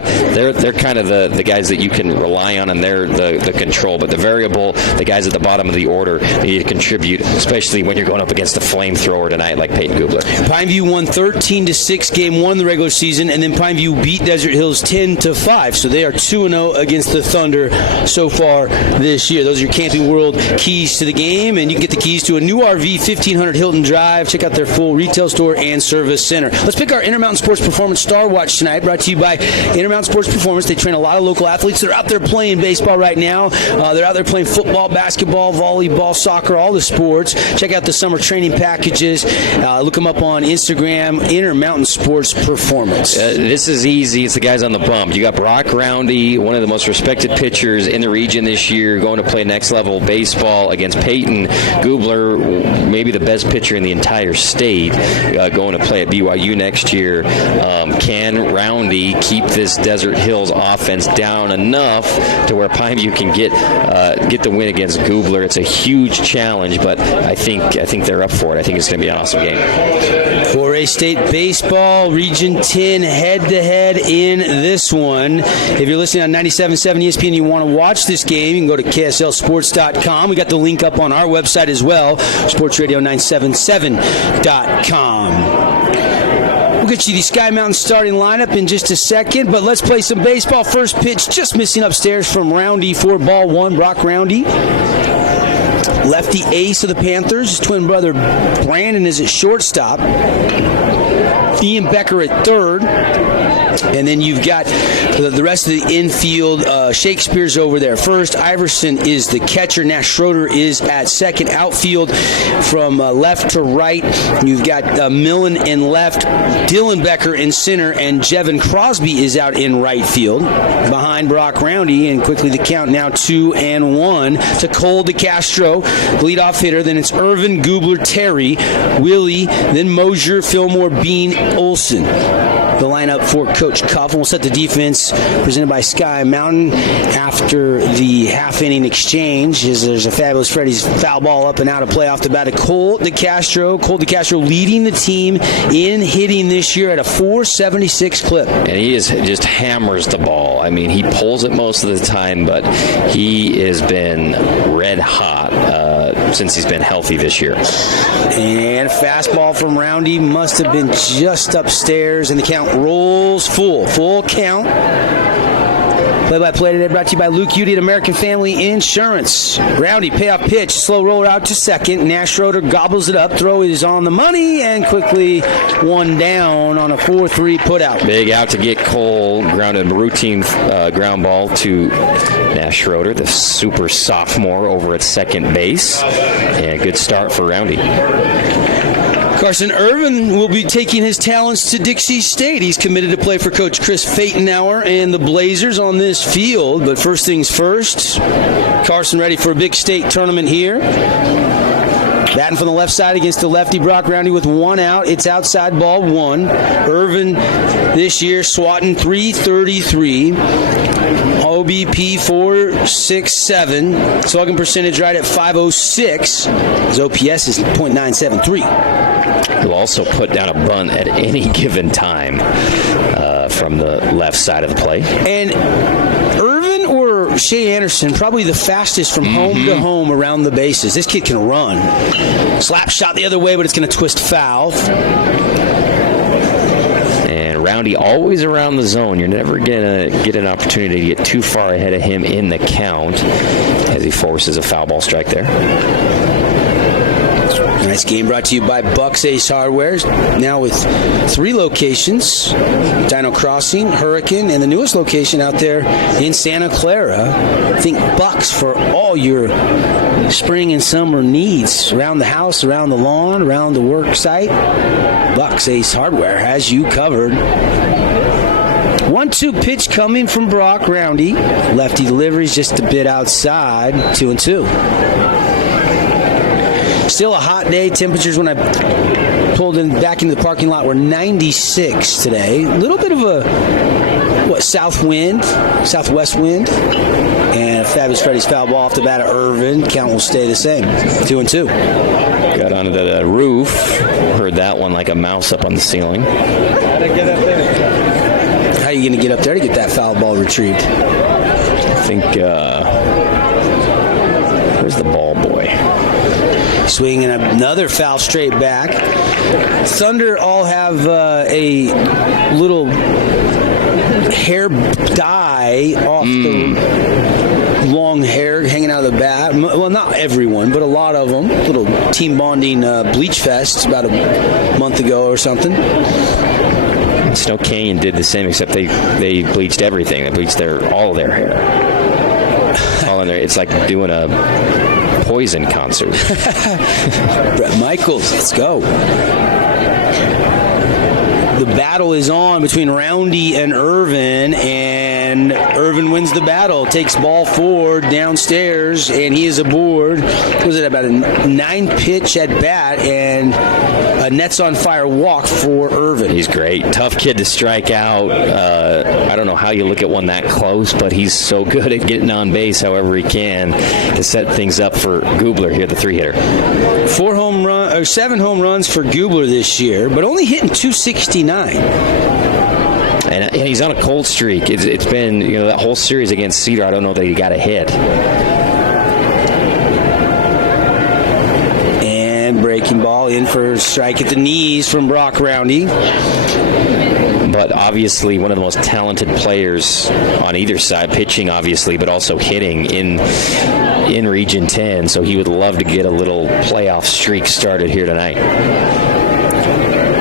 spot, they're kind of the guys that you can rely on, and they're the control. But the variable, the guys at the bottom of the order need to contribute, especially when you're going up against a flamethrower tonight like Peyton Gubler. Pineview won 13-6 game 1 in the regular season, and then Pineview beat Desert Hills 10-5. So they are 2-0 against the Thunder so far this year. Those are your Camping World keys to the game, and you can get the keys to a new RV, 1500 Hilton Drive. Check out their full retail store and service center. Let's pick our Intermountain Sports Performance Star Watch tonight, brought to you by Intermountain Sports Performance. They train a lot of local athletes. They're out there playing baseball right now. They're out there playing football, basketball, volleyball, soccer, all the sports. Check out the summer training packages. Look them up on Instagram, Intermountain Sports Performance. This is easy. It's the guys on the bump. You got Brock Roundy, one of the most respected pitchers in the region this year, going to play next level baseball against Peyton Gubler, maybe the best pitcher in the entire state, going to play at BYU next year. Can Roundy keep this Desert Hills offense down enough to where Pineview can get the win against Gubler? It's a huge challenge, but I think they're up for it. I think it's going to be an awesome game. 4A State Baseball, Region 10 head-to-head in this one. If you're listening on 97.7 ESPN and you want to watch this game, you can go to KSLSports.com. We got the link up on our website as well, sportsradio977.com. We'll get you the Sky Mountain starting lineup in just a second, but let's play some baseball. First pitch just missing upstairs from Roundy for ball one. Brock Roundy, lefty ace of the Panthers. His twin brother Brandon is at shortstop. Ian Becker at third. And then you've got the rest of the infield. Shakespeare's over there first. Iverson is the catcher. Nash Schroeder is at second. Outfield from left to right. You've got Millen in left, Dylan Becker in center, and Jevin Crosby is out in right field behind Brock Roundy. And quickly the count now 2-1 to Cole DeCastro, leadoff hitter. Then it's Irvin, Gubler, Terry, Willie, then Mosier, Fillmore, Bean, Olson. The lineup for Coach Cuff, and we'll set the defense presented by Sky Mountain after the half-inning exchange. There's a fabulous Freddy's foul ball up and out of play off the bat of Cole DeCastro. Cole DeCastro leading the team in hitting this year at a .476 clip. And he just hammers the ball. I mean, he pulls it most of the time, but he has been red hot since he's been healthy this year. And fastball from Roundy must have been just upstairs, and the count rolls full count. Play-by-play today brought to you by Luke Udy at American Family Insurance. Roundy, payoff pitch, slow roller out to second. Nash Schroeder gobbles it up. Throw is on the money, and quickly one down on a 4-3 putout. Big out to get Cole. Grounded routine ground ball to Nash Schroeder, the super sophomore over at second base. And good start for Roundy. Carson Irvin will be taking his talents to Dixie State. He's committed to play for Coach Chris Feitenauer and the Blazers on this field. But first things first, Carson ready for a big state tournament here. Batting from the left side against the lefty Brock Roundy with one out. It's outside ball one. Irvin this year swatting .333. OBP 4.67. Slugging percentage right at .506. His OPS is .973. He'll also put down a bunt at any given time from the left side of the plate. And Irvin or Shea Anderson, probably the fastest from home to home around the bases. This kid can run. Slap shot the other way, but it's going to twist foul. And Roundy always around the zone. You're never going to get an opportunity to get too far ahead of him in the count as he forces a foul ball strike there. Nice game brought to you by Bucks Ace Hardware, now with 3 locations, Dino Crossing, Hurricane, and the newest location out there in Santa Clara. Think Bucks for all your spring and summer needs around the house, around the lawn, around the work site. Bucks Ace Hardware has you covered. 1-2 pitch coming from Brock Roundy. Lefty deliveries just a bit outside, 2-2. Still a hot day. Temperatures when I pulled in back into the parking lot were 96 today. A little bit of a southwest wind, and a fabulous Freddy's foul ball off the bat of Irvin. Count will stay the same, 2-2. Got onto the roof. Heard that one like a mouse up on the ceiling. How are you going to get up there to get that foul ball retrieved? I think, where's the ball boy? Swinging another foul straight back. Thunder all have a little hair dye off the long hair hanging out of the bat. Well, not everyone, but a lot of them. Little team bonding bleach fest about a month ago or something. Snow Canyon did the same, except they bleached everything. They bleached all of their hair. All in there. It's like doing a Poison concert. Brett Michaels, let's go. The battle is on between Roundy and Irvin, and Irvin wins the battle. Takes ball forward downstairs, and he is aboard. Was it about a 9-pitch at bat and a nets on fire walk for Irvin? He's great. Tough kid to strike out. I don't know how you look at one that close, but he's so good at getting on base however he can to set things up for Gubler here, the 3-hitter. 7 home runs for Gubler this year, but only hitting .269. And he's on a cold streak. It's been, that whole series against Cedar, I don't know that he got a hit. And breaking ball in for a strike at the knees from Brock Roundy. But obviously one of the most talented players on either side, pitching obviously, but also hitting in Region 10. So he would love to get a little playoff streak started here tonight.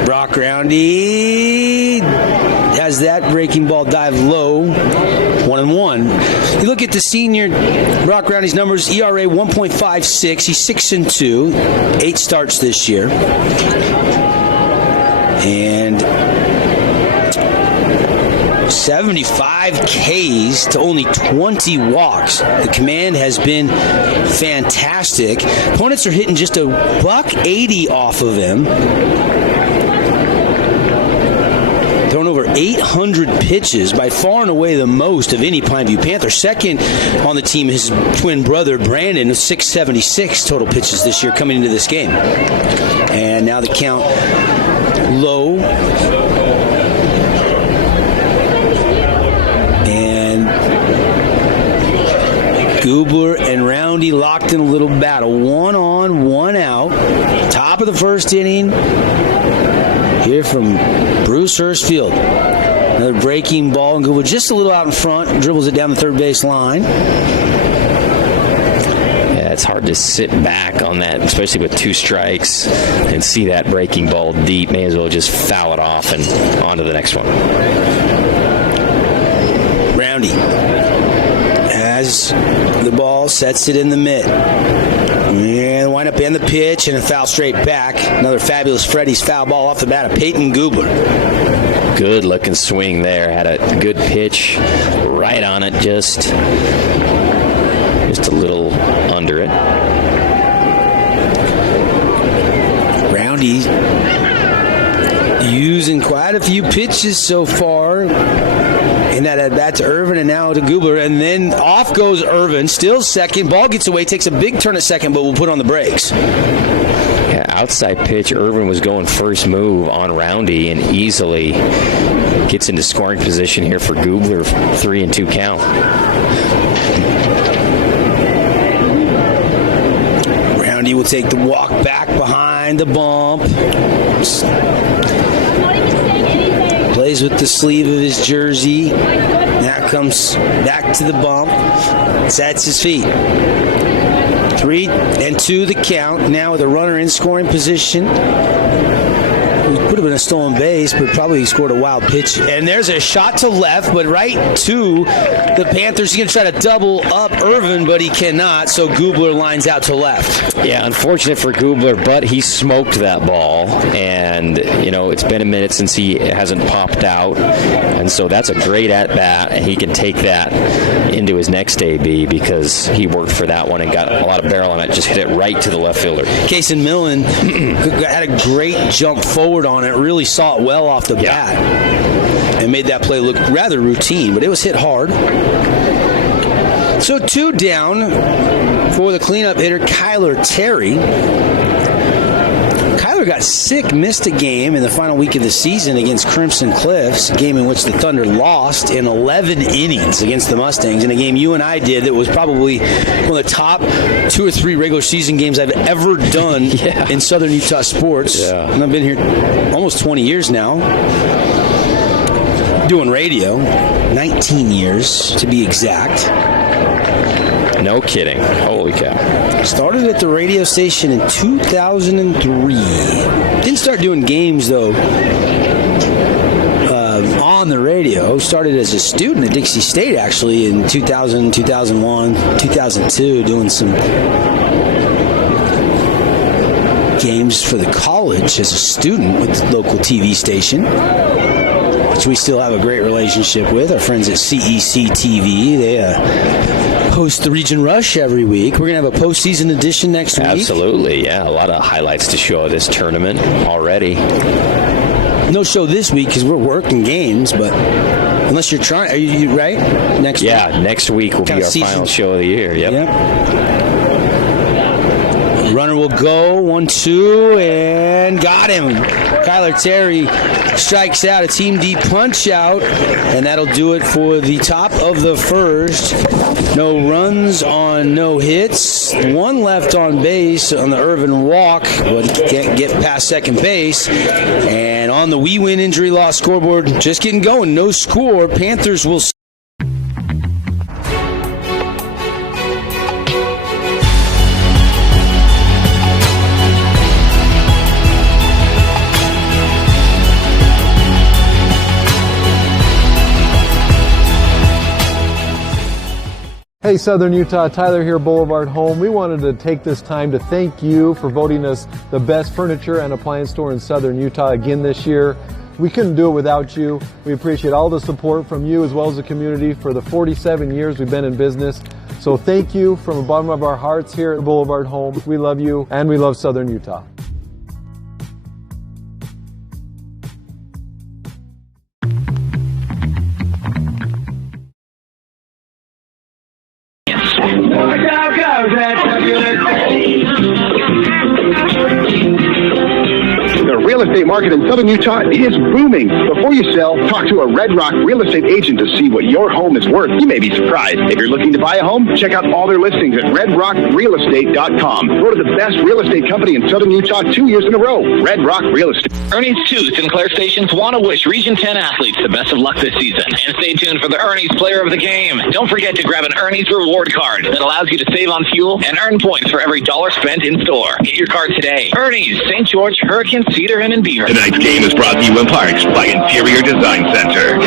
Brock Roundy has that breaking ball dive low, 1-1. You look at the senior Brock Roundy's numbers: ERA 1.56. He's 6-2, 8 starts this year, and 75 Ks to only 20 walks. The command has been fantastic. Opponents are hitting just a $180 off of him. Thrown over 800 pitches, by far and away the most of any Pineview Panther. Second on the team, his twin brother Brandon, with 676 total pitches this year coming into this game. And now the count low. And Gubler and Roundy locked in a little battle. 1 on, 1 out. Top of the first inning. Here from Bruce Hurstfield. Another breaking ball, and Gubler just a little out in front, dribbles it down the third base line. Yeah, it's hard to sit back on that, especially with 2 strikes, and see that breaking ball deep. May as well just foul it off and on to the next one. Roundy has the ball, sets it in the mitt. And wind up in the pitch and a foul straight back. Another fabulous Freddy's foul ball off the bat of Peyton Gubler. Good looking swing there. Had a good pitch right on it, just a little under it. Roundy using quite a few pitches so far. And that at bat to Irvin and now to Gubler. And then off goes Irvin. Still second. Ball gets away. Takes a big turn at second, but will put on the brakes. Yeah, outside pitch. Irvin was going first move on Roundy and easily gets into scoring position here for Gubler. 3-2 count. Roundy will take the walk back behind the bump. Plays with the sleeve of his jersey. Now comes back to the bump. Sets his feet. 3-2 the count. Now with a runner in scoring position. Would have been a stolen base, but probably he scored a wild pitch. And there's a shot to left, but right to the Panthers. He's going to try to double up Irvin, but he cannot, so Gubler lines out to left. Yeah, unfortunate for Gubler, but he smoked that ball. And, it's been a minute since he hasn't popped out. And so that's a great at-bat, and he can take that into his next AB because he worked for that one and got a lot of barrel on it. Just hit it right to the left fielder. Kason Millen had a great jump forward on it. Really saw it well off the bat and made that play look rather routine, but it was hit hard. So 2 down for the cleanup hitter, Kyler Terry. Kyler got sick, missed a game in the final week of the season against Crimson Cliffs, a game in which the Thunder lost in 11 innings against the Mustangs, in a game you and I did that was probably one of the top 2 or 3 regular season games I've ever done in Southern Utah sports. Yeah. And I've been here almost 20 years now, doing radio, 19 years to be exact. No kidding. Holy cow. Started at the radio station in 2003. Didn't start doing games, though, on the radio. Started as a student at Dixie State, actually, in 2000, 2001, 2002, doing some games for the college as a student with the local TV station, which we still have a great relationship with. Our friends at CEC TV. They host the Region Rush every week. We're going to have a postseason edition next week. Absolutely, yeah. A lot of highlights to show this tournament already. No show this week because we're working games, but unless you're trying, are you right? Next week? Next week will be our final show of the year. Yep. Runner will go, 1-2, and got him. Kyler Terry strikes out, a Team D punch out, and that'll do it for the top of the first. No runs on no hits. 1 left on base on the Irvin walk, but can't get past second base. And on the We Win injury loss scoreboard, just getting going, no score. Panthers will. Hey Southern Utah, Tyler here, Boulevard Home. We wanted to take this time to thank you for voting us the best furniture and appliance store in Southern Utah again this year. We couldn't do it without you. We appreciate all the support from you as well as the community for the 47 years we've been in business. So thank you from the bottom of our hearts here at Boulevard Home. We love you and we love Southern Utah. The real estate market in Southern Utah is booming. Before you sell, talk to a Red Rock real estate agent to see what your home is worth. You may be surprised. If you're looking to buy a home, check out all their listings at redrockrealestate.com. Voted the best real estate company in Southern Utah 2 years in a row. Red Rock Real Estate. Ernie's 2 Sinclair stations want to wish Region 10 athletes the best of luck this season. And stay tuned for the Ernie's Player of the Game. Don't forget to grab an Ernie's reward card that allows you to save on fuel and earn points for every dollar spent in store. Get your card today. Ernie's, St. George, Hurricane, Cedar, and Beaver. Tonight's game is brought to you in parts by Interior Design Center.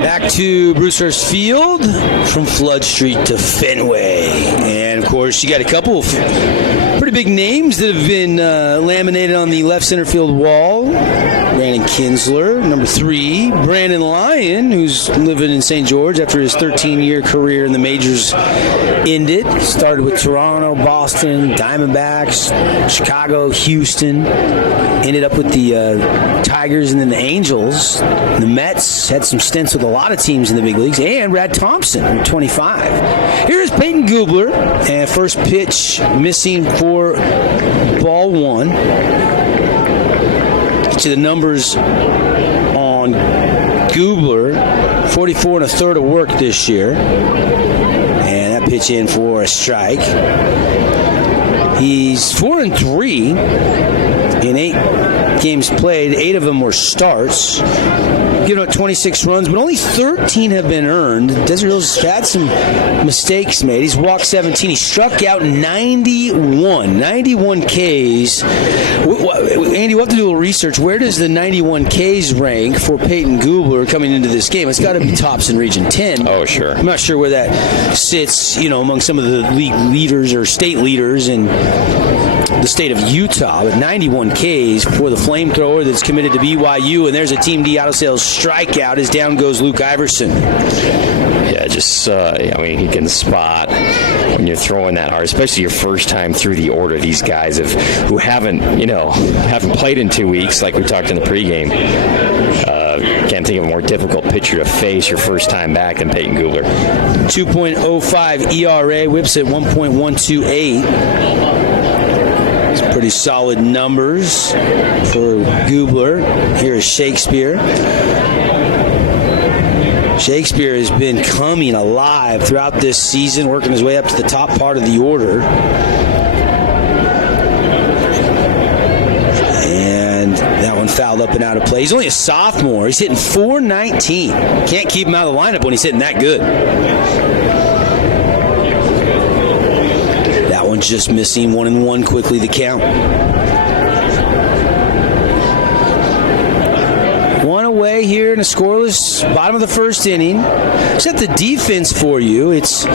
Back to Brucehurst Field from Flood Street to Fenway. And, of course, you got a couple of pretty big names that have been laminated on the left center field wall. Brandon Kinsler, number 3. Brandon Lyon, who's living in St. George after his 13-year career in the majors ended. Started with Toronto, Boston, Diamondbacks, Chicago, Houston. Ended up with the Tigers and then the Angels. The Mets had some stints with a lot of teams in the big leagues. And Brad Thompson, 25. Here's Peyton Gubler. And first pitch missing for ball 1. To the numbers on Gubler, 44 1/3 of work this year, and that pitch in for a strike. He's 4-3 in 8 games played. 8 of them were starts. Giving up 26 runs, but only 13 have been earned. Desert Hills had some mistakes made. He's walked 17. He struck out 91 Ks. Andy, we'll have to do a little research. Where does the 91 Ks rank for Peyton Gubler coming into this game? It's got to be tops in Region 10. Oh, sure. I'm not sure where that sits, among some of the league leaders or state leaders in the state of Utah, but 91 Ks for the flamethrower that's committed to BYU, and there's a Team D auto sales strikeout as down goes Luke Iverson. Yeah, just, he can spot when you're throwing that hard, especially your first time through the order. These guys haven't played in 2 weeks, like we talked in the pregame. can't think of a more difficult pitcher to face your first time back than Peyton Gubler. 2.05 ERA, whips at 1.128. It's pretty solid numbers for Gubler. Here is Shakespeare. Shakespeare has been coming alive throughout this season, working his way up to the top part of the order. And that one fouled up and out of play. He's only a sophomore. He's hitting .419. Can't keep him out of the lineup when he's hitting that good. That one's just missing 1-1 quickly the count. One away here in a scoreless bottom of the first inning. Set the defense for you. It's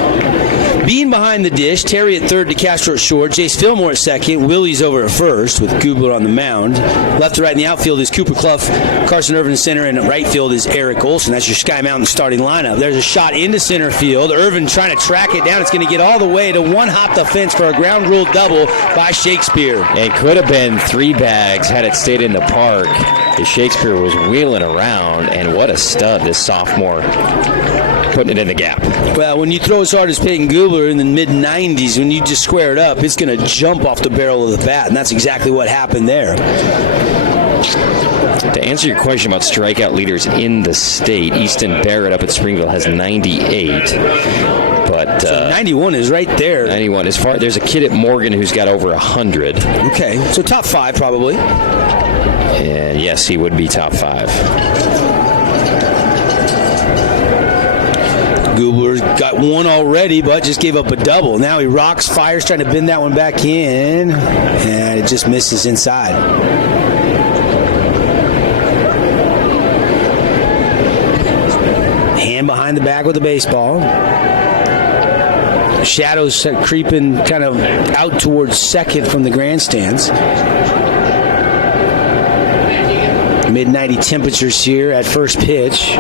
Bean behind the dish, Terry at third, DeCastro at short, Jace Fillmore at second, Willie's over at first with Gubler on the mound. Left to right in the outfield is Cooper Clough, Carson Irvin in center, and at right field is Eric Olson. That's your Sky Mountain starting lineup. There's a shot into center field. Irvin trying to track it down. It's going to get all the way to one-hop the fence for a ground rule double by Shakespeare. It could have been 3 bags had it stayed in the park. Shakespeare was wheeling around, and what a stud, this sophomore, putting it in the gap. Well, when you throw as hard as Peyton Gubler in the mid-90s, when you just square it up, it's going to jump off the barrel of the bat, and that's exactly what happened there. To answer your question about strikeout leaders in the state, Easton Barrett up at Springville has 98. But so 91 is right there. 91. There's a kid at Morgan who's got over 100. Okay, so top 5 probably. And yes, he would be top 5. Gubler's got one already, but just gave up a double. Now he rocks, fires, trying to bend that one back in, and it just misses inside. Hand behind the back with the baseball. Shadows creeping kind of out towards second from the grandstands. Mid-90 temperatures here at first pitch.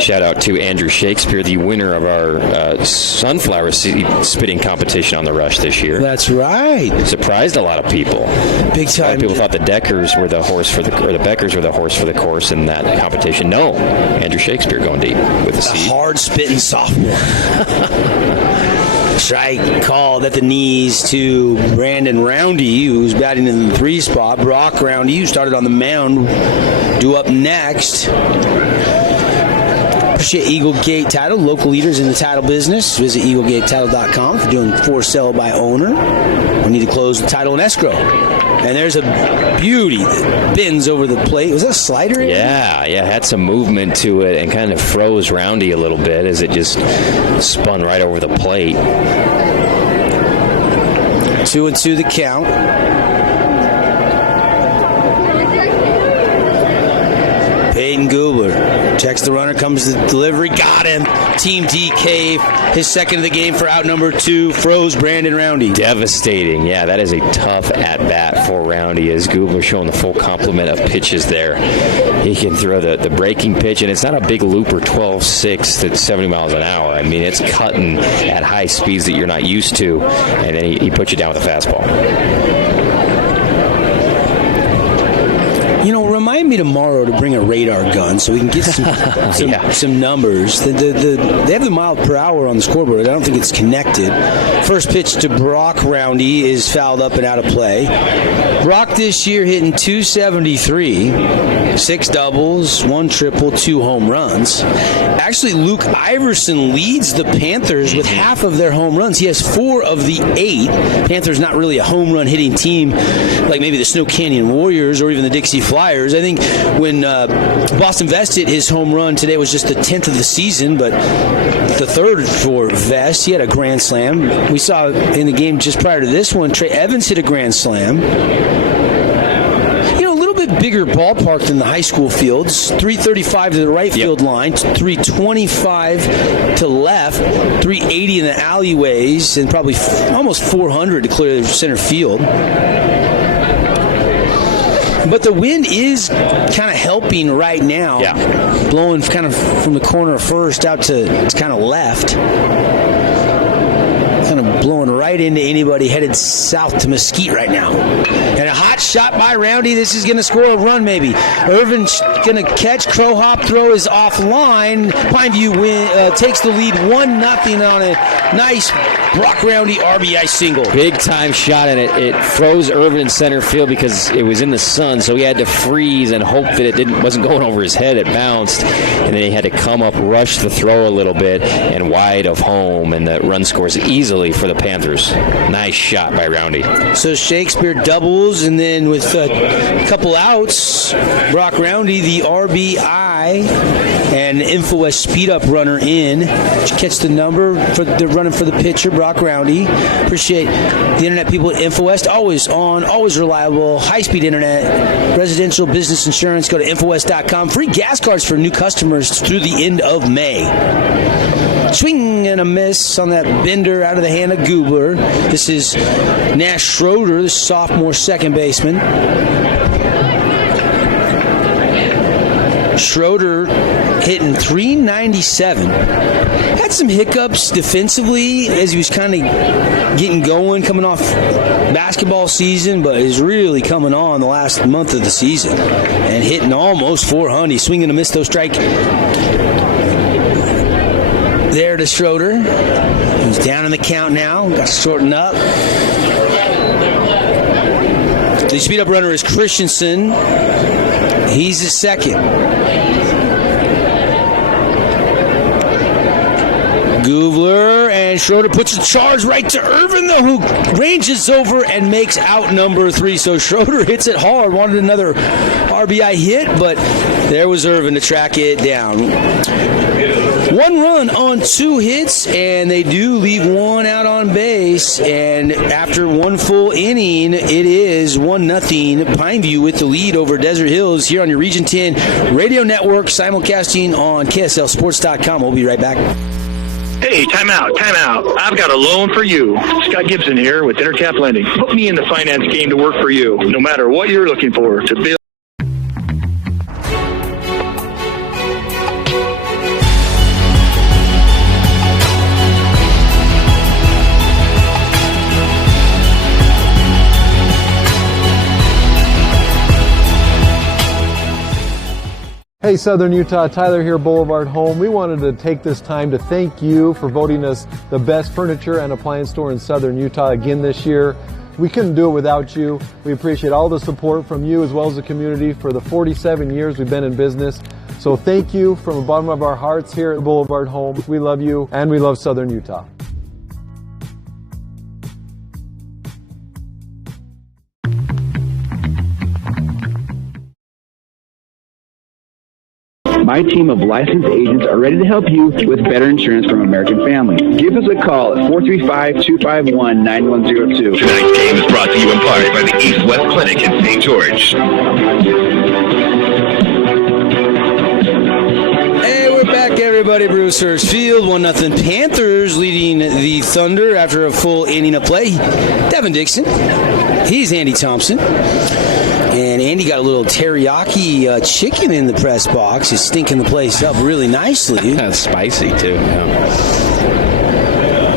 Shout out to Andrew Shakespeare, the winner of our sunflower seed spitting competition on the Rush this year. That's right. Surprised a lot of people. Big time. A lot of people thought the Deckers were the horse for the Beckers were the horse for the course in that competition. No, Andrew Shakespeare going deep with the seed. Hard spitting sophomore. Strike called at the knees to Brandon Roundy, who's batting in the 3 spot. Brock Roundy, who started on the mound, due up next. Appreciate Eagle Gate Title, local leaders in the title business. Visit EagleGateTitle.com for doing for sale by owner. We need to close the title and escrow. And there's a beauty that bends over the plate. Was that a slider? Yeah, had some movement to it and kind of froze Roundy a little bit as it just spun right over the plate. 2-2 the count. Peyton Gubler checks the runner, comes to the delivery, got him. Team DK, his second of the game for out number 2, froze Brandon Roundy. Devastating. Yeah, that is a tough at-bat for Roundy as Gubler showing the full complement of pitches there. He can throw the breaking pitch, and it's not a big looper 12-6 that's 70 miles an hour. I mean, it's cutting at high speeds that you're not used to, and then he puts you down with a fastball. You know, remind me tomorrow to bring a radar gun so we can get some numbers. They have the mile per hour on the scoreboard. I don't think it's connected. First pitch to Brock Roundy is fouled up and out of play. Brock this year hitting .273, 6 doubles, 1 triple, 2 home runs. Actually, Luke Iverson leads the Panthers with half of their home runs. He has 4 of the 8. Panthers not really a home run hitting team like maybe the Snow Canyon Warriors or even the Dixie Flyers. I think when Boston Vest hit his home run today, it was just the 10th of the season, but the 3rd for Vest. He had a grand slam. We saw in the game just prior to this one, Trey Evans hit a grand slam. You know, a little bit bigger ballpark than the high school fields. 335 to the right field line, 325 to left, 380 in the alleyways, and probably almost 400 to clear the center field. But the wind is kind of helping right now. Yeah. Blowing kind of from the corner of first out to kind of left. Kind of blowing flowing right into anybody headed south to Mesquite right now. And a hot shot by Roundy. This is going to score a run maybe. Irvin's going to catch. Crow hop throw is offline. Pineview takes the lead 1-0 on a nice Brock Roundy RBI single. Big time shot, and it froze Irvin in center field because it was in the sun, so he had to freeze and hope that it wasn't going over his head. It bounced, and then he had to come up, rush the throw a little bit, and wide of home, and the run scores easily for the Panthers. Nice shot by Roundy. So Shakespeare doubles, and then with a couple outs, Brock Roundy, the RBI, and InfoWest speed-up runner in. Did you catch the number? They're running for the pitcher, Brock Roundy. Appreciate the internet people at InfoWest. Always on, always reliable, high-speed internet, residential, business insurance. Go to InfoWest.com. Free gas cards for new customers through the end of May. Swing and a miss on that bender out of the hand of Goobler. This is Nash Schroeder, the sophomore second baseman. Schroeder hitting .397. Had some hiccups defensively as he was kind of getting going, coming off basketball season, but is really coming on the last month of the season and hitting almost 400. Swinging a miss, though, strike. There to Schroeder. He's down in the count now. Got to shorten up. The speed-up runner is Christensen. He's the second. Goobler, and Schroeder puts a charge right to Irvin, though, who ranges over and makes out number 3. So Schroeder hits it hard. Wanted another RBI hit, but there was Irvin to track it down. 1 run on 2 hits, and they do leave 1 out on base. And after 1 full inning, it is 1-0. Pineview with the lead over Desert Hills here on your Region 10 radio network, simulcasting on KSLSports.com. We'll be right back. Hey, time out. I've got a loan for you. Scott Gibson here with Intercap Lending. Put me in the finance game to work for you, no matter what you're looking for to build. Hey Southern Utah, Tyler here, Boulevard Home. We wanted to take this time to thank you for voting us the best furniture and appliance store in Southern Utah again this year. We couldn't do it without you. We appreciate all the support from you as well as the community for the 47 years we've been in business. So thank you from the bottom of our hearts here at Boulevard Home. We love you and we love Southern Utah. My team of licensed agents are ready to help you with better insurance from American Family. Give us a call at 435-251-9102. Tonight's game is brought to you in part by the East West Clinic in St. George. Hey, we're back, everybody. Bruce Hurst Field, 1-0 Panthers leading the Thunder after a full inning of play. Devin Dixon. He's Andy Thompson. And Andy got a little teriyaki chicken in the press box. He's stinking the place up really nicely. That's spicy, too. Yeah.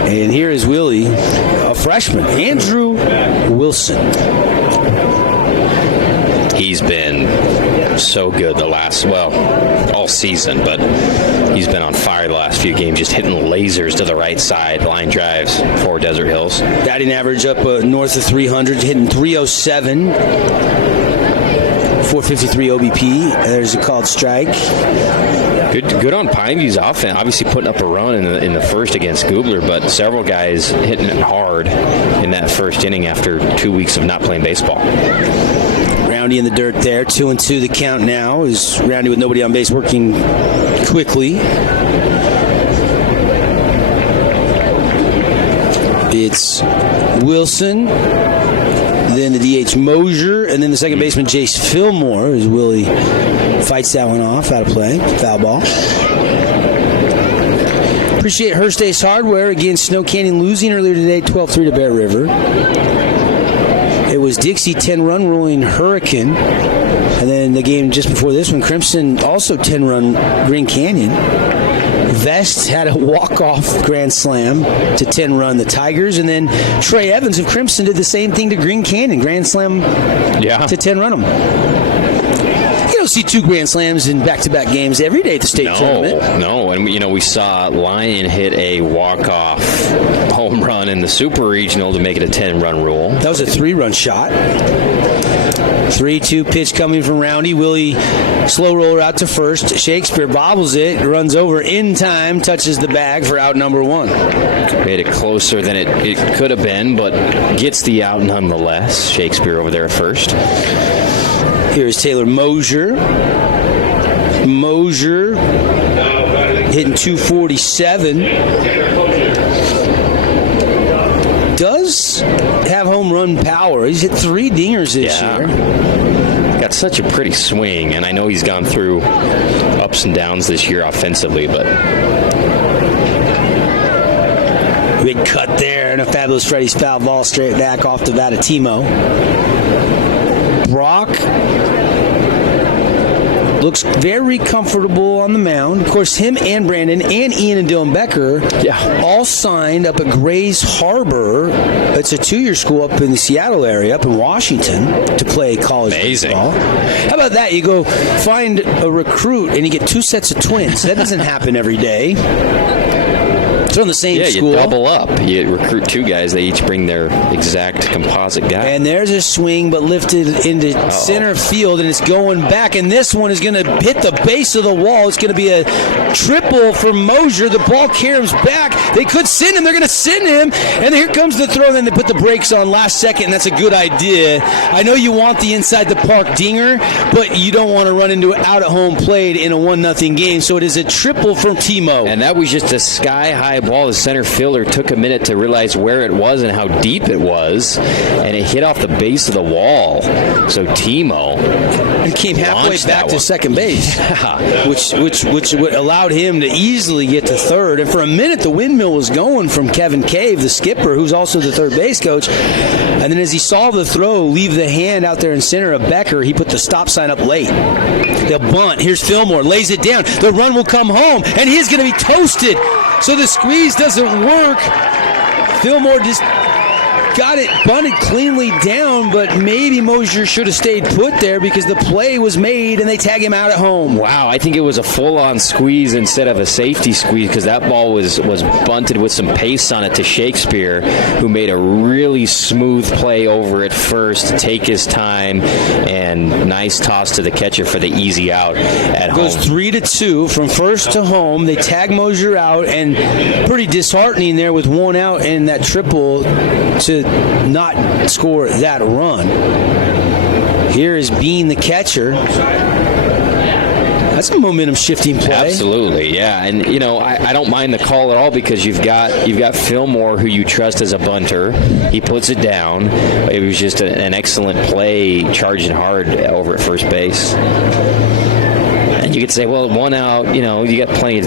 And here is Willie, a freshman, Andrew Wilson. He's been so good all season, but he's been on fire the last few games, just hitting lasers to the right side, line drives for Desert Hills. Batting average up north of 300, hitting .307. 453 OBP. There's a called strike. Good on Pineview's offense. Obviously putting up a run in the first against Goobler, but several guys hitting it hard in that first inning after 2 weeks of not playing baseball. Roundy in the dirt there. 2-2 the count now. Is Roundy with nobody on base working quickly. It's Wilson. Then the DH Mosier, and then the second baseman Jace Fillmore as Willie fights that one off, out of play, foul ball. Appreciate Hearst Ace Hardware against Snow Canyon losing earlier today, 12-3 to Bear River. It was Dixie 10-run ruling Hurricane, and then the game just before this one, Crimson also 10-run Green Canyon. Vest had a walk-off grand slam to 10-run the Tigers, and then Trey Evans of Crimson did the same thing to Green Canyon, grand slam to 10-run them. You don't see 2 grand slams in back-to-back games every day at the state tournament. No, and we saw Lyon hit a walk-off home run in the Super Regional to make it a 10-run rule. That was a 3-run shot. 3-2 pitch coming from Roundy. Willie slow roller out to first. Shakespeare bobbles it, runs over in time, touches the bag for out number 1. Made it closer than it could have been, but gets the out nonetheless. Shakespeare over there at first. Here's Taylor Mosier. Mosier hitting 247. Does have home run power. He's hit 3 dingers this year. Got such a pretty swing, and I know he's gone through ups and downs this year offensively, but big cut there, and a fabulous Freddy's foul ball straight back off the bat of Timo. Brock looks very comfortable on the mound. Of course, him and Brandon and Ian and Dylan Becker all signed up at Grays Harbor. It's a 2-year school up in the Seattle area, up in Washington, to play college baseball. How about that? You go find a recruit and you get 2 sets of twins. That doesn't happen every day. They're in the same school. You double up. You recruit 2 guys. They each bring their exact composite guy. And there's a swing, but lifted into center field, and it's going back. And this one is going to hit the base of the wall. It's going to be a triple for Mosier. The ball caroms back. They could send him. They're going to send him. And here comes the throw. And then they put the brakes on last second, and that's a good idea. I know you want the inside the park dinger, but you don't want to run into out at home plate in a 1-0 game. So it is a triple from Timo. And that was just a sky-high ball. The center fielder took a minute to realize where it was and how deep it was, and it hit off the base of the wall. So Timo came halfway back to second base, which allowed him to easily get to third. And for a minute, the windmill was going from Kevin Cave, the skipper, who's also the third base coach. And then as he saw the throw leave the hand out there in center of Becker, he put the stop sign up late. They'll bunt. Here's Fillmore, lays it down. The run will come home, and he's going to be toasted. So the squeeze doesn't work. Fillmore just got it bunted cleanly down, but maybe Mosier should have stayed put there because the play was made and they tag him out at home. Wow, I think it was a full-on squeeze instead of a safety squeeze because that ball was bunted with some pace on it to Shakespeare, who made a really smooth play over at first to take his time, and nice toss to the catcher for the easy out at home. Goes 3-2 from first to home. They tag Mosier out, and pretty disheartening there with 1 out and that triple to not score that run. Here is Bean, the catcher. That's a momentum shifting play. Absolutely, yeah. And I don't mind the call at all because you've got Fillmore, who you trust as a bunter. He puts it down. It was just an excellent play, charging hard over at first base. And you could say, well, 1 out, you got plenty,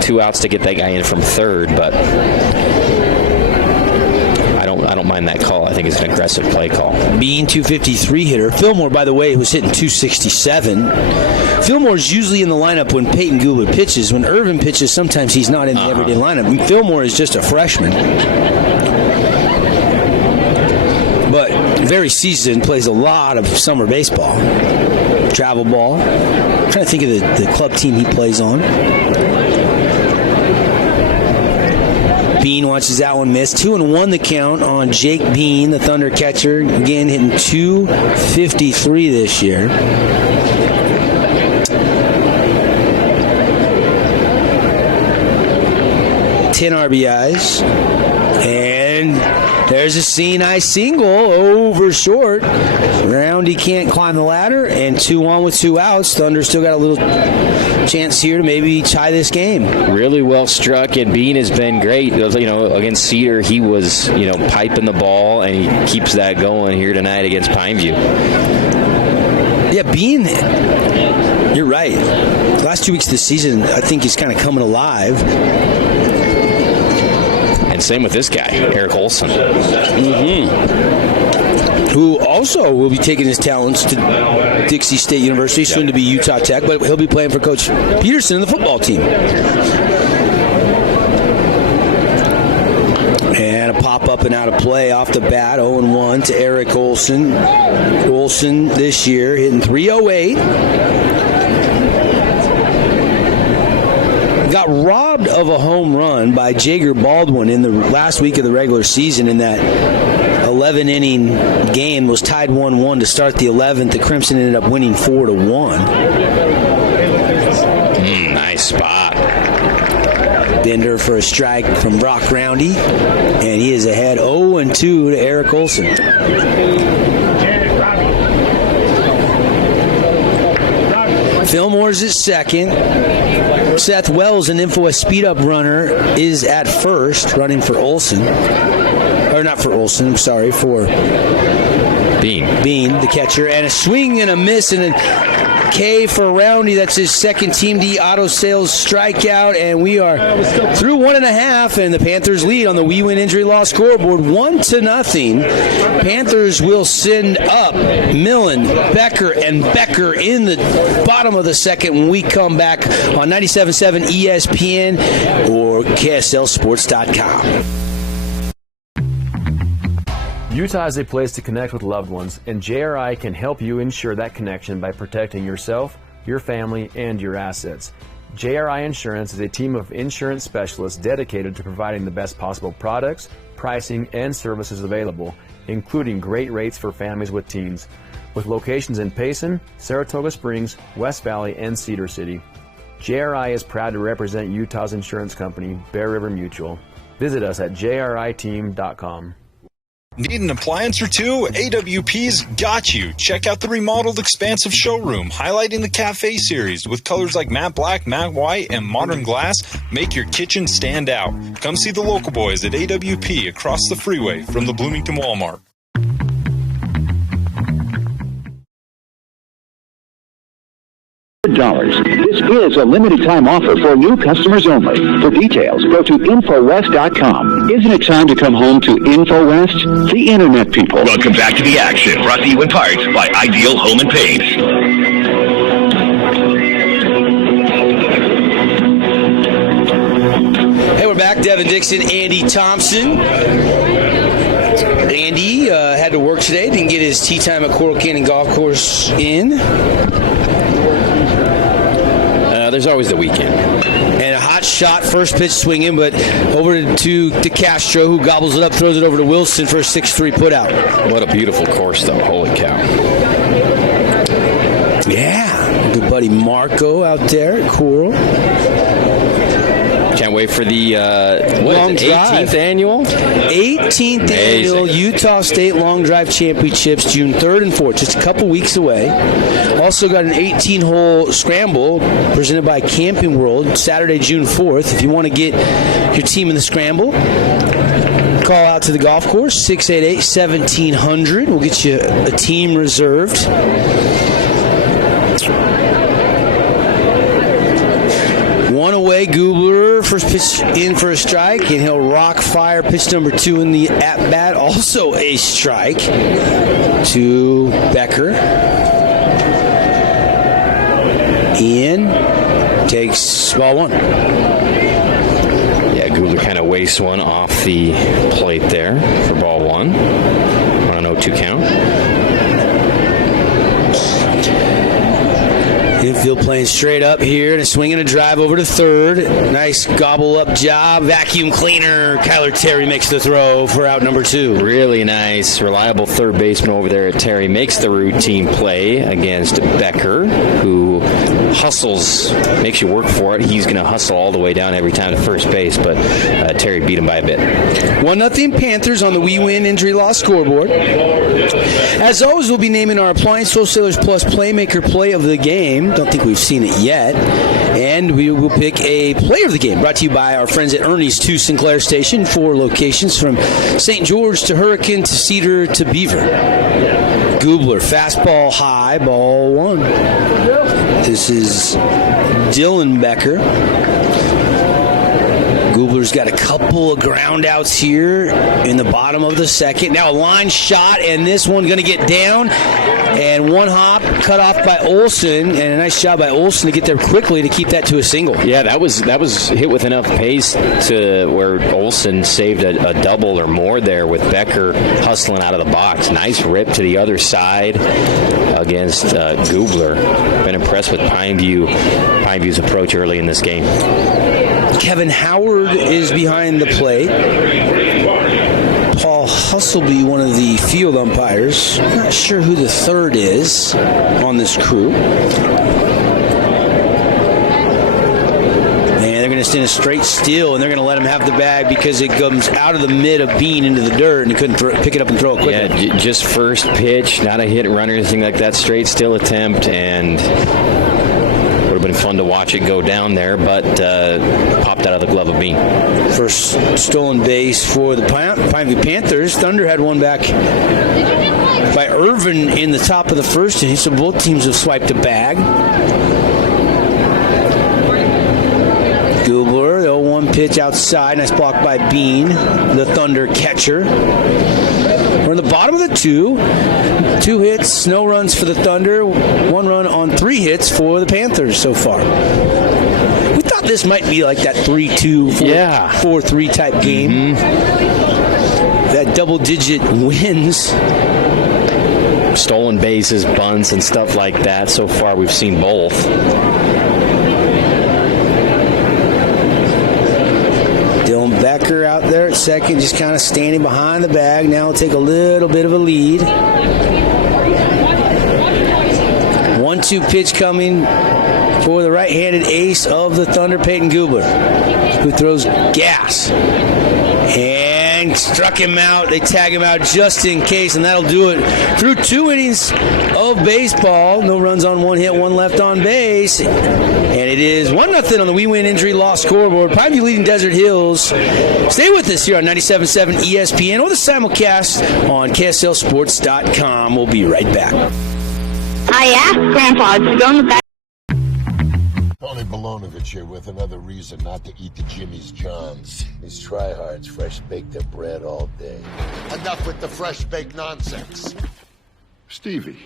2 outs to get that guy in from third, but I don't mind that call. I think it's an aggressive play call. Bean, 253 hitter. Fillmore, by the way, was hitting 267. Fillmore's usually in the lineup when Peyton Gubler pitches. When Irvin pitches, sometimes he's not in the everyday lineup. Fillmore is just a freshman. But very seasoned, plays a lot of summer baseball. Travel ball. I'm trying to think of the club team he plays on. Bean watches that one miss. 2-1 the count on Jake Bean, the Thunder catcher. Again, hitting 253 this year. Ten RBIs. And there's a C&I single over short. Roundy can't climb the ladder, and 2-1 with 2 outs. Thunder still got a little chance here to maybe tie this game. Really well struck, and Bean has been great. Against Cedar, he was, piping the ball, and he keeps that going here tonight against Pineview. Yeah, Bean, you're right. The last 2 weeks of the season, I think he's kind of coming alive. And same with this guy, Eric Olson. Who also will be taking his talents to Dixie State University, soon to be Utah Tech, but he'll be playing for Coach Peterson and the football team. Pop up and out of play off the bat, 0-1 to Eric Olson. Olson this year hitting .308. Got robbed of a home run by Jager Baldwin in the last week of the regular season in that 11-inning game. Was tied 1-1 to start the 11th. The Crimson ended up winning 4-1. Nice spot. Bender for a strike from Brock Roundy, and he is ahead 0-2 to Eric Olson. Fillmore's at second. Seth Wells, an Info speed-up runner, is at first, running for Olson. Or not for Olson, I'm sorry, for Bean, the catcher. And a swing and a miss and a K for Roundy. That's his second Team D auto sales strikeout. And we are through 1.5, and the Panthers lead on the We Win Injury Law scoreboard 1-0. Panthers will send up Millen, Becker, and Becker in the bottom of the second when we come back on 97.7 ESPN or KSLSports.com. Utah is a place to connect with loved ones, and JRI can help you ensure that connection by protecting yourself, your family, and your assets. JRI Insurance is a team of insurance specialists dedicated to providing the best possible products, pricing, and services available, including great rates for families with teens. With locations in Payson, Saratoga Springs, West Valley, and Cedar City. JRI is proud to represent Utah's insurance company, Bear River Mutual. Visit us at jriteam.com. Need an appliance or two? AWP's got you. Check out the remodeled expansive showroom, highlighting the Cafe series with colors like matte black, matte white, and modern glass. Make your kitchen stand out. Come see the local boys at AWP across the freeway from the Bloomington Walmart. This is a limited time offer for new customers only. For details, go to Infowest.com. Isn't it time to come home to Infowest? The Internet people. Welcome back to the action. Brought to you in part by Ideal Home and Paint. Hey, we're back. Devin Dixon, Andy Thompson. Andy had to work today. Didn't get his tee time at Coral Canyon Golf Course in. There's always the weekend. And a hot shot, first pitch swinging, but over to Castro, who gobbles it up, throws it over to Wilson for a 6-3 putout. What a beautiful course, though. Holy cow. Yeah. Good buddy Marco out there at Coral. Can't wait for the long drive. 18th annual? 18th annual Utah State Long Drive Championships, June 3rd and 4th, just a couple weeks away. Also got an 18-hole scramble presented by Camping World, Saturday, June 4th. If you want to get your team in the scramble, call out to the golf course, 688-1700. We'll get you a team reserved. One away, Gubler, first pitch in for a strike, and he'll rock fire pitch number 2 in the at-bat, also a strike to Becker. Ian takes ball 1. Yeah, Gubler kind of wastes one off the plate there for ball 1 on an 0-2 count. Infield playing straight up here and a swing and a drive over to third. Nice gobble up job. Vacuum cleaner. Kyler Terry makes the throw for out number 2. Really nice, reliable third baseman over there at Terry. Makes the routine play against Becker, who hustles, makes you work for it. He's going to hustle all the way down every time to first base, but Terry beat him by a bit. 1-0 Panthers on the We Win Injury Law scoreboard. As always, we'll be naming our Appliance Wholesalers Plus Playmaker Play of the Game. Don't think we've seen it yet. And we will pick a player of the game, brought to you by our friends at Ernie's 2 Sinclair Station, 4 locations from St. George to Hurricane to Cedar to Beaver. Gubler, fastball high, ball 1. This is Dylan Becker. Gubler's got a couple of ground outs here in the bottom of the second. Now a line shot, and this one going to get down. And one hop cut off by Olsen, and a nice job by Olsen to get there quickly to keep that to a single. Yeah, that was hit with enough pace to where Olsen saved a double or more there with Becker hustling out of the box. Nice rip to the other side against Gubler. Been impressed with Pineview's approach early in this game. Kevin Howard is behind the plate. Paul Hustleby, one of the field umpires. I'm not sure who the third is on this crew. And they're going to stand a straight steal, and they're going to let him have the bag because it comes out of the mid of Bean into the dirt, and he couldn't pick it up and throw it quickly. Yeah, just first pitch, not a hit and run or anything like that. Straight steal attempt, and would have been fun to watch it go down there, but popped out of the glove of Bean. First stolen base for the Pineview Panthers. Thunder had one back by Irvin in the top of the first inning, so both teams have swiped a bag. Gubler, the 0-1 pitch outside. Nice block by Bean, the Thunder catcher. We're in the bottom of the two. 2 hits, no runs for the Thunder. 1 run on 3 hits for the Panthers so far. We thought this might be like that 3-2, 4-3 type game. That double-digit wins. Stolen bases, bunts, and stuff like that. So far, we've seen both. Dylan Becker out there at second, just kind of standing behind the bag. Now he'll take a little bit of a lead. 1-2 pitch coming for the right-handed ace of the Thunder, Peyton Gubler, who throws gas. And struck him out. They tag him out just in case, and that'll do it. Through 2 innings of baseball, no runs on 1 hit, 1 left on base. And it is 1-0 on the We Win Injury Loss scoreboard. Pineview leading Desert Hills. Stay with us here on 97.7 ESPN or the simulcast on KSLSports.com. We'll be right back. I asked Grandpa to go in the back. Tony Balonovich here with another reason not to eat the Jimmy's Johns. These tryhards fresh bake their bread all day. Enough with the fresh baked nonsense. Stevie.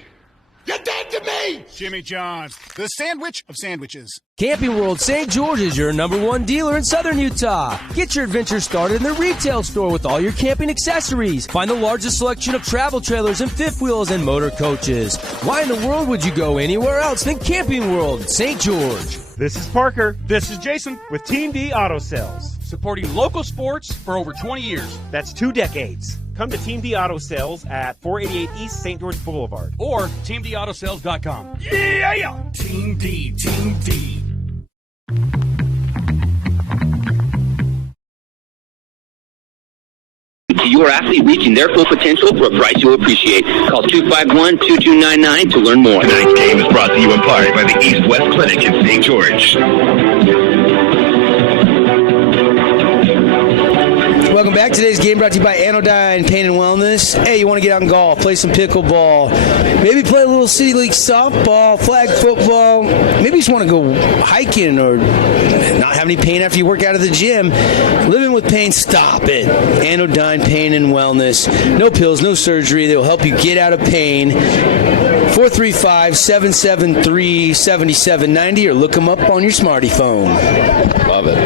You're dead to me! Jimmy John's, the sandwich of sandwiches. Camping World St. George is your #1 dealer in southern Utah. Get your adventure started in the retail store with all your camping accessories. Find the largest selection of travel trailers and fifth wheels and motor coaches. Why in the world would you go anywhere else than Camping World St. George? This is Parker. This is Jason with Team D Auto Sales. Supporting local sports for over 20 years. That's 2 decades. Come to Team D Auto Sales at 488 East St. George Boulevard. Or TeamDAutoSales.com. Yeah! Team D, Team D. To your athlete reaching their full potential for a price you'll appreciate. Call 251-2299 to learn more. Tonight's game is brought to you in part by the East West Clinic in St. George. Welcome back. Today's game brought to you by Anodyne Pain and Wellness. Hey, you want to get out and golf, play some pickleball, maybe play a little City League softball, flag football, maybe you just want to go hiking or not have any pain after you work out at the gym. Living with pain, stop it. Anodyne Pain and Wellness. No pills, no surgery. They will help you get out of pain. 435-773-7790 or look them up on your smartphone. Love it.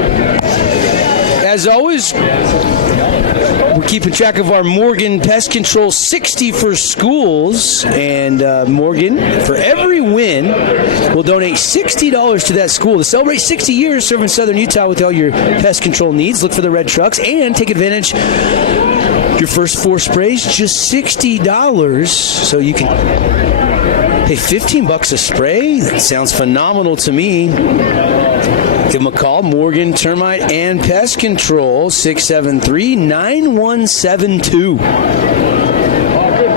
As always, we're keeping track of our Morgan Pest Control 60 for schools. And Morgan, for every win, will donate $60 to that school to celebrate 60 years serving Southern Utah with all your pest control needs. Look for the red trucks and take advantage. Your first 4 sprays, just $60. So you can pay $15 a spray. That sounds phenomenal to me. Give them a call, Morgan Termite and Pest Control, 673-9172.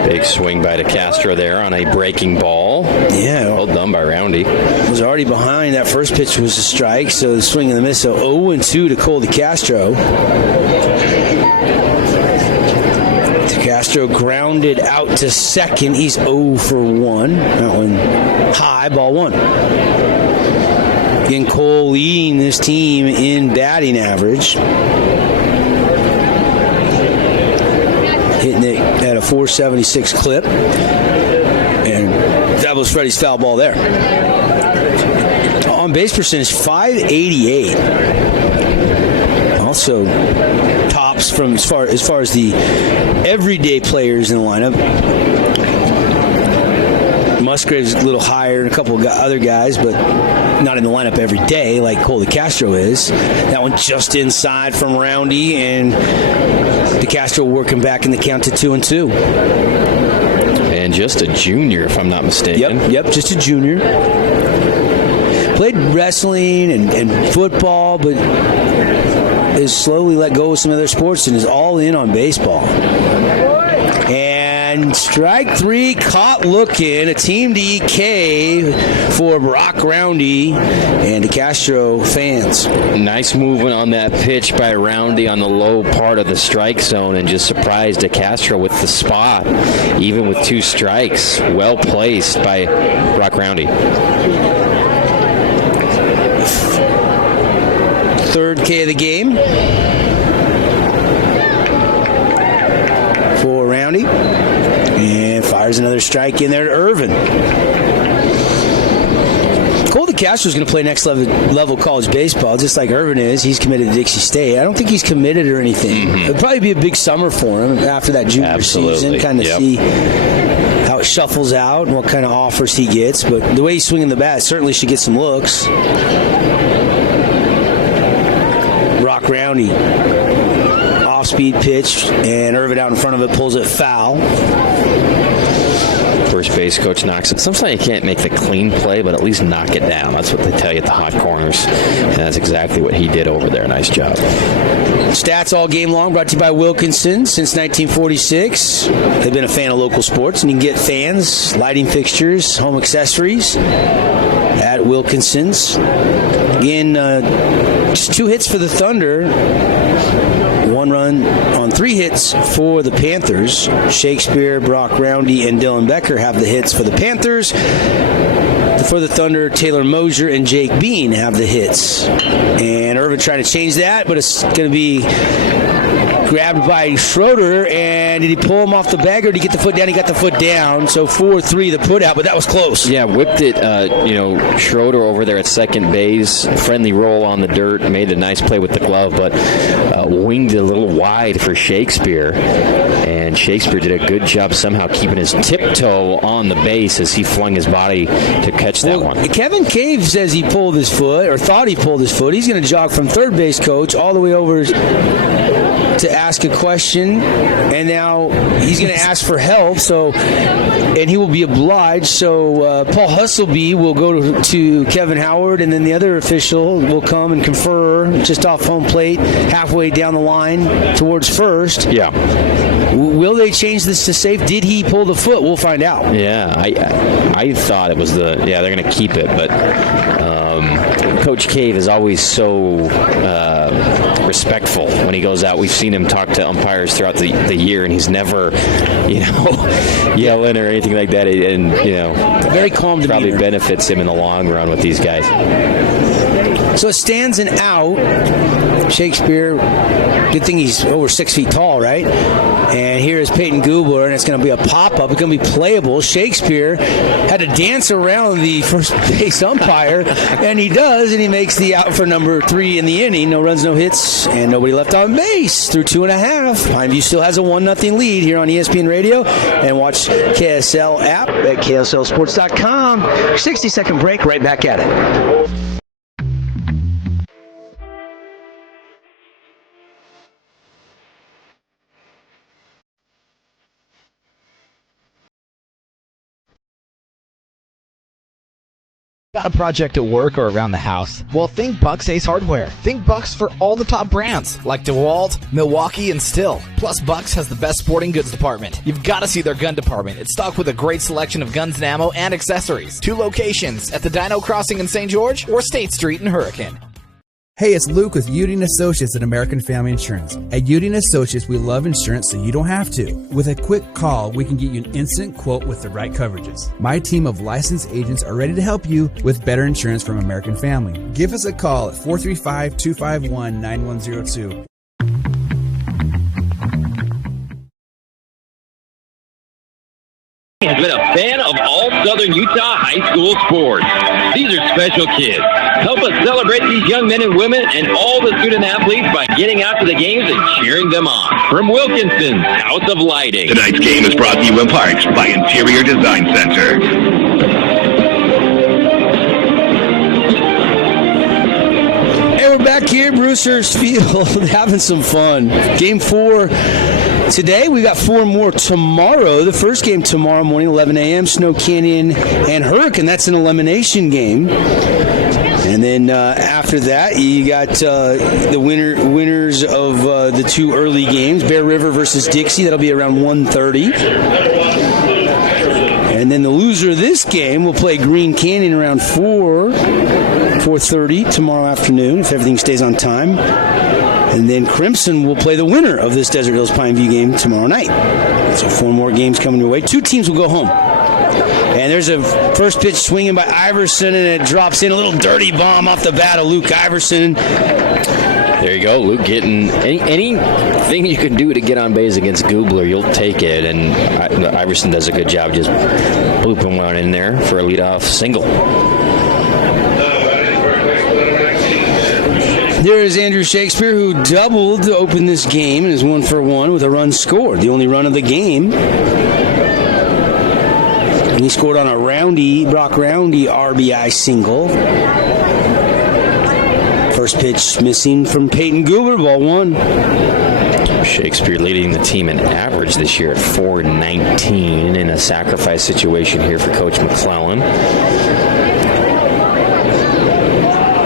Big swing by DeCastro there on a breaking ball. Yeah. Well done by Roundy. Was already behind. That first pitch was a strike, so the swing and the miss. So 0-2 to Cole DeCastro. DeCastro grounded out to second. He's 0 for 1. That one high, ball 1. Again, Cole leading this team in batting average. Hitting it at a 476 clip. And Fabulous Freddy's foul ball there. On base percentage, .588. Also tops from as far as the everyday players in the lineup. Musgrave's a little higher than a couple of other guys, but not in the lineup every day like Cole DeCastro is. That one just inside from Roundy, and DeCastro working back in the count to 2-2. And just a junior, if I'm not mistaken. Yep, just a junior. Played wrestling and football, but is slowly let go of some other sports and is all in on baseball. And strike three, caught looking, a team DK for Brock Roundy and DeCastro fans. Nice movement on that pitch by Roundy on the low part of the strike zone, and just surprised DeCastro with the spot, even with 2 strikes. Well placed by Brock Roundy. Third K of the game for Roundy. And fires another strike in there to Irvin. Cole DeCastro is going to play next level college baseball, just like Irvin is. He's committed to Dixie State. I don't think he's committed or anything. Mm-hmm. It'll probably be a big summer for him after that junior season, kind of see how it shuffles out and what kind of offers he gets. But the way he's swinging the bat certainly should get some looks. Brock Roundy, off-speed pitch, and Irvin out in front of it pulls it foul. First base coach knocks it. Sometimes you can't make the clean play, but at least knock it down. That's what they tell you at the hot corners, and that's exactly what he did over there. Nice job. Stats all game long brought to you by Wilkinson since 1946. They've been a fan of local sports, and you can get fans, lighting fixtures, home accessories at Wilkinson's. Again, just 2 hits for the Thunder. 1 run on 3 hits for the Panthers. Shakespeare, Brock Roundy, and Dylan Becker have the hits for the Panthers. For the Thunder, Taylor Mosier and Jake Bean have the hits. And Irvin trying to change that, but it's going to be grabbed by Schroeder. And did he pull him off the bag, or did he get the foot down? He got the foot down. So 4-3 the put out, but that was close. Yeah, whipped it. Schroeder over there at second base. Friendly roll on the dirt. Made a nice play with the glove, but winged it a little wide for Shakespeare. And Shakespeare did a good job somehow keeping his tiptoe on the base as he flung his body to catch that one. Kevin Cave says he pulled his foot, or thought he pulled his foot. He's going to jog from third base coach all the way over to ask a question, and now he's going to ask for help, and he will be obliged. So Paul Hustleby will go to Kevin Howard, and then the other official will come and confer just off home plate, halfway down the line towards first. Yeah. Will they change this to safe? Did he pull the foot? We'll find out. Yeah, I thought it was they're going to keep it, but Coach Cave is always so respectful when he goes out. We've seen him talk to umpires throughout the year, and he's never, yelling or anything like that. And very calm demeanor. Probably benefits him in the long run with these guys. So it stands an out. Shakespeare, good thing he's over 6 feet tall, right? And here is Peyton Gubler, and it's going to be a pop-up. It's going to be playable. Shakespeare had to dance around the first base umpire, and he does, and he makes the out for number 3 in the inning. No runs, no hits, and nobody left on base through 2.5. Pineview still has a 1-0 lead here on ESPN Radio, and watch KSL app at KSLSports.com. 60-second break, right back at it. Got a project at work or around the house? Well, think Bucks Ace Hardware. Think Bucks for all the top brands like DeWalt, Milwaukee, and Stihl. Plus, Bucks has the best sporting goods department. You've got to see their gun department. It's stocked with a great selection of guns and ammo and accessories. 2 locations at the Dino Crossing in St. George or State Street in Hurricane. Hey, it's Luke with Udine Associates at American Family Insurance. At Udine Associates, we love insurance so you don't have to. With a quick call, we can get you an instant quote with the right coverages. My team of licensed agents are ready to help you with better insurance from American Family. Give us a call at 435-251-9102. has been a fan of all Southern Utah high school sports. These are special kids. Help us celebrate these young men and women and all the student athletes by getting out to the games and cheering them on. From Wilkinson's House of Lighting. Tonight's game is brought to you in part by Interior Design Center. We're back here at Brewster's Field having some fun. Game 4 today. We got 4 more tomorrow. The first game tomorrow morning, 11 a.m., Snow Canyon and Hurricane. That's an elimination game. And then after that, you got the winners of the 2 early games, Bear River versus Dixie. That'll be around 1:30. And then the loser of this game will play Green Canyon around 4:30 tomorrow afternoon, if everything stays on time. And then Crimson will play the winner of this Desert Hills Pineview game tomorrow night. So 4 more games coming your way. 2 teams will go home. And there's a first pitch swinging by Iverson, and it drops in a little dirty bomb off the bat of Luke Iverson. There you go, Luke getting anything you can do to get on base against Goobler, you'll take it. And Iverson does a good job just blooping one in there for a leadoff single. There is Andrew Shakespeare, who doubled to open this game and is 1 for 1 with a run scored, the only run of the game. And he scored on a Brock Roundy RBI single. First pitch missing from Peyton Goobler, ball 1. Shakespeare leading the team in average this year at .419 in a sacrifice situation here for Coach McClellan.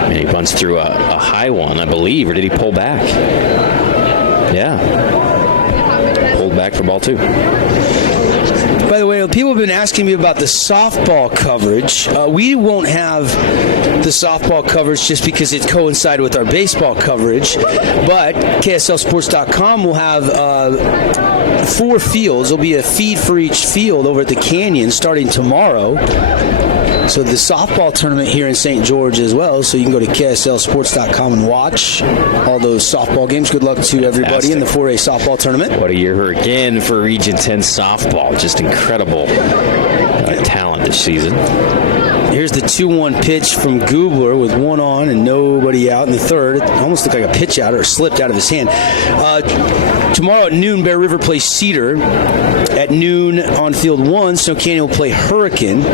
And he bunts through a high one, I believe, or did he pull back? Yeah. Pulled back for ball 2. By the way, people have been asking me about the softball coverage. We won't have the softball coverage just because it coincided with our baseball coverage, but KSLSports.com will have 4 fields. There'll be a feed for each field over at the Canyon starting tomorrow. So the softball tournament here in St. George as well. So you can go to KSLSports.com and watch all those softball games. Good luck to everybody in the 4A softball tournament. What a year again for Region 10 softball. Just incredible talent this season. Here's the 2-1 pitch from Goobler with 1 on and nobody out in the third. It almost looked like a pitch out or slipped out of his hand. Tomorrow at noon, Bear River plays Cedar. At noon on field 1, Snow Canyon will play Hurricane.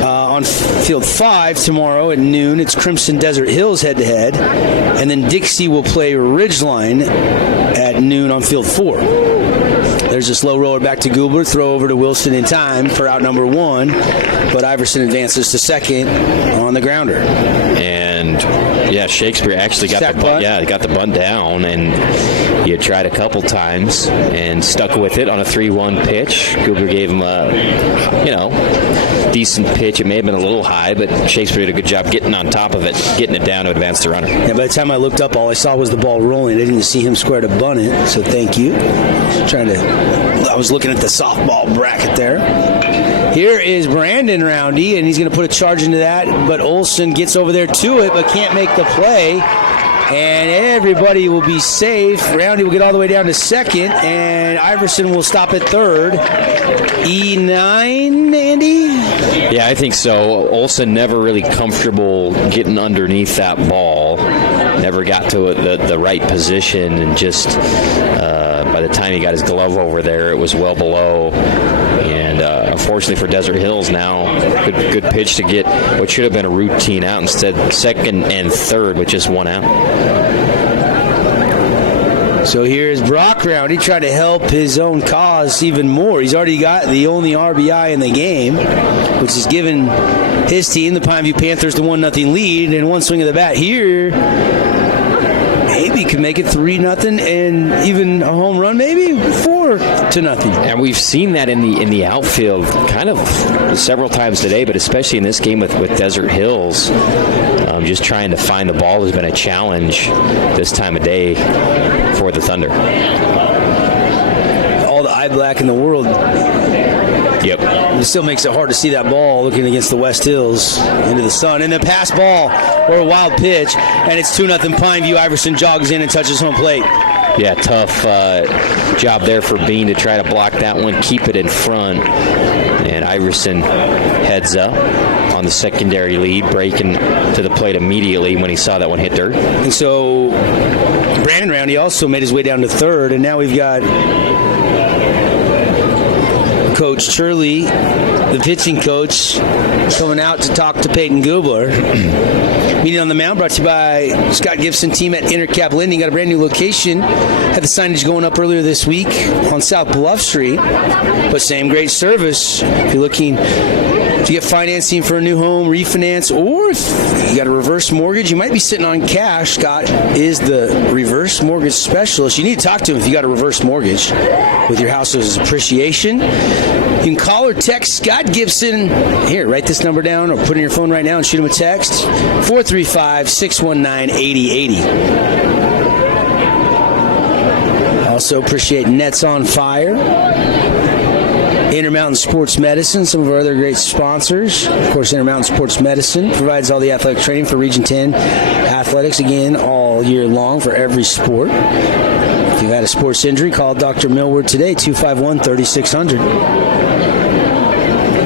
On field 5 tomorrow at noon, it's Crimson Desert Hills head-to-head. And then Dixie will play Ridgeline at noon on field 4. There's a slow roller back to Goobler, throw over to Wilson in time for out number 1, but Iverson advances to second on the grounder. And yeah, Shakespeare actually got the bunt. Yeah, got the bunt down, and he had tried a couple times and stuck with it on a 3-1 pitch. Goobler gave him a, decent pitch. It may have been a little high, but Shakespeare did a good job getting on top of it, getting it down to advance the runner. Yeah, by the time I looked up, all I saw was the ball rolling. I didn't see him square to bunt it, so thank you. I was looking at the softball bracket there. Here is Brandon Roundy, and he's going to put a charge into that, but Olson gets over there to it, but can't make the play. And everybody will be safe. Roundy will get all the way down to second, and Iverson will stop at third. E9, Andy? Yeah, I think so. Olson never really comfortable getting underneath that ball. Never got to the right position, and just by the time he got his glove over there, it was well below. And unfortunately for Desert Hills now, good pitch to get what should have been a routine out. Instead, second and third with just 1 out. So here's Brock Round. He tried to help his own cause even more. He's already got the only RBI in the game, which has given his team, the Pineview Panthers, the 1-0 lead. And one swing of the bat here, maybe could make it 3-0 and even a home run, maybe 4-0. And we've seen that in the outfield kind of several times today, but especially in this game with Desert Hills. Just trying to find the ball has been a challenge this time of day for the Thunder. All the eye black in the world. Yep. It still makes it hard to see that ball looking against the West Hills into the sun. And the pass ball or a wild pitch, and it's 2-0 Pineview. Iverson jogs in and touches home plate. Yeah, tough job there for Bean to try to block that one, keep it in front. And Iverson heads up on the secondary lead, breaking to the plate immediately when he saw that one hit dirt. And so Brandon Roundy also made his way down to third, and now we've got Coach Turley, the pitching coach, coming out to talk to Peyton Gubler. Meeting on the mound brought to you by Scott Gibson team at Intercap Lending. Got a brand new location. Had the signage going up earlier this week on South Bluff Street. But same great service. If you're looking to get financing for a new home, refinance, or if you got a reverse mortgage, you might be sitting on cash. Scott is the reverse mortgage specialist. You need to talk to him if you got a reverse mortgage with your house's appreciation. You can call or text Scott Gibson. Here, write this number down or put it in your phone right now and shoot him a text. 435-619-8080. Also appreciate Nets on Fire, Intermountain Sports Medicine, some of our other great sponsors. Of course, Intermountain Sports Medicine provides all the athletic training for Region 10 athletics, again, all year long for every sport. If you've had a sports injury, call Dr. Millward today, 251-3600.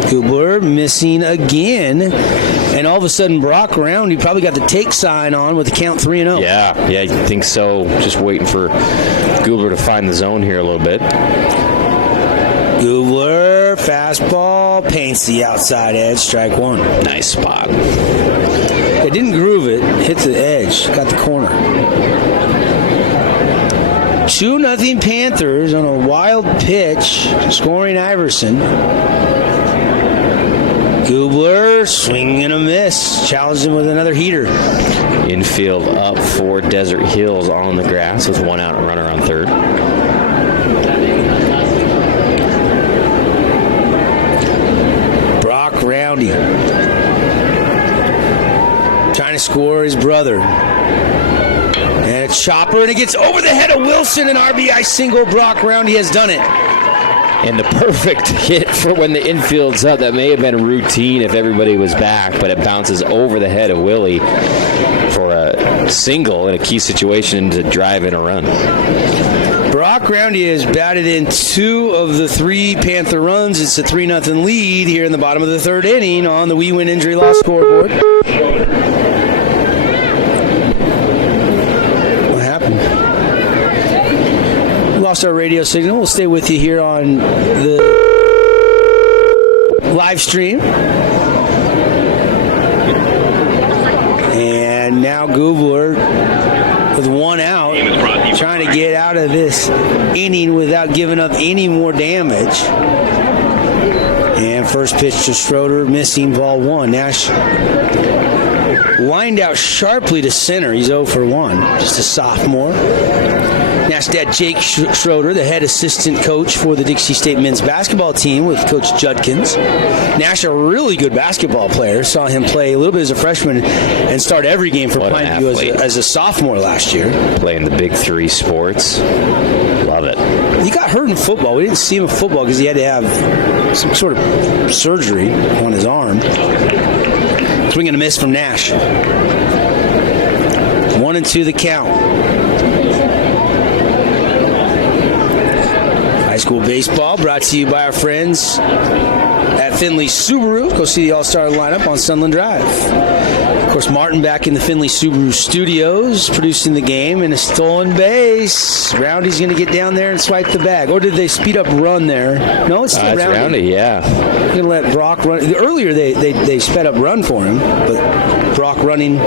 Gubler missing again, and all of a sudden Brock Roundy probably got the take sign on with the count 3-0. Yeah, I think so. Just waiting for Gubler to find the zone here a little bit. Gubler, fastball, paints the outside edge, strike one. Nice spot. It didn't groove it, hit the edge, got the corner. 2-0 Panthers on a wild pitch, scoring Iverson. Gubler, swing and a miss. Challenged him with another heater. Infield up for Desert Hills on the grass with one out and runner on third. Brock Roundy trying to score his brother. And a chopper, and it gets over the head of Wilson. An RBI single. Brock Roundy has done it. And the perfect hit for when the infield's up. That may have been a routine if everybody was back, but it bounces over the head of Willie for a single in a key situation to drive in a run. Brock Roundy has batted in 2 of the 3 Panther runs. It's a 3-0 lead here in the bottom of the third inning on the We Win Injury Law scoreboard. What happened? Lost our radio signal. We'll stay with you here on the live stream. And now Gubler with one out, trying to get out of this inning without giving up any more damage. And first pitch to Schroeder, missing, ball one. Nash lined out sharply to center. He's 0 for 1, just a sophomore. Nash's dad, Jake Schroeder, the head assistant coach for the Dixie State men's basketball team with Coach Judkins. Nash, a really good basketball player. Saw him play a little bit as a freshman and start every game for Pineview as a sophomore last year. Playing the big 3 sports. Love it. He got hurt in football. We didn't see him in football because he had to have some sort of surgery on his arm. Swing and a miss from Nash. 1-2 the count. High school baseball brought to you by our friends at Finley Subaru. Go see the all-star lineup on Sunland Drive. Of course, Martin back in the Finley Subaru studios producing the game, and a stolen base. Roundy's going to get down there and swipe the bag. Or did they speed up run there? No, it's still Roundy. Roundy, yeah. They're going to let Brock run. Earlier they sped up run for him, but Brock running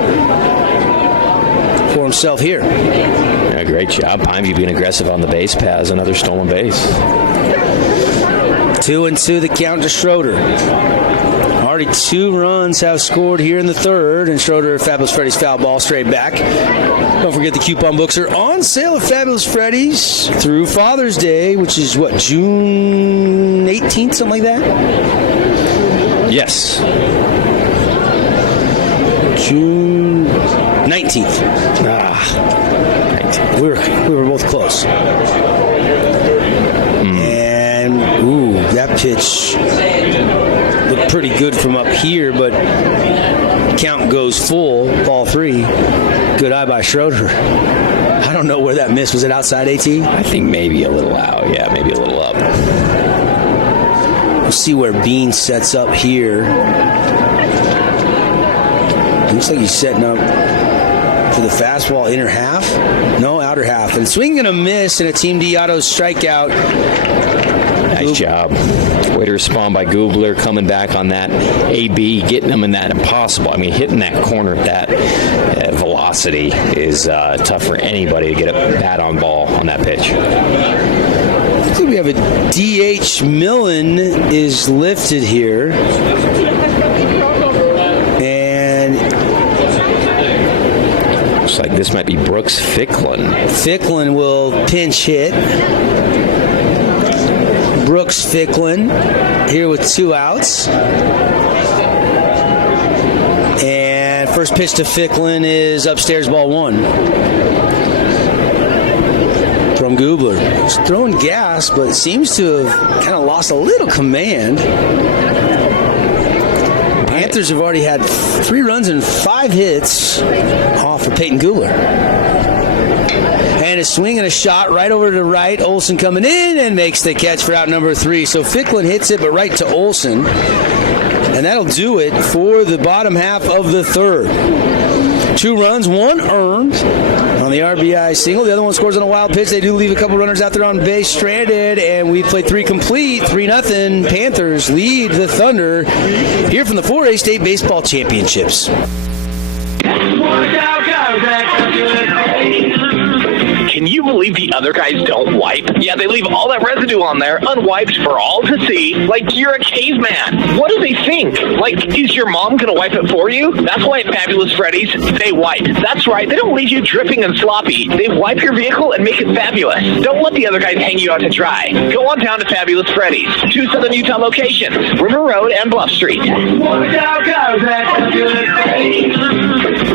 for himself here. Yeah, great job. Pineview being aggressive on the base paths. Another stolen base. 2-2 the count to Schroeder. Already 2 runs have scored here in the third, and Schroeder, Fabulous Freddy's foul ball straight back. Don't forget the coupon books are on sale at Fabulous Freddy's through Father's Day, which is what, June 18th, something like that? Yes. June 19th. 19th. We were both close. And that pitch looked pretty good from up here, but count goes full, ball 3. Good eye by Schroeder. I don't know where that miss. Was it outside, AT? I think maybe a little out. Yeah, maybe a little up. We'll see where Bean sets up here. Looks like he's setting up for the fastball inner half. No, outer half. And swing and a miss and a Team D auto strikeout. Nice job. Way to respond by Goobler, coming back on that AB, getting them in that impossible. I mean, hitting that corner at that velocity is tough for anybody to get a bat on ball on that pitch. I think we have a DH. Millen is lifted here. And looks like this might be Brooks Ficklin. Ficklin will pinch hit. Brooks Ficklin here with 2 outs. And first pitch to Ficklin is upstairs, ball 1. From Goobler. He's throwing gas, but seems to have kind of lost a little command. Panthers have already had 3 runs and 5 hits off of Peyton Goobler. And a swing and a shot right over to the right. Olsen coming in and makes the catch for out number 3. So Ficklin hits it, but right to Olsen. And that'll do it for the bottom half of the 3rd. 2 runs, 1 earned on the RBI single. The other one scores on a wild pitch. They do leave a couple runners out there on base stranded, and we played 3 complete. 3-0. Panthers lead the Thunder here from the 4A State Baseball Championships. Can you believe the other guys don't wipe? Yeah, they leave all that residue on there unwiped for all to see, like you're a caveman. What do they think? Like, is your mom gonna wipe it for you? That's why at Fabulous Freddy's, they wipe. That's right, they don't leave you dripping and sloppy. They wipe your vehicle and make it fabulous. Don't let the other guys hang you out to dry. Go on down to Fabulous Freddy's, 2 Southern Utah locations, River Road and Bluff Street.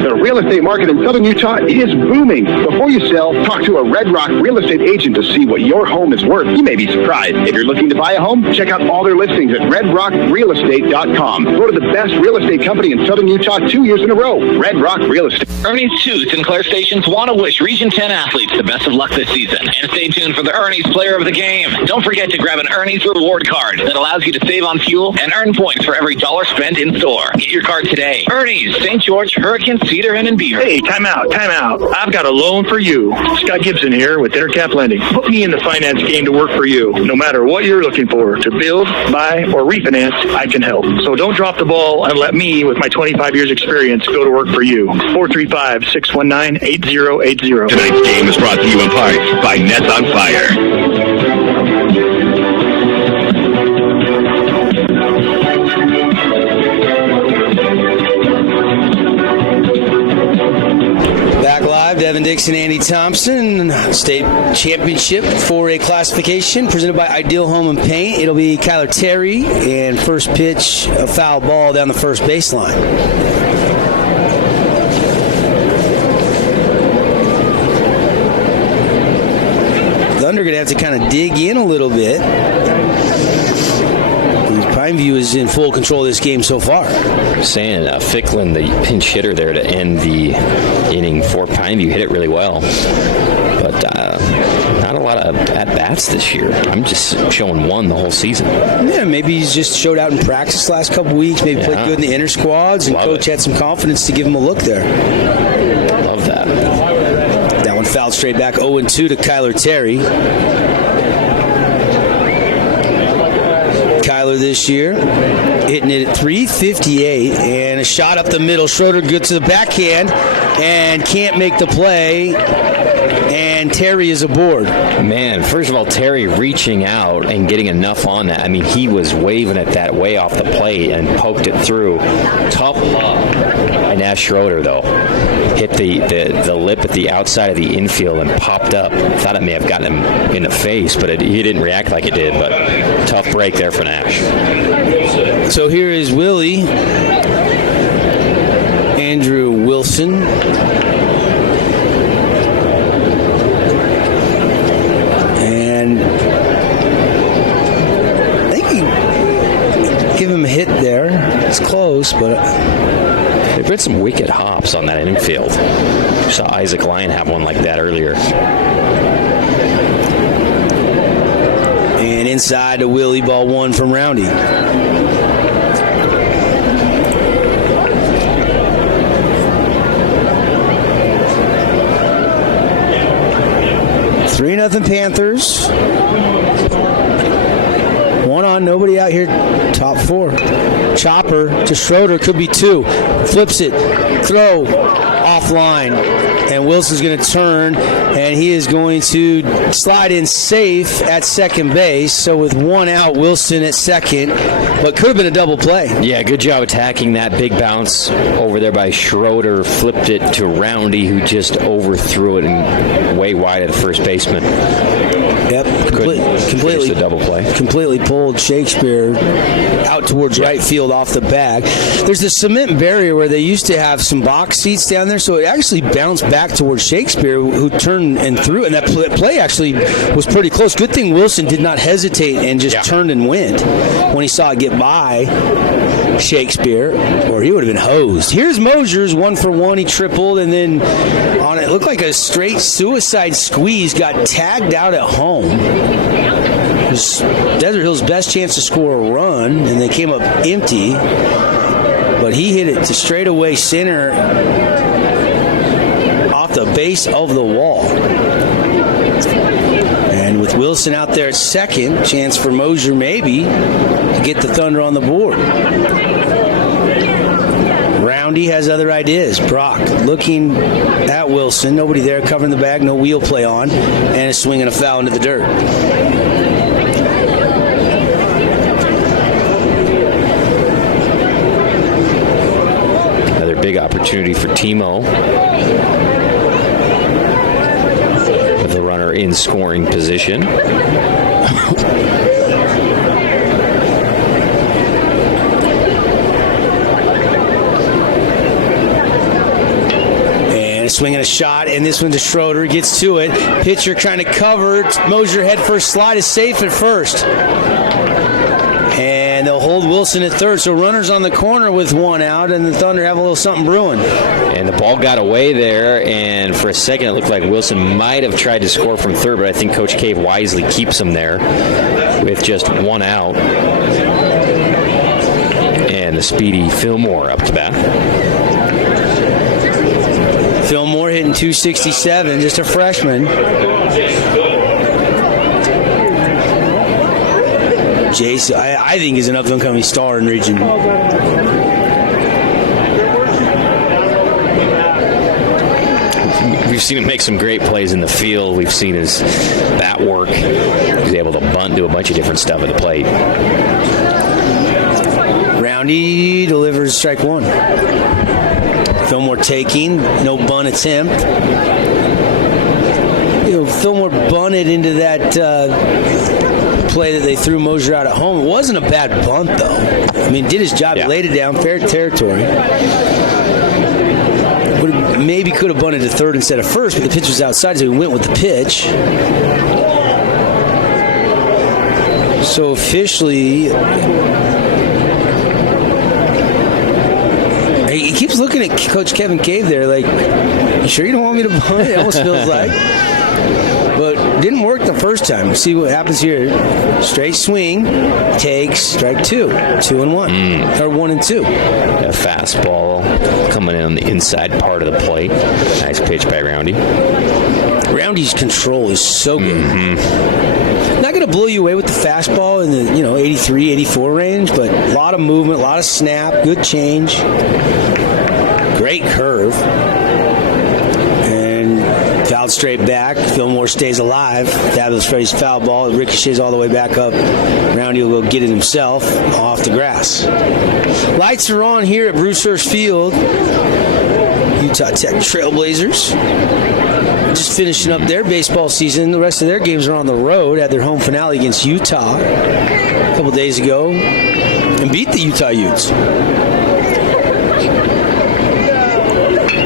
The real estate market in Southern Utah is booming. Before you sell, talk to a Red Rock real estate agent to see what your home is worth. You may be surprised. If you're looking to buy a home, check out all their listings at redrockrealestate.com. Go to the best real estate company in Southern Utah 2 years in a row. Red Rock Real Estate. Ernie's 2 Sinclair stations want to wish Region 10 athletes the best of luck this season. And stay tuned for the Ernie's Player of the Game. Don't forget to grab an Ernie's reward card that allows you to save on fuel and earn points for every dollar spent in store. Get your card today. Ernie's, St. George, Hurricane, Cedar, and Beaver. Hey, time out. I've got a loan for you. Scott Gibson here with Intercap Lending. Put me in the finance game to work for you. No matter what you're looking for, to build, buy, or refinance, I can help. So don't drop the ball and let me, with my 25 years experience, go to work for you. 435-619-8080. Tonight's game is brought to you in part by Nets on Fire. Back live, Devin Dixon, Andy Thompson, state championship for a classification presented by Ideal Home and Paint. It'll be Kyler Terry, and first pitch, a foul ball down the first baseline. Thunder going to have to kind of dig in a little bit. Pineview is in full control of this game so far. Saying Ficklin, the pinch hitter there to end the inning for Pineview, hit it really well. But not a lot of at-bats this year. I'm just showing 1 the whole season. Yeah, maybe he's just showed out in practice the last couple weeks, maybe played good in the inter squads, and Coach had some confidence to give him a look there. Love that. That one fouled straight back, 0-2 to Kyler Terry. Kyler this year, hitting it at .358, and a shot up the middle. Schroeder gets to the backhand and can't make the play, and Terry is aboard. Man, first of all, Terry reaching out and getting enough on that. I mean, he was waving at that way off the plate and poked it through. Tough up. And Ash Schroeder, though, hit the lip at the outside of the infield and popped up. Thought it may have gotten him in the face, but he didn't react like it did. But tough break there for Nash. So here is Willie. Andrew Wilson. And I think he give him a hit there. It's close, but They've been some wicked hops on that infield. Saw Isaac Lyon have one like that earlier. And inside to Willie, ball 1 from Roundy. 3-0 Panthers. 1 on, nobody out here. Top 4. Chopper to Schroeder, could be 2. Flips it, throw, offline. And Wilson's going to turn, and he is going to slide in safe at second base. So with 1 out, Wilson at second, but could have been a double play. Yeah, good job attacking that big bounce over there by Schroeder. Flipped it to Roundy, who just overthrew it and way wide of the first baseman. Yep, completely a double play. Completely pulled Shakespeare out towards right field off the bag. There's the cement barrier where they used to have some box seats down there, so it actually bounced back towards Shakespeare, who turned and threw, and that play actually was pretty close. Good thing Wilson did not hesitate and just turned and went when he saw it get by Shakespeare, or he would have been hosed. Here's Mosier's 1 for 1. He tripled, and then on it looked like a straight suicide squeeze, got tagged out at home. It was Desert Hill's best chance to score a run, and they came up empty, but he hit it to straightaway center off the base of the wall. And with Wilson out there at second, chance for Mosier maybe to get the Thunder on the board. Roundy has other ideas. Brock looking at Wilson. Nobody there covering the bag. No wheel play on. And a swing and a foul into the dirt. Another big opportunity for Timo. With the runner in scoring position. Swinging a shot, and this one to Schroeder, gets to it. Pitcher trying to cover. Mosier head first, slide is safe at first. And they'll hold Wilson at third. So runners on the corner with 1 out, and the Thunder have a little something brewing. And the ball got away there, and for a second it looked like Wilson might have tried to score from third, but I think Coach Cave wisely keeps him there with just 1 out. And the speedy Fillmore up to bat. Fillmore hitting 267, just a freshman. Jace, I think is an up-and-coming star in region. We've seen him make some great plays in the field. We've seen his bat work. He's able to bunt, do a bunch of different stuff at the plate. Roundy delivers strike 1. Fillmore taking, no bunt attempt. Fillmore bunted into that play that they threw Mosier out at home. It wasn't a bad bunt, though. I mean, did his job, laid it down, fair territory. Maybe could have bunted to third instead of first, but the pitch was outside, so he went with the pitch. So officially, he keeps looking at Coach Kevin Cave there like, you sure you don't want me to bunt? It almost feels like. But didn't work the first time. We'll see what happens here. Straight swing, takes, strike 2. 2-1. Or 1-2. A fastball coming in on the inside part of the plate. Nice pitch by Roundy. Roundy's control is so good. Not going to blow you away with the fastball in the 83, 84 range, but a lot of movement, a lot of snap, good change, great curve, and fouled straight back. Fillmore stays alive. Fabulous Freddy's foul ball. It ricochets all the way back up. Roundy will go get it himself off the grass. Lights are on here at Brucehurst Field. Utah Tech Trailblazers just finishing up their baseball season. The rest of their games are on the road. Had their home finale against Utah a couple days ago and beat the Utah Utes.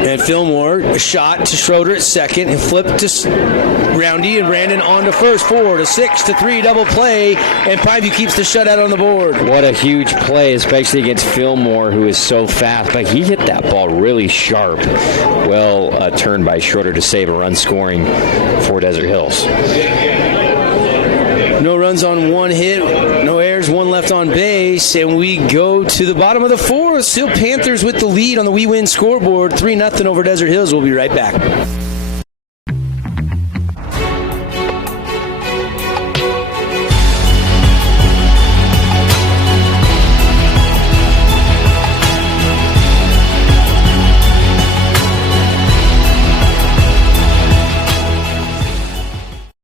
And Fillmore, a shot to Schroeder at second, and flip to Roundy, and Brandon on to first. 4 to 6 to 3 double play, and Pineview keeps the shutout on the board. What a huge play, especially against Fillmore, who is so fast. But he hit that ball really sharp. Well turned by Schroeder to save a run scoring for Desert Hills. No runs on one hit, no errors, one left on base, and we go to the bottom of the fourth. Still Panthers with the lead on the We Win scoreboard, 3-0 over Desert Hills. We'll be right back.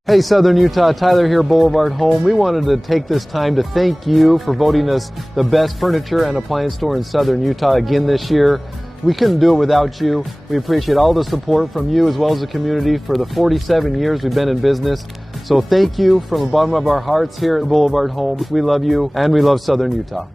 Hey Southern Utah, Tyler here, Boulevard Home. We wanted to take this time to thank you for voting us the best furniture and appliance store in Southern Utah again this year. We couldn't do it without you. We appreciate all the support from you as well as the community for the 47 years we've been in business. So thank you from the bottom of our hearts here at Boulevard Home. We love you and we love Southern Utah.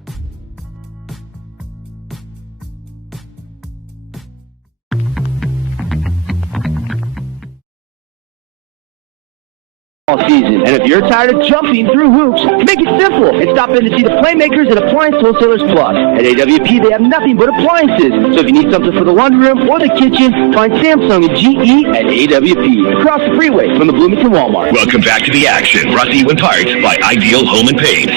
All season. And if you're tired of jumping through hoops, make it simple and stop in to see the Playmakers at Appliance Wholesalers Plus. At AWP, they have nothing but appliances. So if you need something for the laundry room or the kitchen, find Samsung and GE at AWP. Across the freeway from the Bloomington Walmart. Welcome back to the action. Brought to you in part by Ideal Home and Paint.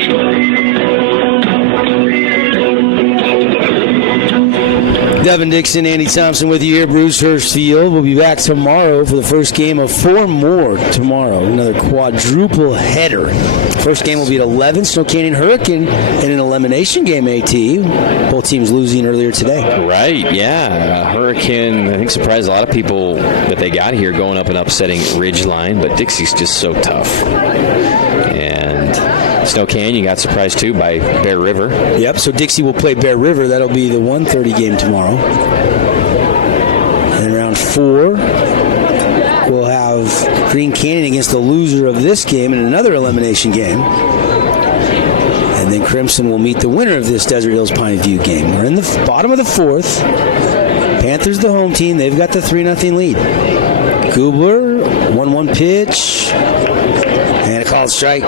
Devin Dixon, Andy Thompson with you here, Bruce Hurstfield. We'll be back tomorrow for the first game of 4 more tomorrow. Another quadruple header. First game will be at 11, Snow Canyon Hurricane in an elimination game, AT. Both teams losing earlier today. Right, yeah. Hurricane, I think, surprised a lot of people that they got here going up and upsetting Ridgeline, but Dixie's just so tough. And Snow Canyon got surprised, too, by Bear River. Yep, so Dixie will play Bear River. That'll be the 1:30 game tomorrow. And round 4, we'll have Green Canyon against the loser of this game in another elimination game. And then Crimson will meet the winner of this Desert Hills Pineview game. We're in the bottom of the 4th. Panthers the home team. They've got the 3-0 lead. Gubler, 1-1 pitch, and a called strike.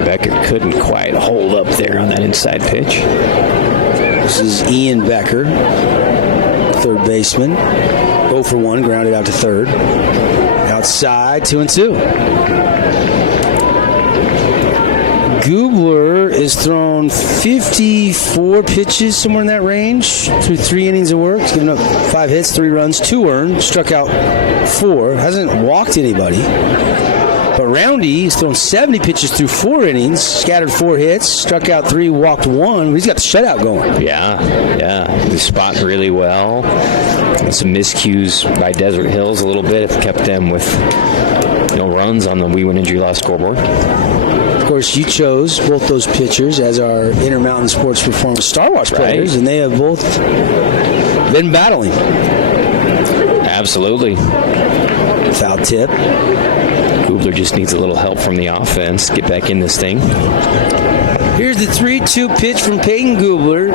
Becker couldn't quite hold up there on that inside pitch. This is Ian Becker, third baseman. 0 for 1, grounded out to third. Outside, 2-2. Gubler is thrown 54 pitches, somewhere in that range, through 3 innings of work. He's given up 5 hits, 3 runs, 2 earned, struck out 4. Hasn't walked anybody. But Roundy has thrown 70 pitches through 4 innings, scattered 4 hits, struck out 3, walked 1. He's got the shutout going. Yeah. He's spotting really well. And some miscues by Desert Hills a little bit. Have kept them with no runs on the We Win Injury Loss scoreboard. Of course, you chose both those pitchers as our Intermountain Sports Performance Star Wars players, and they have both been battling. Absolutely. Foul tip. Gubler just needs a little help from the offense. Get back in this thing. Here's the 3-2 pitch from Peyton Gubler.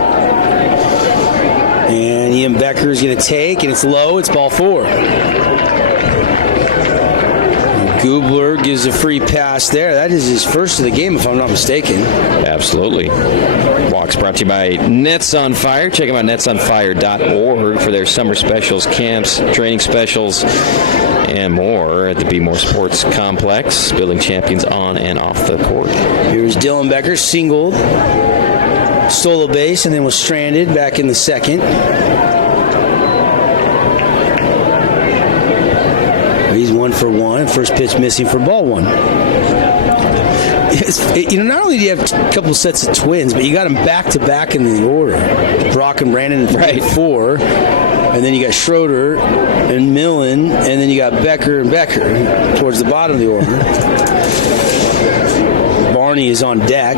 And Ian Becker is going to take, and it's low. It's ball 4. Gubler gives a free pass there. That is his first of the game, if I'm not mistaken. Absolutely. Walks brought to you by Nets on Fire. Check them out at netsonfire.org for their summer specials, camps, training specials, and more at the Be More Sports Complex, building champions on and off the court. Here's Dylan Becker, singled, stole a base, and then was stranded back in the second. He's 1 for 1. First pitch missing for ball 1. Not only do you have a couple sets of twins, but you got them back-to-back in the order. Brock and Brandon at 4. And then you got Schroeder and Millen, and then you got Becker and Becker towards the bottom of the order. Barney is on deck.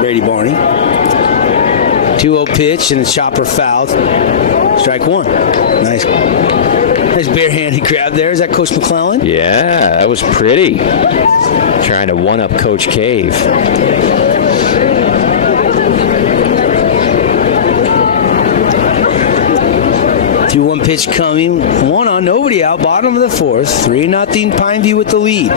Brady Barney. 2-0 pitch, and a chopper fouled. Strike 1. Nice barehanded grab there. Is that Coach McClellan? Yeah, that was pretty. Trying to one-up Coach Cave. 2-1 pitch coming. 1-on, nobody out. Bottom of the fourth. 3-0 Pineview with the lead.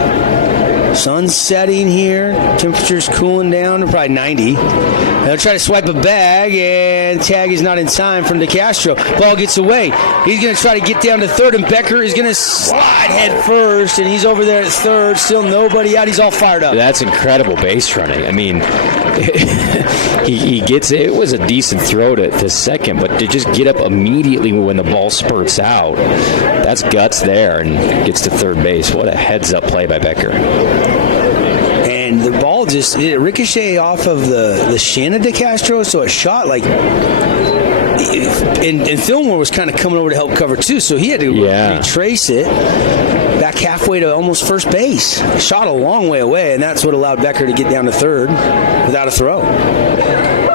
Sun's setting here. Temperature's cooling down to probably 90. They'll try to swipe a bag, and tag is not in time from DeCastro. Ball gets away. He's going to try to get down to third, and Becker is going to slide head first, and he's over there at third. Still nobody out. He's all fired up. That's incredible base running. I mean, he gets it. It was a decent throw to second, but to just get up immediately when the ball spurts out, that's guts there, and gets to third base. What a heads-up play by Becker. And the ball just ricocheted off of the shin of DeCastro, so it shot like. And Fillmore was kind of coming over to help cover too, so he had to retrace it back halfway to almost first base. Shot a long way away, and that's what allowed Becker to get down to third without a throw.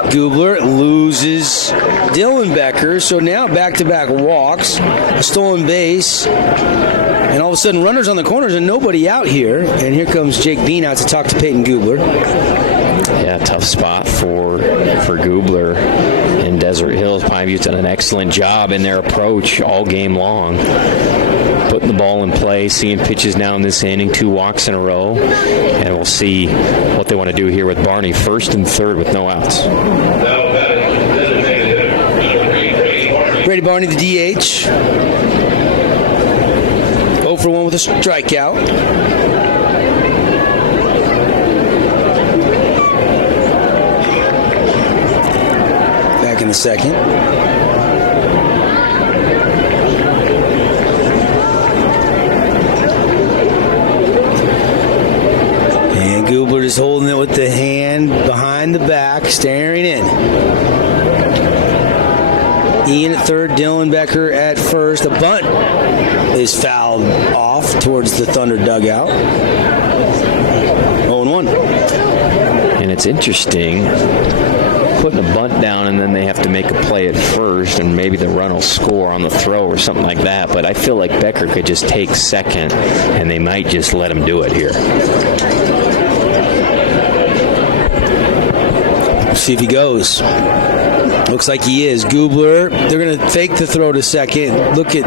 Gubler loses Dylan Becker, so now back-to-back walks, a stolen base, and all of a sudden runners on the corners and nobody out here. And here comes Jake Bean out to talk to Peyton Gubler. Yeah, tough spot for Gubler in Desert Hills. Pineview's done an excellent job in their approach all game long. Putting the ball in play, seeing pitches now in this inning, 2 walks in a row, and we'll see what they want to do here with Barney, first and third with no outs. Brady Barney, the DH. 0 for 1 with a strikeout. Back in the second. And Gubler is holding it with the hand behind the back, staring in. Ian at third, Dylan Becker at first. The bunt is fouled off towards the Thunder dugout. 0-1. And it's interesting, putting a bunt down and then they have to make a play at first, and maybe the run will score on the throw or something like that. But I feel like Becker could just take second, and they might just let him do it here. See if he goes. Looks like he is. Gubler, they're going to fake the throw to second. Look at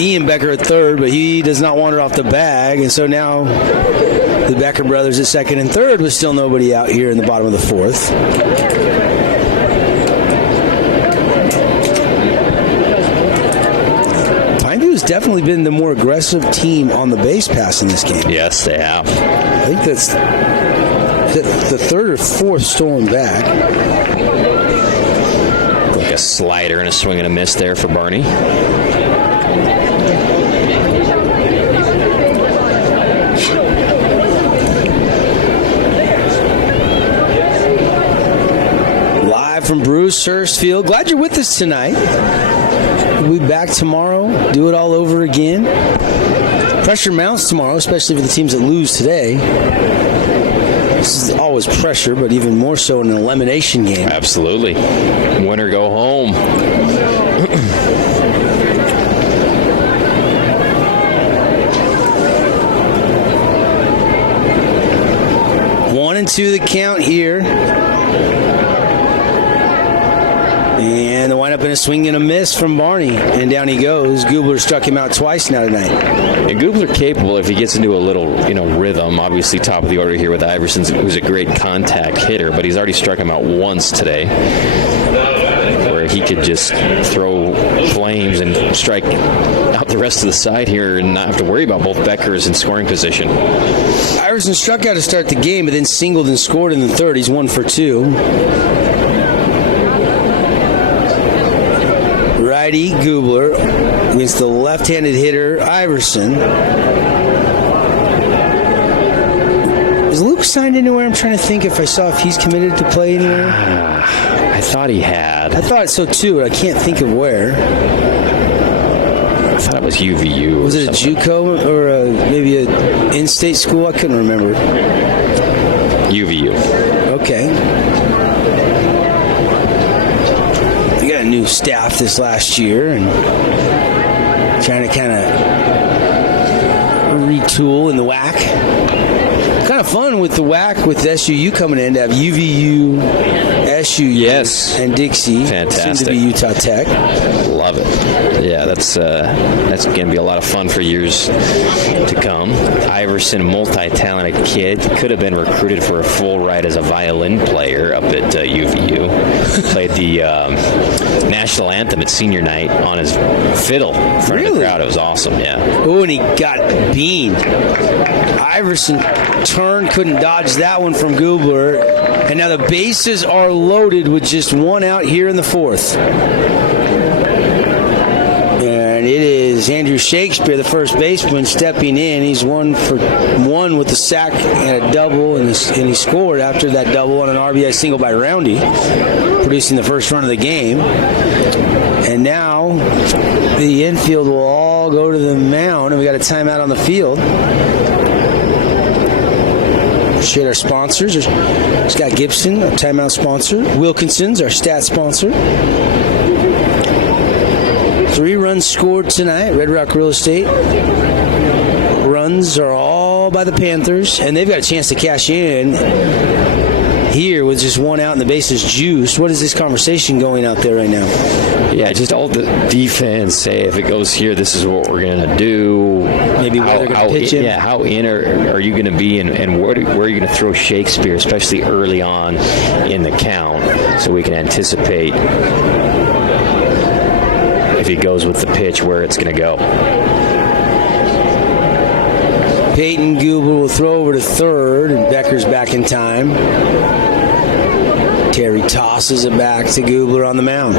Ian Becker at third, but he does not wander off the bag. And so now the Becker brothers at second and third with still nobody out here in the bottom of the fourth. Pineview has definitely been the more aggressive team on the base pass in this game. Yes, they have. I think that's the third or fourth stolen back. Like a slider and a swing and a miss there for Barney. Live from Bruce Hurst Field. Glad you're with us tonight. We'll be back tomorrow. Do it all over again. Pressure mounts tomorrow, especially for the teams that lose today. This is always pressure, but even more so in an elimination game. Absolutely. Winner go home. 1-2 the count here. And the windup in a swing and a miss from Barney. And down he goes. Gubler struck him out twice now tonight. And Gubler capable if he gets into a little, rhythm. Obviously top of the order here with Iverson, who's a great contact hitter, but he's already struck him out once today, where he could just throw flames and strike out the rest of the side here and not have to worry about both Beckers in scoring position. Iverson struck out to start the game, but then singled and scored in the third. He's 1 for 2. Righty Gubler against the left-handed hitter Iverson. Is Luke signed anywhere? I'm trying to think if he's committed to play anywhere. I thought he had. I thought so too, but I can't think of where. I thought it was UVU. Was it a JUCO or maybe an in-state school? I couldn't remember. UVU. Okay. We got a new staff this last year and trying to kind of retool in the WAC. Kind of fun with the WAC with SUU coming in to have UVU, SUU, and Dixie. Fantastic. Soon to be Utah Tech. Love it. Yeah, that's going to be a lot of fun for years to come. Iverson, multi-talented kid, could have been recruited for a full ride as a violin player up at UVU. Played the national anthem at senior night on his fiddle in front of the crowd. It was awesome, yeah. Oh, and he got beamed. Iverson turned, couldn't dodge that one from Gubler. And now the bases are loaded with just one out here in the fourth. And it is Andrew Shakespeare, the first baseman, stepping in. He's 1 for 1 with the sack and a double, and he scored after that double on an RBI single by Roundy, producing the first run of the game. And now the infield will all go to the mound, and we got a timeout on the field. Appreciate our sponsors. Scott Gibson, our timeout sponsor. Wilkinson's, our stat sponsor. 3 runs scored tonight, Red Rock Real Estate. Runs are all by the Panthers, and they've got a chance to cash in here with just one out and the bases juiced. What is this conversation going out there right now? Yeah, just all the defense say if it goes here, this is what we're going to do. Maybe where they're going to pitch him. Yeah, how in are you going to be, and where are you going to throw Shakespeare, especially early on in the count, so we can anticipate if he goes with the pitch where it's going to go. Peyton Gubler will throw over to third, and Becker's back in time. Terry tosses it back to Gubler on the mound.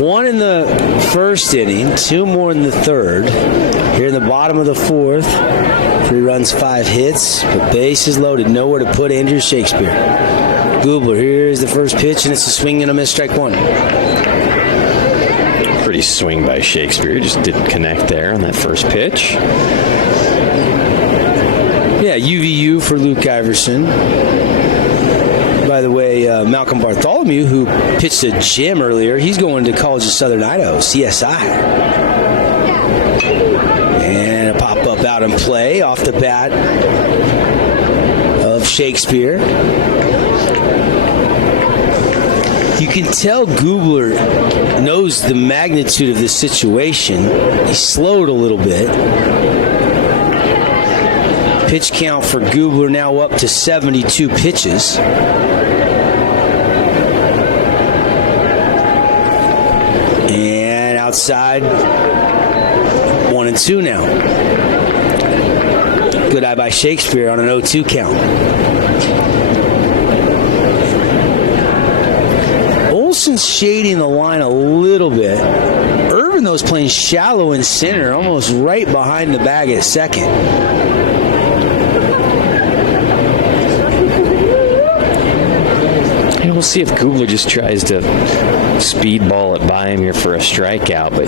1 in the first inning, 2 more in the third. Here in the bottom of the fourth, 3 runs, 5 hits, but bases loaded. Nowhere to put Andrew Shakespeare. Gubler, here's the first pitch, and it's a swing and a miss, strike 1. Pretty swing by Shakespeare. Just didn't connect there on that first pitch. Yeah, UVU for Luke Iverson. By the way, Malcolm Bartholomew, who pitched a gym earlier, he's going to College of Southern Idaho, CSI. And a pop-up out in play off the bat of Shakespeare. You can tell Gubler knows the magnitude of this situation. He slowed a little bit. Pitch count for Gubler now up to 72 pitches. And outside, 1-2 now. Good eye by Shakespeare on an 0-2 count. Olsen's shading the line a little bit. Irvin, though, is playing shallow in center, almost right behind the bag at second. And we'll see if Gubler just tries to speedball it by him here for a strikeout, but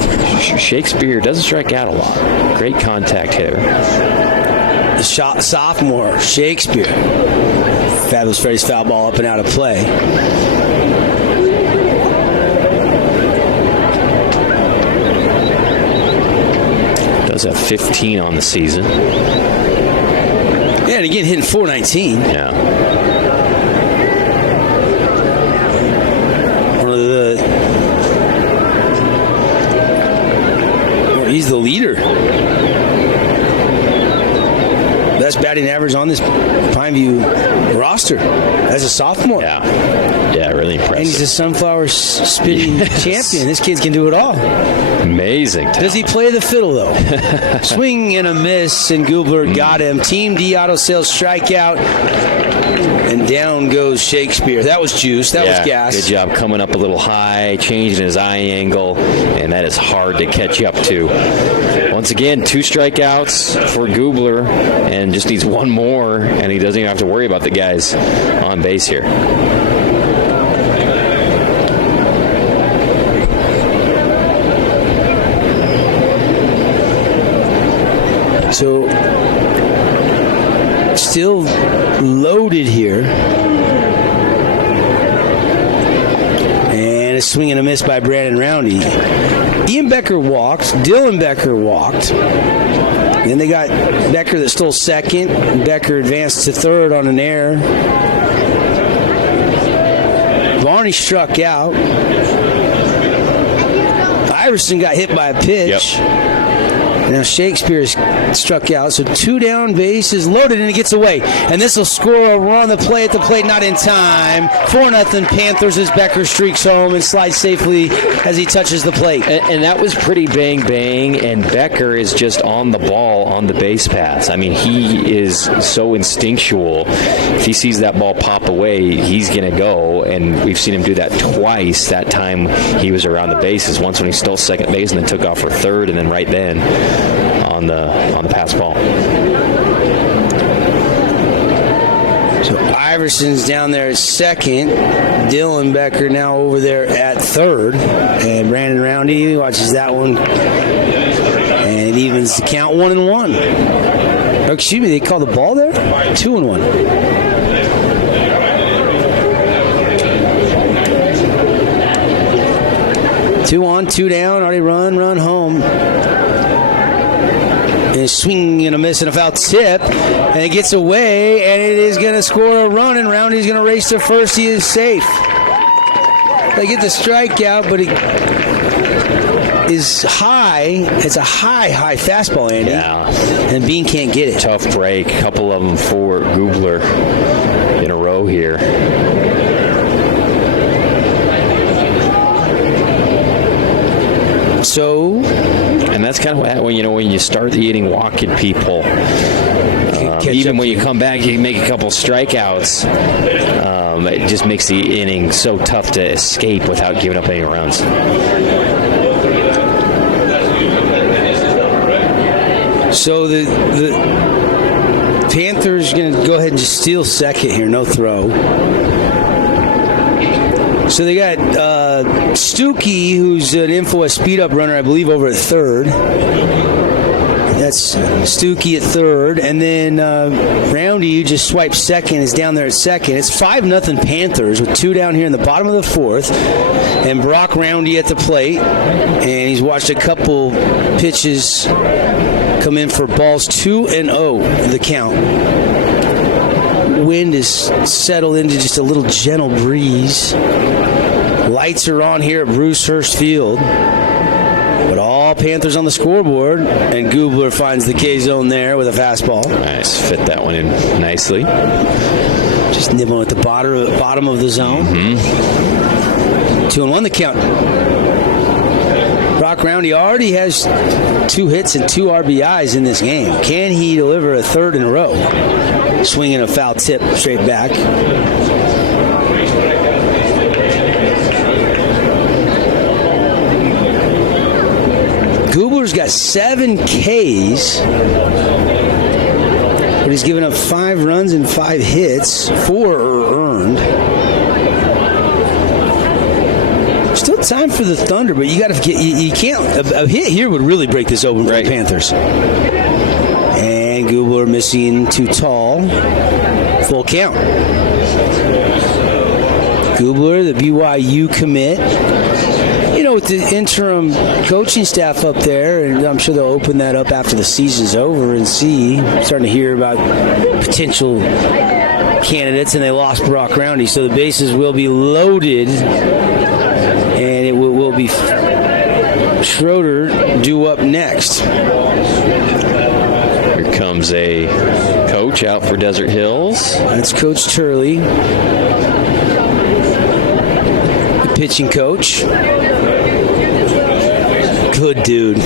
Shakespeare doesn't strike out a lot. Great contact hitter. The sophomore, Shakespeare. Fabulous Freddy's foul ball up and out of play. Does have 15 on the season. Yeah, and again, hitting .419. Yeah. He's the leader. Best batting average on this Pineview roster as a sophomore. Yeah, really impressive. And he's a sunflower spitting champion. This kid can do it all. Amazing talent. Does he play the fiddle, though? Swing and a miss, and Gubler got him. Team D Auto Sales strikeout. And down goes Shakespeare. That was juice. That was gas. Good job coming up a little high, changing his eye angle, and that is hard to catch up to. Once again, 2 strikeouts for Gubler, and just needs 1 more, and he doesn't even have to worry about the guys on base here. So, still loaded here. And a swing and a miss by Brandon Roundy. Ian Becker walked. Dylan Becker walked. Then they got Becker that stole second. Becker advanced to third on an error. Varney struck out. Iverson got hit by a pitch. Now Shakespeare struck out, so 2 down, bases loaded, and it gets away. And this will score a run. The play at the plate, not in time. 4-0 Panthers as Becker streaks home and slides safely as he touches the plate. And that was pretty bang, and Becker is just on the ball on the base paths. I mean, he is so instinctual. If he sees that ball pop away, he's going to go, and we've seen him do that twice. That time he was around the bases, once when he stole second base and then took off for third, and then right then on the pass ball. So Iverson's down there at second. Dylan Becker now over there at third. And Brandon Roundy watches that one. And it evens the count 1-1. Oh, excuse me, they called the ball there? 2-1. Two on, 2 down, already run home. And a swing and a miss and a foul tip, and it gets away, and it is going to score a run, and Roundy's going to race to first. He is safe. They get the strikeout, but it is high. It's a high fastball, Andy. Yeah. And Bean can't get it. Tough break. A couple of them for Gubler in a row here. So, and that's kind of what when you start eating walking people. Even when you come back, you make a couple strikeouts. It just makes the inning so tough to escape without giving up any runs. So the Panthers going to go ahead and just steal second here, no throw. So they got Stuckey, who's an info speed-up runner, I believe, over at third. That's Stuckey at third. And then Roundy, who just swiped second, is down there at second. It's 5-0 Panthers with 2 down here in the bottom of the fourth. And Brock Roundy at the plate. And he's watched a couple pitches come in for balls 2-0, the count. Wind is settled into just a little gentle breeze. Lights are on here at Bruce Hurst Field. But all Panthers on the scoreboard, and Gubler finds the K-zone there with a fastball. Nice, fit that one in nicely. Just nibbling at the bottom of the zone. 2-1 the count. Brock Roundy already has 2 hits and 2 RBIs in this game. Can he deliver a third in a row? Swinging a foul tip straight back. Gubler's got 7 Ks, but he's given up 5 runs and 5 hits. 4 are earned. Still time for the Thunder, but you got to get. You can't. A hit here would really break this open for the Panthers. And Gubler missing too tall. Full count. Gubler, the BYU commit. With the interim coaching staff up there, and I'm sure they'll open that up after the season's over and see. Starting to hear about potential candidates, and they lost Brock Roundy, so the bases will be loaded, and it will be Schroeder due up next. Here comes a coach out for Desert Hills. That's Coach Turley, the pitching coach. Good dude.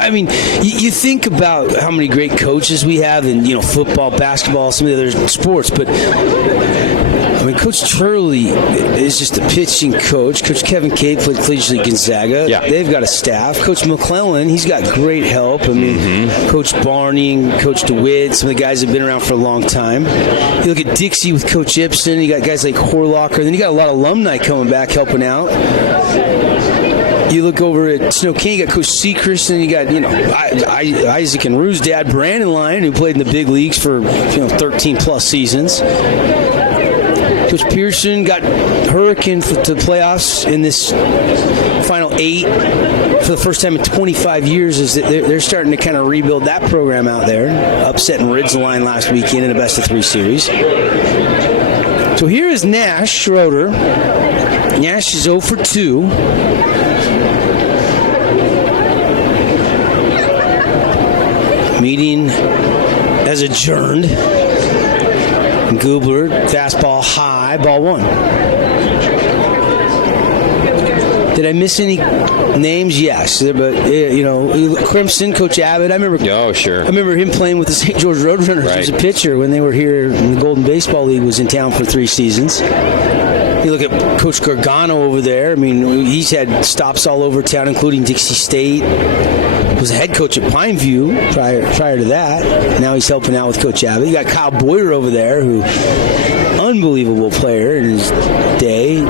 I mean, you think about how many great coaches we have in football, basketball, some of the other sports, but I mean, Coach Turley is just a pitching coach. Coach Kevin Cade played collegiately Gonzaga. Yeah. They've got a staff. Coach McClellan, he's got great help. I mean, Coach Barney and Coach DeWitt, some of the guys have been around for a long time. You look at Dixie with Coach Ibsen. You got guys like Horlocker. Then you got a lot of alumni coming back helping out. You look over at Snow King, you got Coach Seacrest, and you got, Isaac and Rue's dad, Brandon Lyon, who played in the big leagues for, 13-plus seasons. Coach Pearson got Hurricane to the playoffs in this final 8 for the first time in 25 years. Is that they're starting to kind of rebuild that program out there, upsetting Ridgeline last weekend in a best-of-3 series. So here is Nash Schroeder. Nash is 0 for 2. Meeting has adjourned. Gubler, fastball high, ball 1. Did I miss any names? Yes, but Crimson, Coach Abbott. I remember. Oh, sure. I remember him playing with the St. George Roadrunners as a pitcher when they were here. In the Golden Baseball League was in town for 3 seasons. You look at Coach Gargano over there. I mean, he's had stops all over town, including Dixie State. Was a head coach at Pineview prior to that. Now he's helping out with Coach Abbott. You got Kyle Boyer over there, who unbelievable player in his day.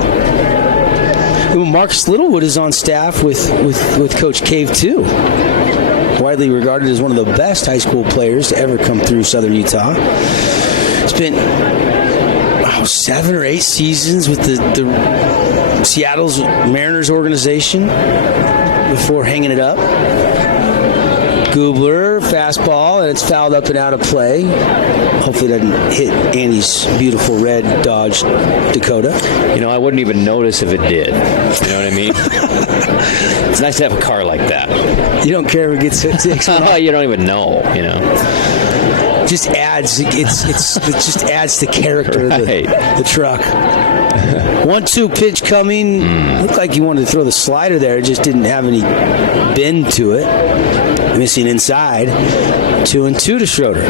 Marcus Littlewood is on staff with Coach Cave too. Widely regarded as one of the best high school players to ever come through Southern Utah. Spent 7 or 8 seasons with the Seattle's Mariners organization before hanging it up. Gubler, fastball, and it's fouled up and out of play. Hopefully it doesn't hit Andy's beautiful red Dodge Dakota. I wouldn't even notice if it did. You know what I mean? It's nice to have a car like that. You don't care if it gets hit. You don't even know, Just adds it just adds the character of the truck. 1-2 pitch coming. Looked like he wanted to throw the slider there. It just didn't have any bend to it. Missing inside. 2-2 to Schroeder.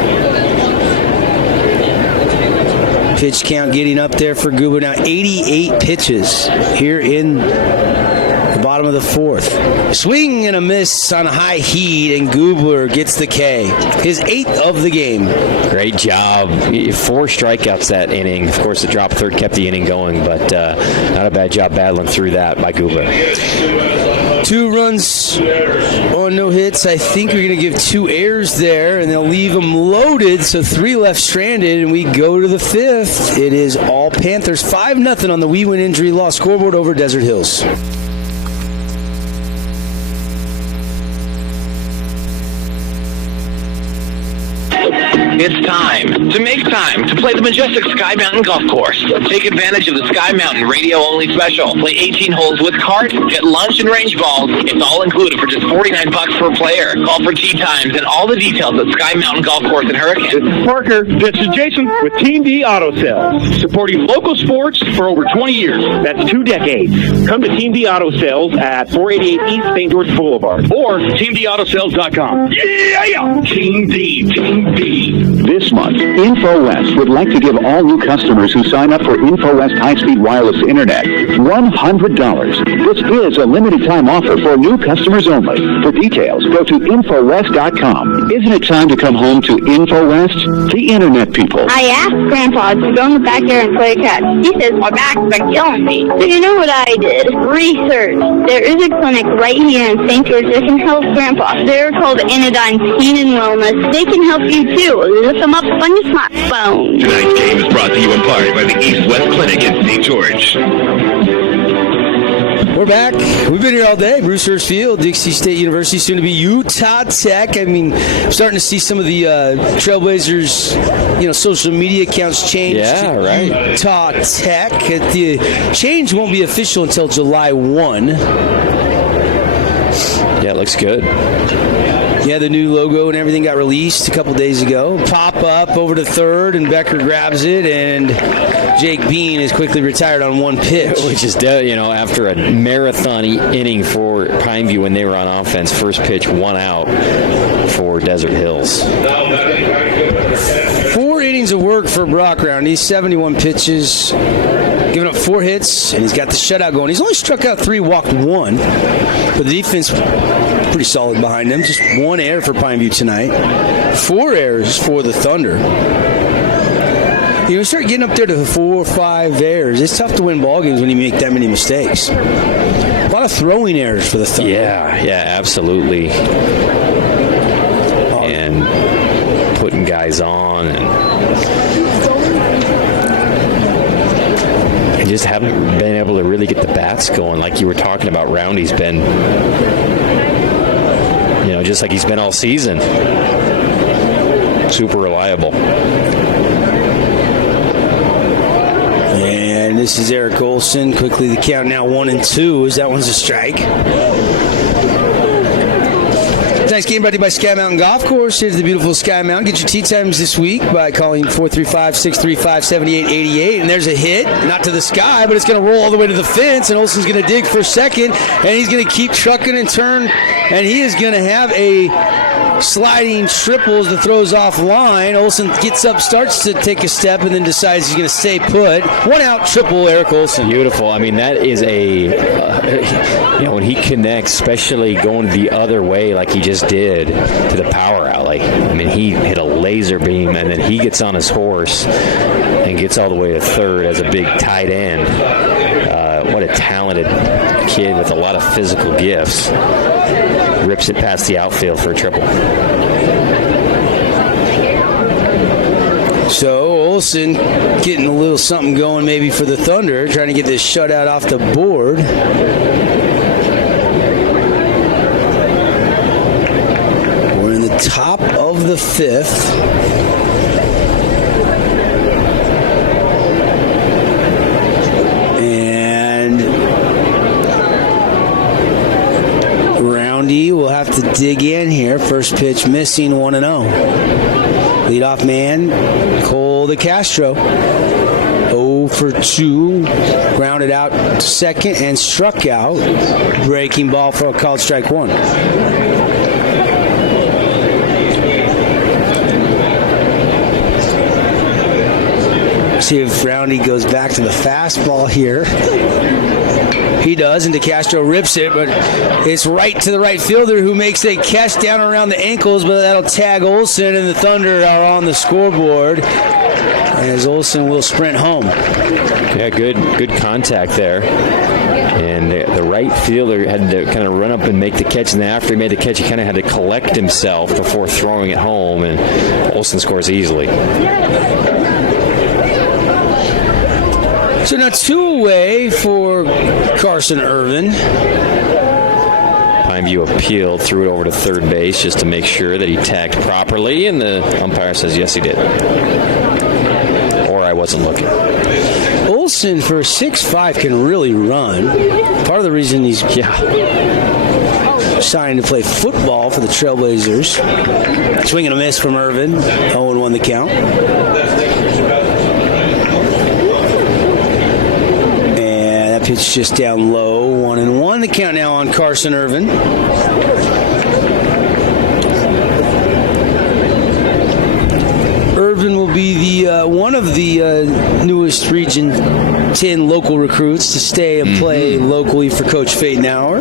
Pitch count getting up there for Guba now. 88 pitches here in the bottom of the 4th. Swing and a miss on a high heat, and Gubler gets the K. His 8th of the game. Great job. 4 strikeouts that inning. Of course, the drop third kept the inning going, but not a bad job battling through that by Gubler. 2 runs on no hits. I think we're going to give 2 errors there, and they'll leave them loaded, so 3 left stranded, and we go to the 5th. It is all Panthers. 5-0 on the We Win Injury Law scoreboard over Desert Hills. It's time to make time to play the majestic Sky Mountain Golf Course. Take advantage of the Sky Mountain radio-only special. Play 18 holes with cart, get lunch and range balls. It's all included for just $49 per player. Call for tee times and all the details at Sky Mountain Golf Course in Hurricane. This is Parker. This is Jason with Team D Auto Sales, supporting local sports for over 20 years. That's 2 decades. Come to Team D Auto Sales at 488 East St. George Boulevard or TeamDAutoSales.com. Yeah! Team D, Team D. This month, InfoWest would like to give all new customers who sign up for InfoWest high-speed wireless internet $100. This is a limited-time offer for new customers only. For details, go to InfoWest.com. Isn't it time to come home to InfoWest? The internet people. I asked Grandpa to go in the backyard and play catch. He says my back's been killing me. So you know what I did? Research. There is a clinic right here in St. George that can help Grandpa. They're called Anodyne Pain and Wellness. They can help you too. Look them up on your smartphone. Tonight's game is brought to you in part by the East West Clinic in St. George. We're back. We've been here all day. Bruce Hurst Field, Dixie State University, soon to be Utah Tech. I mean, I'm starting to see some of the Trailblazers, social media accounts change. Yeah, right. Utah Tech. The change won't be official until July 1. Yeah, it looks good. Yeah, the new logo and everything got released a couple days ago. Pop up over to third, and Becker grabs it, and Jake Bean is quickly retired on 1 pitch. Which is, after a marathon inning for Pineview when they were on offense, first pitch, 1 out for Desert Hills. 4 innings of work for Brock Roundy, 71 pitches, giving up 4 hits, and he's got the shutout going. He's only struck out 3, walked 1, but the defense pretty solid behind him. Just 1 error for Pineview tonight. 4 errors for the Thunder. You start getting up there to 4 or 5 errors. It's tough to win ball games when you make that many mistakes. A lot of throwing errors for the Thunder. Yeah, absolutely. And putting guys on. And they just haven't been able to really get the bats going like you were talking about. Roundy's been, just like he's been all season. Super reliable. And this is Eric Olson. Quickly, the count now 1-2 as that one's a strike. Tonight's game brought to you by Sky Mountain Golf Course. Here's the beautiful Sky Mountain. Get your tee times this week by calling 435-635-7888. And there's a hit, not to the sky, but it's going to roll all the way to the fence. And Olson's going to dig for second. And he's going to keep trucking and turn. And he is going to have a sliding triple as the throw's offline. Olson gets up, starts to take a step, and then decides he's going to stay put. 1-out triple, Eric Olson. Beautiful. I mean, that is when he connects, especially going the other way like he just did to the power alley. I mean, he hit a laser beam, and then he gets on his horse and gets all the way to third as a big tight end. What a talented kid with a lot of physical gifts. Rips it past the outfield for a triple. So Olson getting a little something going maybe for the Thunder, trying to get this shutout off the board. We're in the top of the fifth. Will have to dig in here. First pitch missing, 1-0. Leadoff man, Cole DeCastro. 0 for 2. Grounded out to second and struck out. Breaking ball for a called strike 1. See if Roundy goes back to the fastball here. He does, and DeCastro rips it, but it's right to the right fielder who makes a catch down around the ankles, but that'll tag Olson, and the Thunder are on the scoreboard as Olson will sprint home. Yeah, good contact there. And the right fielder had to kind of run up and make the catch, and after he made the catch, he kind of had to collect himself before throwing it home, and Olson scores easily. So now 2 away for Carson Irvin. Pineview appealed, threw it over to third base just to make sure that he tagged properly, and the umpire says yes, he did. Or I wasn't looking. Olson for 6'5" can really run. Part of the reason he's signed to play football for the Trailblazers. Swing and a miss from Irvin. 0-1 the count. Pitch just down low, 1-1. The count now on Carson Irvin. Irvin will be the one of the newest Region 10 local recruits to stay and play locally for Coach Fadenauer.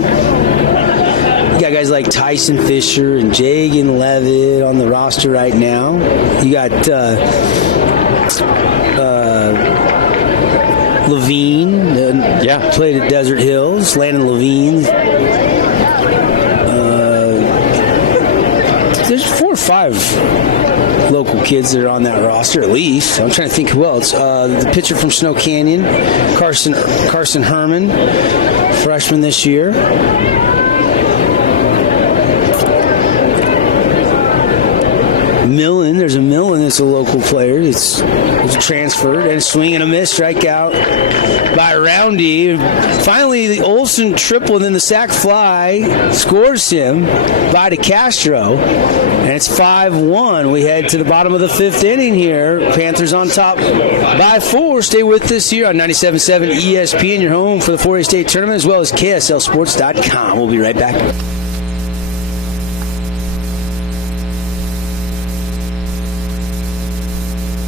You got guys like Tyson Fisher and Jagan Levitt on the roster right now. You got Levine, played at Desert Hills. Landon Levine. There's 4 or 5 local kids that are on that roster, at least. I'm trying to think who else. The pitcher from Snow Canyon, Carson Herman, freshman this year. Millen, there's a Millen that's a local player. It's transferred, and a swing and a miss, strikeout by Roundy. Finally, the Olson triple, and then the sac fly scores him by DeCastro, and it's 5-1. We head to the bottom of the 5th inning here. Panthers on top by 4. Stay with us here on 97.7 ESPN, your home for the 4A State Tournament, as well as KSLSports.com. We'll be right back.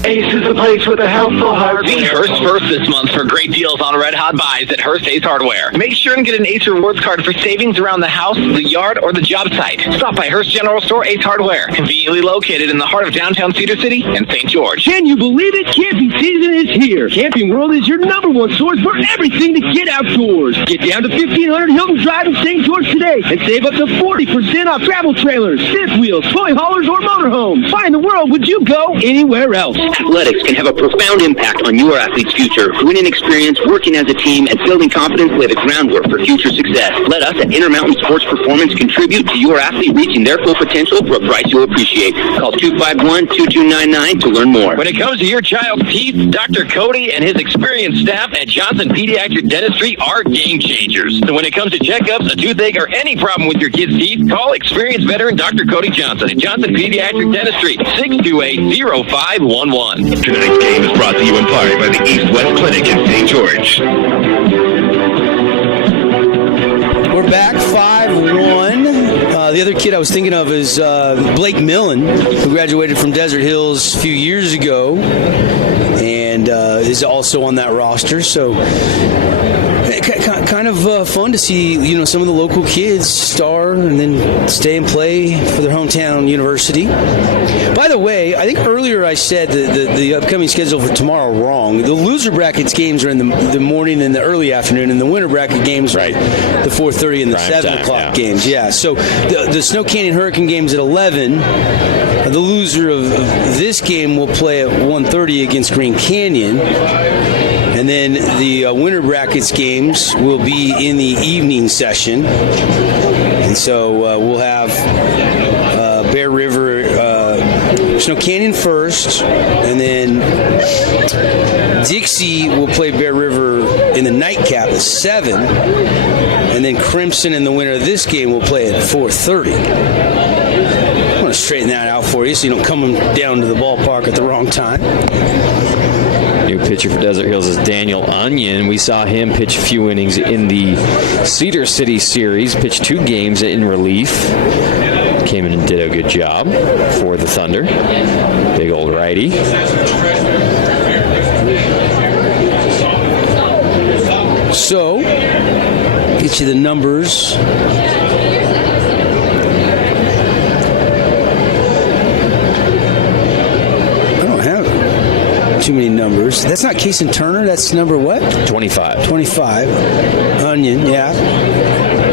Ace is the place with a helpful heart. See Hearst first this month for great deals on red hot buys at Hearst Ace Hardware. Make sure and get an Ace Rewards card for savings around the house, the yard, or the job site. Stop by Hearst General Store Ace Hardware, conveniently located in the heart of downtown Cedar City and St. George. Can you believe it? Camping season is here. Camping World is your #1 source for everything to get outdoors. Get down to 1500 Hilton Drive in St. George today and save up to 40% off travel trailers, fifth wheels, toy haulers, or motorhomes. Why in the world would you go anywhere else? Athletics can have a profound impact on your athlete's future. Winning experience, working as a team, and building confidence lay the groundwork for future success. Let us at Intermountain Sports Performance contribute to your athlete reaching their full potential for a price you'll appreciate. Call 251-2299 to learn more. When it comes to your child's teeth, Dr. Cody and his experienced staff at Johnson Pediatric Dentistry are game changers. So when it comes to checkups, a toothache, or any problem with your kid's teeth, call experienced veteran Dr. Cody Johnson at Johnson Pediatric Dentistry, 628-0511. Tonight's game is brought to you in part by the East-West Clinic in St. George. We're back 5-1. The other kid I was thinking of is Blake Millen, who graduated from Desert Hills a few years ago and is also on that roster. So kind of fun to see, some of the local kids star and then stay and play for their hometown university. By the way, I think earlier I said the upcoming schedule for tomorrow wrong. The loser brackets games are in the morning and the early afternoon, and the winner bracket games are the 4:30 and the 7 o'clock games. Yeah, so the Snow Canyon Hurricane game's at 11. The loser of this game will play at 1:30 against Green Canyon. And then the winter brackets games will be in the evening session. And so we'll have Bear River, Snow Canyon first, and then Dixie will play Bear River in the nightcap at 7. And then Crimson in the winner of this game will play at 4:30. I want to straighten that out for you so you don't come down to the ballpark at the wrong time. New pitcher for Desert Hills is Daniel Onion. We saw him pitch a few innings in the Cedar City series, pitched 2 games in relief. Came in and did a good job for the Thunder. Big old righty. So, get you the numbers. Too many numbers. That's not Case and Turner. That's number what? 25. 25. Onion, yeah.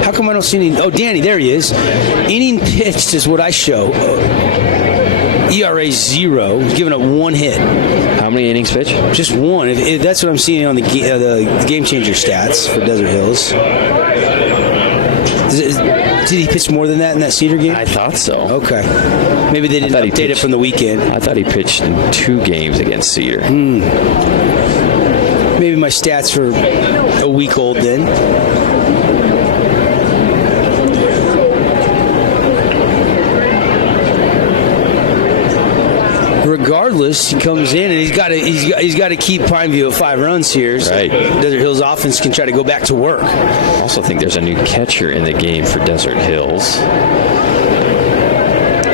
How come I don't see any? Oh, Danny, there he is. Inning pitched is what I show. ERA 0. He's giving up 1 hit. How many innings pitched? Just 1. If that's what I'm seeing on the Game Changer stats for Desert Hills. Did he pitch more than that in that Cedar game? I thought so. Okay. Maybe they didn't update it from the weekend. I thought he pitched in 2 games against Cedar. Maybe my stats are a week old then. Regardless, he comes in and he's got to keep Pineview at 5 runs here. So right. Desert Hills offense can try to go back to work. I also think there's a new catcher in the game for Desert Hills.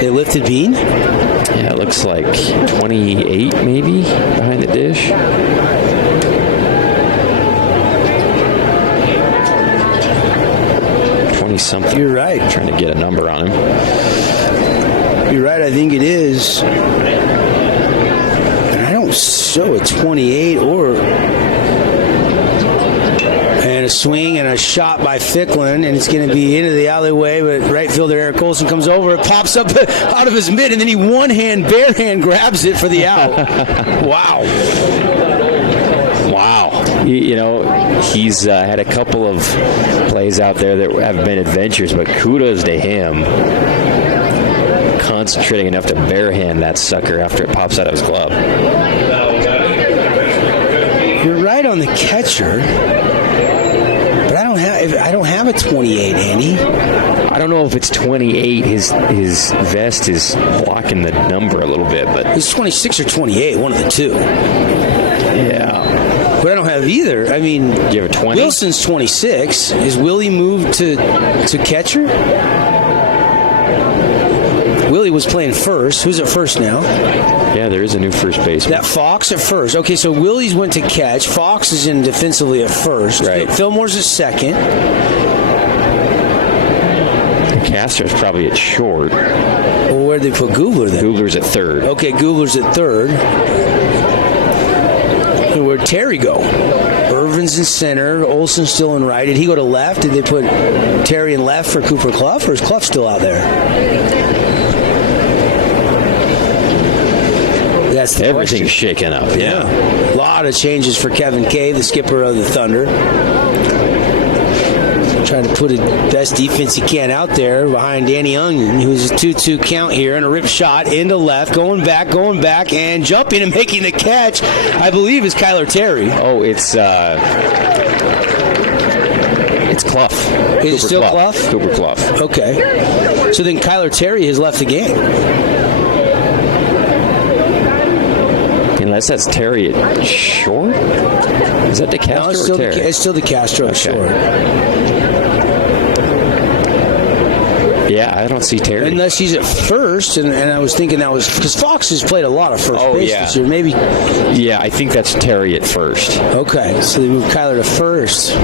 They lifted Bean? Yeah, it looks like 28 maybe behind the dish. Something. You're right. I'm trying to get a number on him. You're right. I think it is. And I don't show a 28 or. And a swing and a shot by Ficklin, and it's going to be into the alleyway, but right fielder Eric Olson comes over. It pops up out of his mitt, and then he bare hand grabs it for the out. Wow. He's had a couple of plays out there that have been adventures, but kudos to him concentrating enough to barehand that sucker after it pops out of his glove. You're right on the catcher, but I don't have a 28, Andy. I don't know if it's 28. His vest is blocking the number a little bit, but it's 26 or 28, one of the two. Yeah. But I don't have either. I mean, do you have a 20? Wilson's 26. Is Willie moved to catcher? Willie was playing first. Who's at first now? Yeah, there is a new first baseman. That Fox at first. Okay, so Willie's went to catch. Fox is in defensively at first. Right. Fillmore's at second. Castor's probably at short. Well, where'd they put Goobler then? Goobler's at third. Okay, Goobler's at third. Where'd Terry go? Irvin's in center. Olson's still in right. Did he go to left? Did they put Terry in left for Cooper Clough, or is Clough still out there? That's the Everything's shaking up. Yeah. A lot of changes for Kevin Cave, the skipper of the Thunder. Trying to put his best defense he can out there behind Danny Onion, who's a 2-2 count here, and a rip shot into left, going back, and jumping and making the catch, I believe, is Kyler Terry. Oh, it's Clough. Is it still Clough? Cooper Clough. Okay. So then Kyler Terry has left the game. Unless that's Terry at short? Is that DeCastro No, it's still or Terry? it's still DeCastro at short. Yeah, I don't see Terry. Unless he's at first, and I was thinking that was because Fox has played a lot of first base this year. Maybe. Yeah, I think that's Terry at first. Okay, so they moved Kyler to first.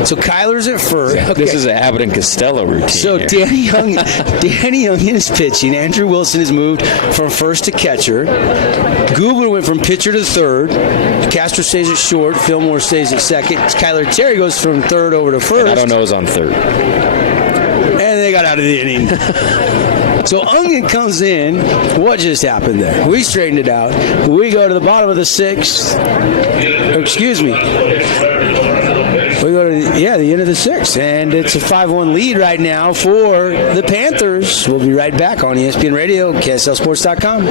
So Kyler's at first. Okay. This is an Abbott and Costello routine. So here. Danny Young is pitching. Andrew Wilson has moved from first to catcher. Gubler went from pitcher to third. Castro stays at short. Fillmore stays at second. Kyler Terry goes from third over to first. And I don't know is on third. And they got out of the inning. So Onion comes in. What just happened there? We straightened it out. We go to the bottom of the sixth. Excuse me. We go to the end of the sixth, and it's a 5-1 lead right now for the Panthers. We'll be right back on ESPN Radio, KSLSports.com.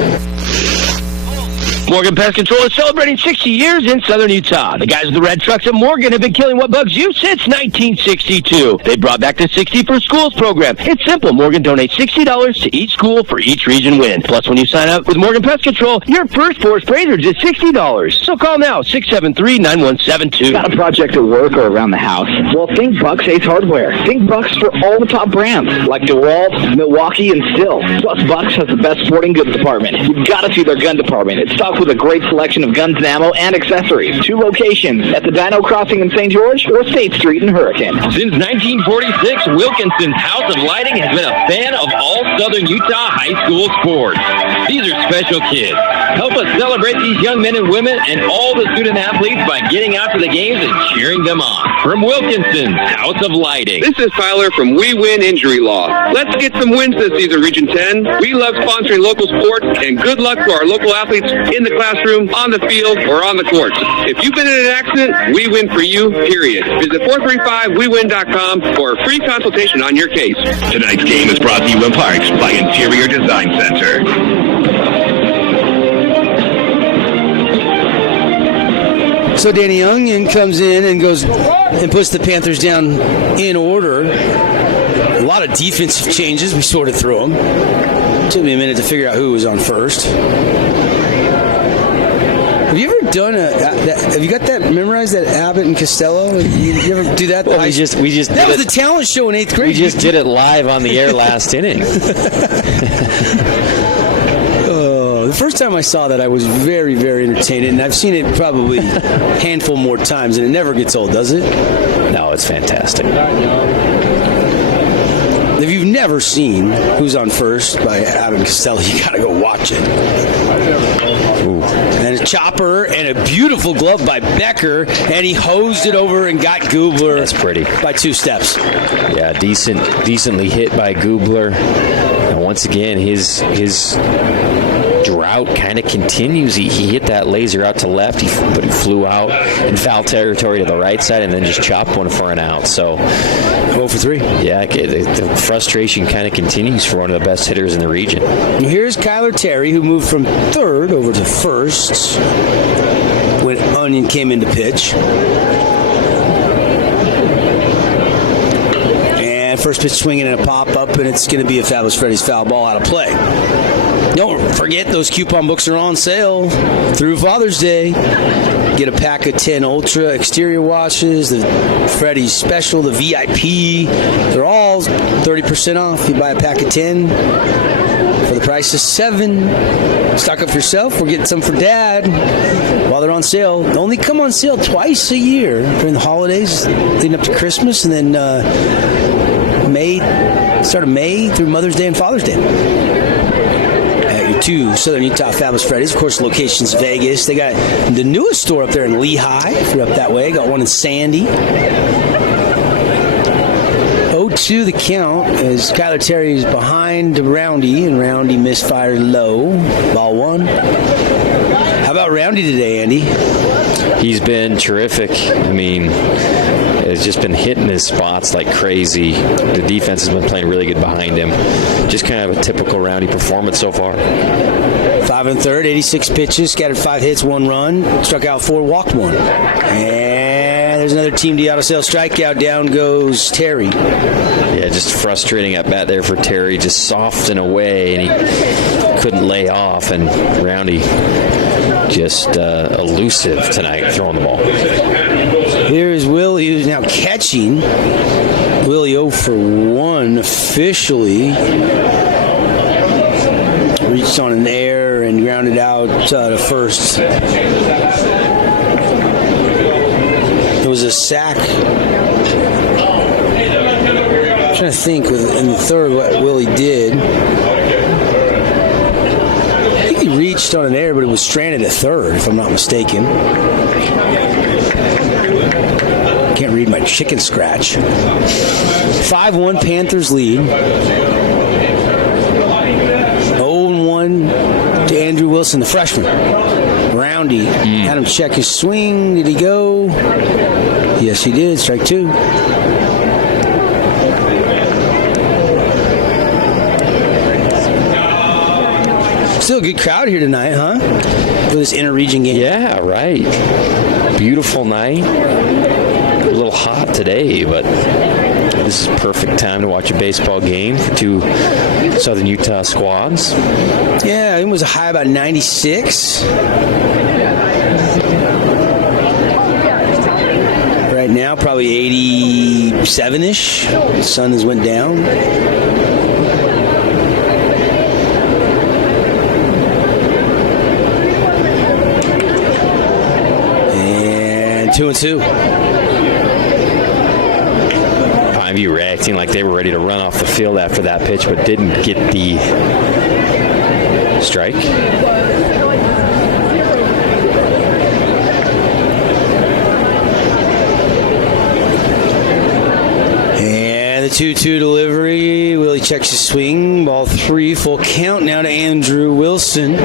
Morgan Pest Control is celebrating 60 years in southern Utah. The guys with the red trucks at Morgan have been killing what bugs you since 1962. They brought back the 60 for Schools program. It's simple. Morgan donates $60 to each school for each region win. Plus, when you sign up with Morgan Pest Control, your first four sprays are just $60. So call now, 673-9172. Got a project at work or around the house? Well, think Bucks Ace Hardware. Think Bucks for all the top brands like DeWalt, Milwaukee, and Still. Plus, Bucks has the best sporting goods department. You've got to see their gun department. It's stocked with a great selection of guns and ammo and accessories. 2 locations at the Dino Crossing in St. George or State Street in Hurricane. Since 1946, Wilkinson's House of Lighting has been a fan of all Southern Utah high school sports. These are special kids. Help us celebrate these young men and women and all the student athletes by getting out to the games and cheering them on. From Wilkinson's House of Lighting. This is Tyler from We Win Injury Law. Let's get some wins this season, Region 10. We love sponsoring local sports, and good luck to our local athletes in the classroom, on the field, or on the courts. If you've been in an accident, we win for you, period. Visit 435wewin.com for a free consultation on your case. Tonight's game is brought to you in part by Interior Design Center. So Danny Onion comes in and goes and puts the Panthers down in order. A lot of defensive changes. We sorted through them. Took me a minute to figure out who was on first. Have you ever done have you got that memorized, that Abbott and Costello? You ever do that? Well, we just that was the talent show in 8th grade. We just did it live on the air last inning. The first time I saw that, I was very, very entertained, and I've seen it probably a handful more times, and it never gets old, does it? No, it's fantastic. If you've never seen Who's on First by Abbott and Costello, you got to go watch it. Ooh. And a chopper and a beautiful glove by Becker, and he hosed it over and got Gubler. That's pretty. By 2 steps. Yeah, decently hit by Gubler. And once again, his drought kind of continues. He hit that laser out to left, but he flew out in foul territory to the right side and then just chopped one for an out. So 0 for 3. Yeah, the frustration kind of continues for one of the best hitters in the region. And here's Kyler Terry, who moved from third over to first when Onion came in to pitch. And first pitch swinging and a pop-up, and it's going to be a Fabulous Freddy's foul ball out of play. Don't forget, those coupon books are on sale through Father's Day. Get a pack of 10 Ultra exterior washes, the Freddy's Special, the VIP. They're all 30% off. You buy a pack of 10 for the price of 7. Stock up for yourself or get some for Dad while they're on sale. They only come on sale twice a year during the holidays leading up to Christmas, and then start of May through Mother's Day and Father's Day. 2 Southern Utah Fabulous Freddy's. Of course, locations Vegas. They got the newest store up there in Lehigh, if you're up that way. Got one in Sandy. 0-2 the count as Kyler Terry is behind Roundy, and Roundy misfires low. Ball 1. How about Roundy today, Andy? He's been terrific. I mean, has just been hitting his spots like crazy. The defense has been playing really good behind him. Just kind of a typical Roundy performance so far. 5 1/3, 86 pitches, scattered 5 hits, 1 run, struck out 4, walked 1. And there's another Team D Auto Sales strikeout. Down goes Terry. Yeah, just frustrating at bat there for Terry. Just soft and away, and he couldn't lay off. And Roundy just elusive tonight throwing the ball. Here is Willie, who's now catching. Willie 0 for 1 officially. Reached on an air and grounded out to first. It was a sack. I'm trying to think in the third what Willie did. I think he reached on an air, but it was stranded at third, if I'm not mistaken. Can't read my chicken scratch. 5-1 Panthers lead. 0-1 to Andrew Wilson, the freshman. Roundy had him check his swing. Did he go? Yes, he did. Strike 2. Still a good crowd here tonight, huh? For this interregion game. Yeah, right. Beautiful night. A little hot today, but this is perfect time to watch a baseball game for two Southern Utah squads. Yeah, it was a high about 96. Right now, probably 87-ish. The sun has went down. And 2-2. Pineview reacting like they were ready to run off the field after that pitch, but didn't get the strike. And the 2-2 delivery. Willie checks his swing. Ball 3, full count now to Andrew Wilson.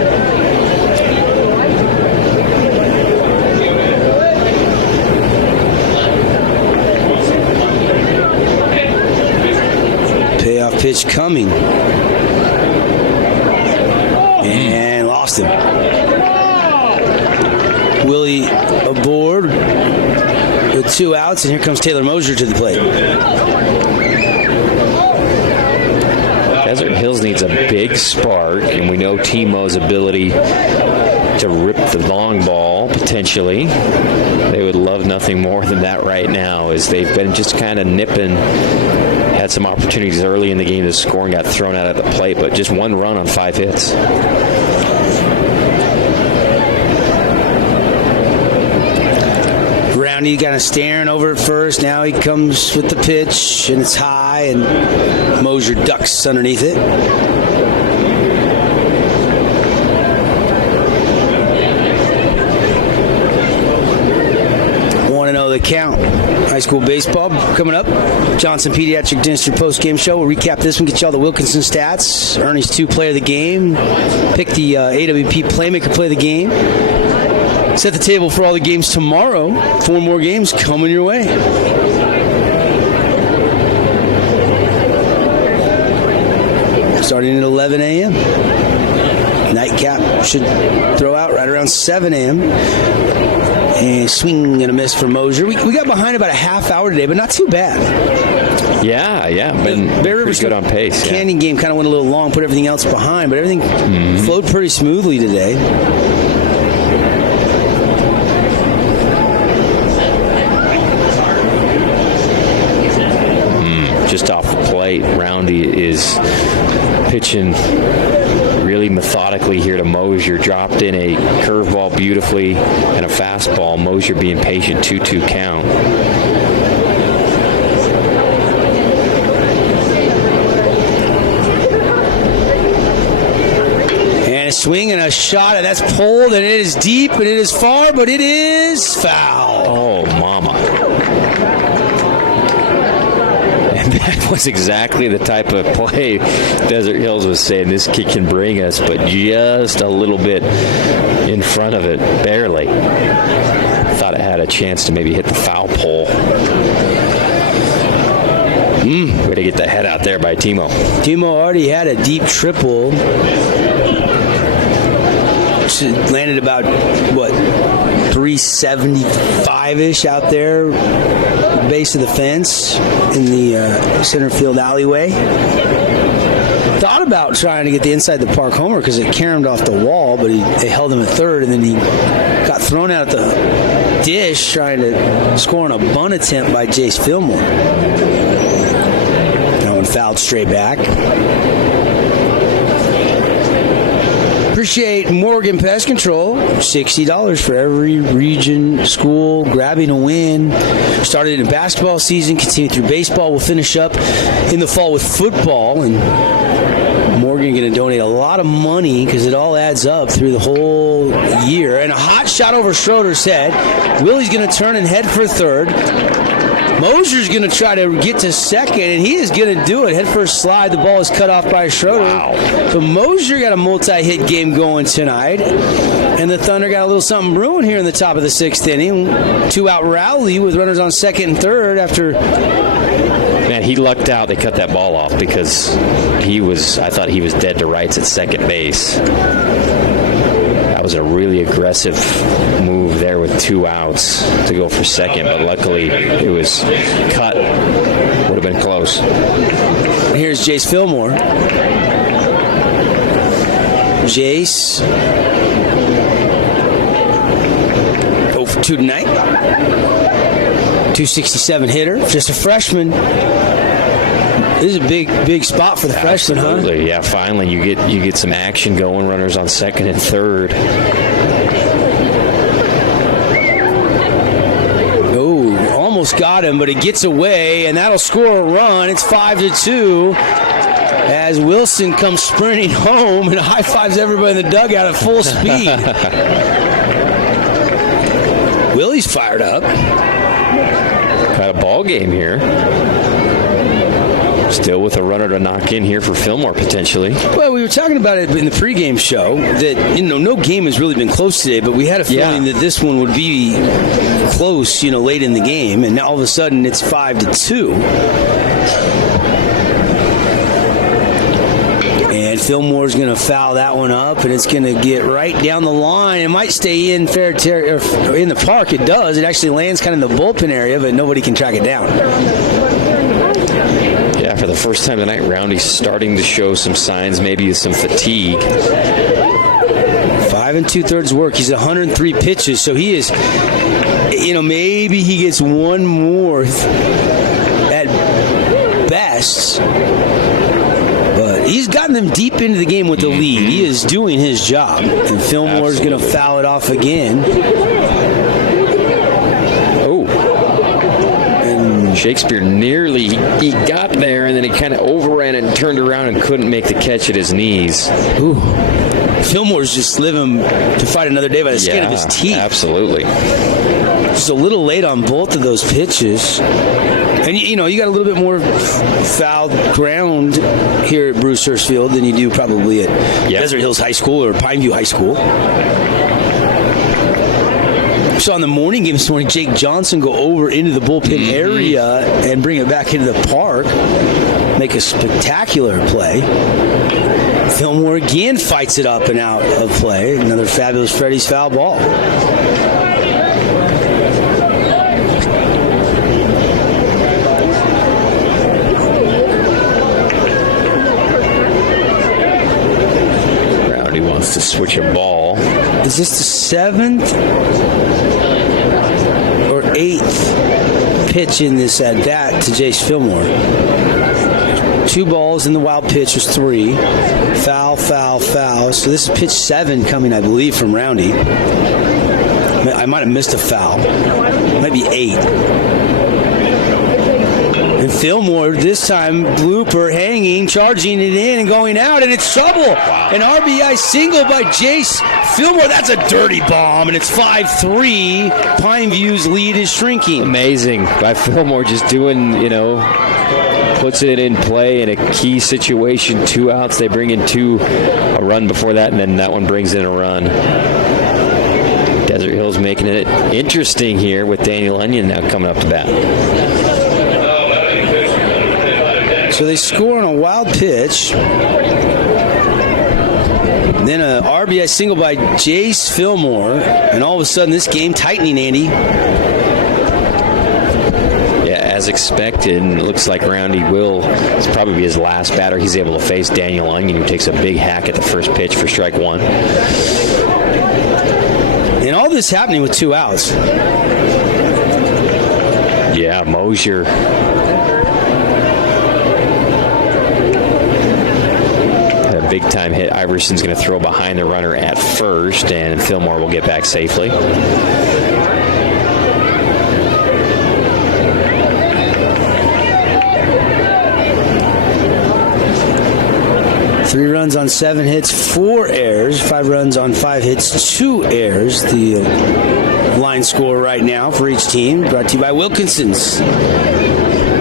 Payoff pitch coming. And lost him. Willie aboard with 2 outs, and here comes Taylor Mosier to the plate. Desert Hills needs a big spark, and we know Timo's ability to rip the long ball, potentially. They would love nothing more than that right now, as they've been just kind of nipping. Had some opportunities early in the game to score and got thrown out at the plate, but just 1 run on 5 hits. Roundy kind of staring over at first. Now he comes with the pitch, and it's high, and Mosier ducks underneath it. The count. High school baseball coming up. Johnson Pediatric Dentistry post-game show. We'll recap this one, get you all the Wilkinson stats. Ernie's 2 player of the game. Pick the AWP Playmaker play of the game. Set the table for all the games tomorrow. 4 more games coming your way. Starting at 11 a.m. Nightcap should throw out right around 7 a.m. And swing and a miss for Mosier. We got behind about a half hour today, but not too bad. Yeah. Been pretty good on pace. Canyon game kind of went a little long, put everything else behind, but everything flowed pretty smoothly today. Just off the plate, Roundy is pitching really methodically here to Mosier. Dropped in a curveball beautifully and a fastball. Mosier being patient, 2-2 count. And a swing and a shot, and that's pulled, and it is deep, and it is far, but it is foul. Oh, mama. that was exactly the type of play Desert Hills was saying this kid can bring us, but just a little bit in front of it, barely. Thought it had a chance to maybe hit the foul pole. Way to get the head out there by Timo. Timo already had a deep triple. Landed about, 375-ish out there, base of the fence in the center field alleyway. Thought about trying to get the inside the park homer because it caromed off the wall, but they held him at third, and then he got thrown out at the dish trying to score on a bunt attempt by Jace Fillmore. That one fouled straight back. Appreciate Morgan Pest Control. $60 for every region school grabbing a win. Started in basketball season, continued through baseball. We'll finish up in the fall with football, and Morgan going to donate a lot of money because it all adds up through the whole year. And a hot shot over Schroeder's head. Willie's going to turn and head for third. Mosier's going to try to get to second, and he is going to do it. Head first slide. The ball is cut off by Schroeder. Wow. So Mosier got a multi-hit game going tonight, and the Thunder got a little something brewing here in the top of the sixth inning. 2-out rally with runners on second and third after... Man, he lucked out. They cut that ball off because I thought he was dead to rights at second base. That was a really aggressive move there with 2 outs to go for second, but luckily it was cut. Would have been close. Here's Jace Fillmore. Jace 0 for 2 tonight. 267 hitter, just a freshman. This is a big spot for the freshman, huh? Absolutely, yeah. Finally, you get some action going. Runners on second and third. Oh, almost got him, but it gets away, and that'll score a run. It's 5-2 as Wilson comes sprinting home and high fives everybody in the dugout at full speed. Willie's fired up. Got a ball game here. Still with a runner to knock in here for Fillmore potentially. Well, we were talking about it in the pregame show that no game has really been close today, but we had a feeling that this one would be close, late in the game, and now all of a sudden it's 5-2. And Fillmore's going to foul that one up, and it's going to get right down the line. It might stay in fair in the park. It does. It actually lands kind of in the bullpen area, but nobody can track it down. Yeah, for the first time tonight, Roundy's starting to show some signs, maybe some fatigue. 5 2/3 work. He's 103 pitches, so he is, maybe he gets one more at best. But he's gotten them deep into the game with the lead. He is doing his job. And Fillmore's going to foul it off again. Shakespeare nearly he got there, and then he kind of overran and turned around and couldn't make the catch at his knees. Ooh. Fillmore's just living to fight another day by the skin of his teeth. Absolutely. Just a little late on both of those pitches. And, you got a little bit more foul ground here at Brewster's Field than you do probably at Desert Hills High School or Pineview High School. So on the morning game this morning, Jake Johnson go over into the bullpen area and bring it back into the park. Make a spectacular play. Fillmore again fights it up and out of play. Another fabulous Freddy's foul ball. Rowdy wants to switch a ball. Is this the 7th or 8th pitch in this at bat to Jace Fillmore? 2 balls in the wild pitch was 3. Foul, foul, foul. So this is pitch 7 coming, I believe, from Roundy. I might have missed a foul. Might be 8. And Fillmore, this time, blooper, hanging, charging it in and going out, and it's trouble. Wow. An RBI single by Jace Fillmore. That's a dirty bomb, and it's 5-3. Pineview's lead is shrinking. Amazing by Fillmore, just doing, puts it in play in a key situation. 2 outs. They bring in a run before that, and then that one brings in a run. Desert Hills making it interesting here with Daniel Onion now coming up to bat. So they score on a wild pitch. Then a RBI single by Jace Fillmore, and all of a sudden this game tightening, Andy. Yeah, as expected, and it looks like Roundy will probably be his last batter he's able to face. Daniel Onion, who takes a big hack at the first pitch for strike 1. And all this happening with 2 outs. Yeah, Mosier. Big time hit. Iverson's going to throw behind the runner at first, and Fillmore will get back safely. Three runs on 7 hits, 4 errors. 5 runs on 5 hits, 2 errors. The line score right now for each team, brought to you by Wilkinson's.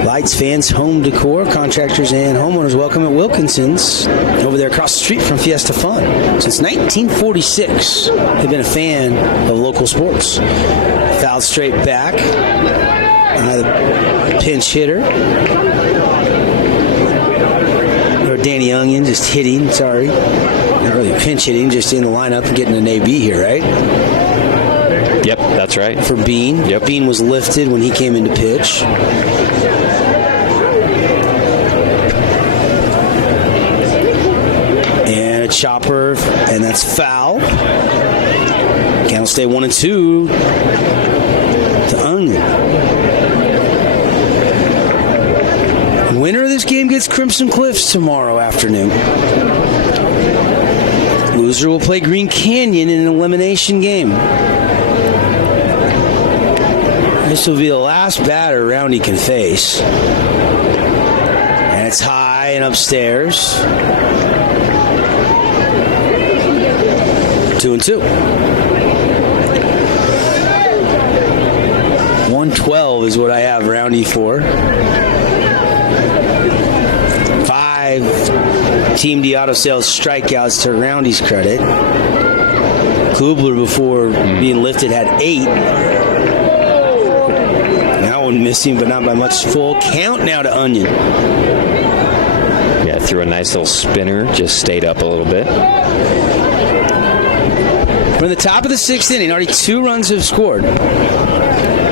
Lights, fans, home decor, contractors, and homeowners welcome at Wilkinson's over there across the street from Fiesta Fun. Since 1946, they've been a fan of local sports. Fouled straight back. The pinch hitter. Or Danny Onion just hitting, sorry. Not really pinch hitting, just in the lineup and getting an AB here, right? Yep, that's right. For Bean. Yep. Bean was lifted when he came into pitch. Chopper, and that's foul. Count will stay 1-2 to Onion. Winner of this game gets Crimson Cliffs tomorrow afternoon. Loser will play Green Canyon in an elimination game. This will be the last batter Roundy can face. And it's high and upstairs. 2-2. 112 is what I have Roundy for. 5 Team D Auto Sales strikeouts to Roundy's credit. Kubler, before being lifted, had 8. That one missing, but not by much. Full count now to Onion. Yeah, threw a nice little spinner, just stayed up a little bit. We're in the top of the 6th inning. Already 2 runs have scored.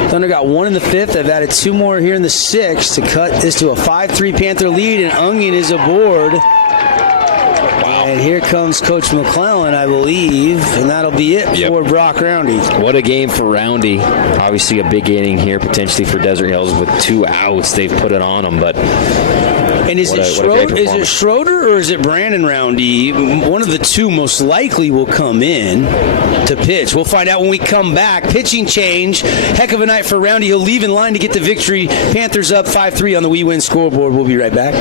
Thunder got 1 in the 5th. They've added 2 more here in the 6th to cut this to a 5-3 Panther lead, and Onion is aboard. Wow. And here comes Coach McClellan, I believe, and that'll be it for Brock Roundy. What a game for Roundy. Obviously a big inning here potentially for Desert Hills with 2 outs. They've put it on them, but... And is it Schroeder or is it Brandon Roundy? One of the 2 most likely will come in to pitch. We'll find out when we come back. Pitching change. Heck of a night for Roundy. He'll leave in line to get the victory. Panthers up 5-3 on the We Win scoreboard. We'll be right back.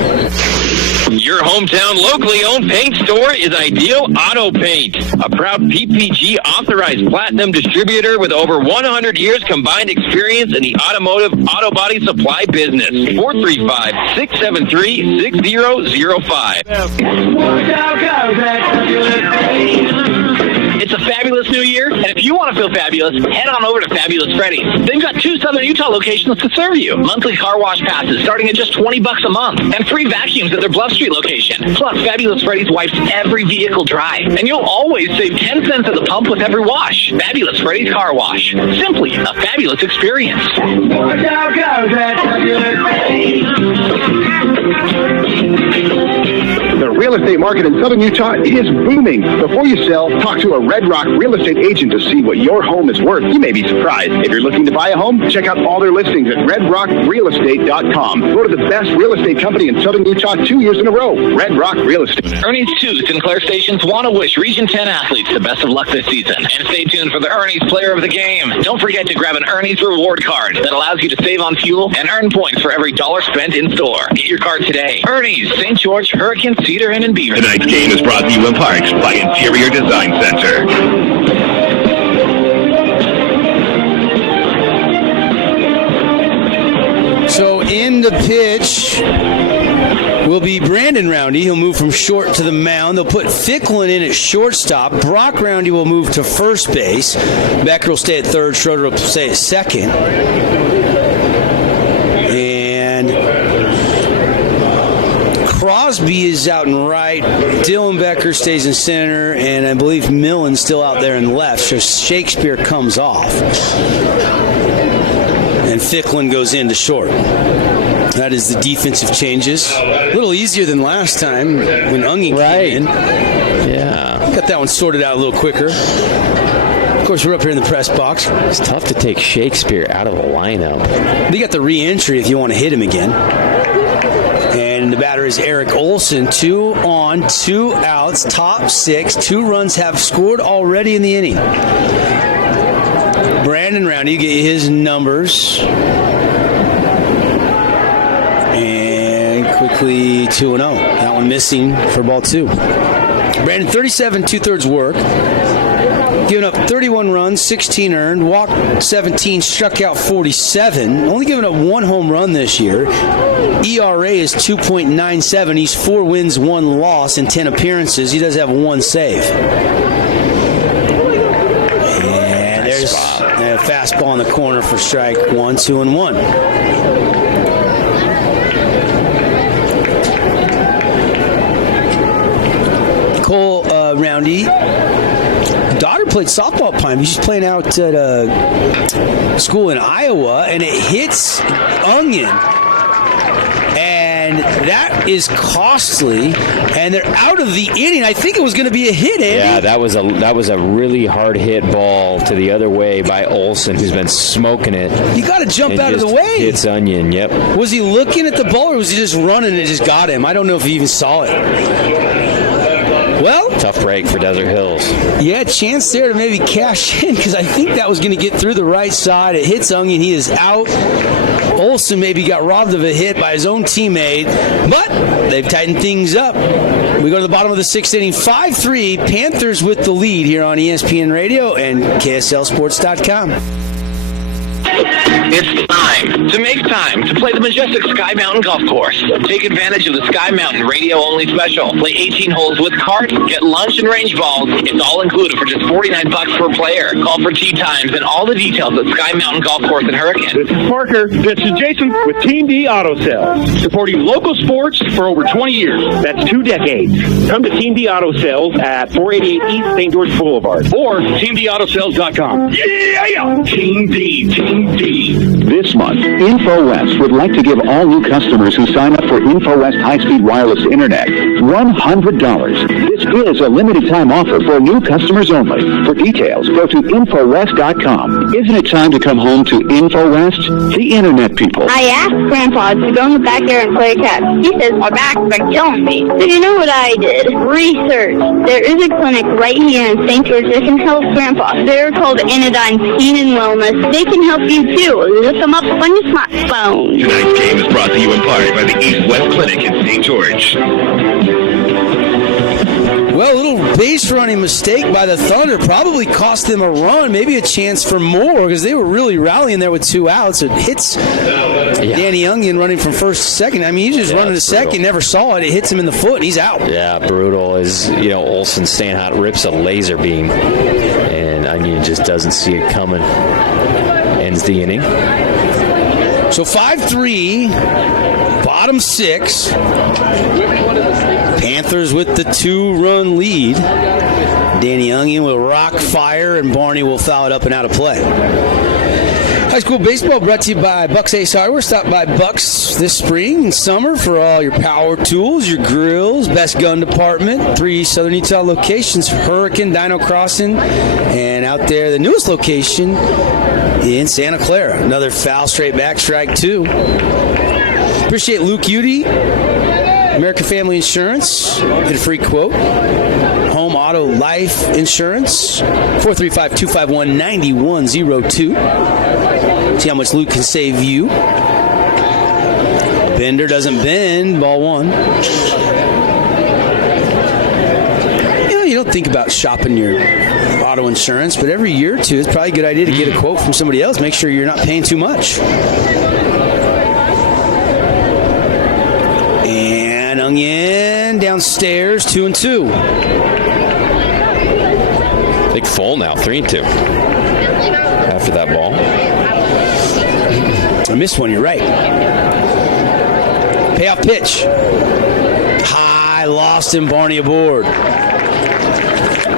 Your hometown locally owned paint store is Ideal Auto Paint, a proud PPG authorized platinum distributor with over 100 years combined experience in the automotive auto body supply business. 435-673-6005. It's a fabulous new year, and if you want to feel fabulous, head on over to Fabulous Freddy's. They've got 2 Southern Utah locations to serve you. Monthly car wash passes starting at just $20 a month, and free vacuums at their Bluff Street location. Plus, Fabulous Freddy's wipes every vehicle dry, and you'll always save 10 cents at the pump with every wash. Fabulous Freddy's Car Wash. Simply a fabulous experience. The real estate market in Southern Utah is booming. Before you sell, talk to a Red Rock real estate agent to see what your home is worth. You may be surprised. If you're looking to buy a home, check out all their listings at redrockrealestate.com. Go to the best real estate company in Southern Utah 2 years in a row, Red Rock Real Estate. Ernie's 2 Sinclair stations want to wish Region 10 athletes the best of luck this season. And stay tuned for the Ernie's Player of the Game. Don't forget to grab an Ernie's reward card that allows you to save on fuel and earn points for every $1 spent in store. Get your card today. Ernie's, St. George, Hurricane, Cedar, and Beaver. Tonight's game is brought to you in part by Interior Design Center. So in the pitch will be Brandon Roundy. He'll move from short to the mound. They'll put Ficklin in at shortstop. Brock Roundy will move to first base. Becker will stay at third. Schroeder will stay at second. And Crosby is out in right. Dylan Becker stays in center. And I believe Millen's still out there in left. So Shakespeare comes off. And Ficklin goes into short. That is the defensive changes. A little easier than last time when Ungin came in. Yeah. Got that one sorted out a little quicker. Of course, we're up here in the press box. It's tough to take Shakespeare out of the lineup. They got the re-entry if you want to hit him again. And the batter is Eric Olson. 2 on, 2 outs, top 6. 2 runs have scored already in the inning. Brandon Roundy, you get his numbers. And quickly 2-0. That one missing for ball 2. Brandon, 37 2/3 work. Giving up 31 runs, 16 earned, walked 17, struck out 47. Only giving up 1 home run this year. ERA is 2.97. He's 4 wins, 1 loss in 10 appearances. He does have 1 save. And there's a fastball in the corner for strike 1, 2-1. Cole Roundy. Daughter played softball at Pine. She's playing out at a school in Iowa, and it hits Ungin. And that is costly, and they're out of the inning. I think it was going to be a hit, Andy. Yeah, that was a really hard hit ball to the other way by Olson, who's been smoking it. You got to jump out of the way. Hits Onion, yep. Was he looking at the ball, or was he just running and it just got him? I don't know if he even saw it. Well, tough break for Desert Hills. Yeah, chance there to maybe cash in, because I think that was going to get through the right side. It hits Ungin. He is out. Olson maybe got robbed of a hit by his own teammate, but they've tightened things up. We go to the bottom of the 6th inning, 5-3. Panthers with the lead here on ESPN Radio and KSLSports.com. It's time to make time to play the majestic Sky Mountain Golf Course. Take advantage of the Sky Mountain radio-only special. Play 18 holes with carts, get lunch and range balls. It's all included for just $49 per player. Call for tee times and all the details at Sky Mountain Golf Course in Hurricane. This is Parker. This is Jason with Team D Auto Sales, supporting local sports for over 20 years. That's 2 decades. Come to Team D Auto Sales at 488 East St. George Boulevard or TeamDAutoSales.com. Yeah! Team D, Team D. This month, InfoWest would like to give all new customers who sign up for InfoWest high-speed wireless internet $100. This is a limited-time offer for new customers only. For details, go to InfoWest.com. Isn't it time to come home to InfoWest? The internet people. I asked Grandpa to go in the backyard and play catch. He says my back's been killing me. So you know what I did? Research. There is a clinic right here in St. George that can help Grandpa. They're called Anodyne Pain and Wellness. They can help you too. Look them up on your smartphone. Tonight's game is brought to you in part by the East West Clinic in St. George. Well, a little base running mistake by the Thunder probably cost them a run, maybe a chance for more, because they were really rallying there with 2 outs. It hits Danny Ungin running from first to second. I mean, he's just running to second, never saw it. It hits him in the foot, and he's out. Yeah, brutal. As Olson staying hot, rips a laser beam, and Onion just doesn't see it coming. Ends the inning. So 5-3, bottom 6. Panthers with the 2-run lead. Danny Ungin will rock fire, and Barney will foul it up and out of play. High school baseball brought to you by Buck's Ace Hardware. Stop by Buck's this spring and summer for all your power tools, your grills, best gun department. 3 Southern Utah locations, Hurricane, Dino Crossing, and out there, the newest location in Santa Clara. Another foul straight back, strike 2. Appreciate Luke Udy, American Family Insurance. Get a free quote. Home Auto Life Insurance, 435-251-9102. See how much Luke can save you. Bender doesn't bend, ball 1. You don't think about shopping your auto insurance, but every year or two, it's probably a good idea to get a quote from somebody else. Make sure you're not paying too much. And Onion downstairs, 2-2. Big full now, 3-2. After that ball. I missed one, you're right. Payoff pitch. High, lost him, Barney aboard.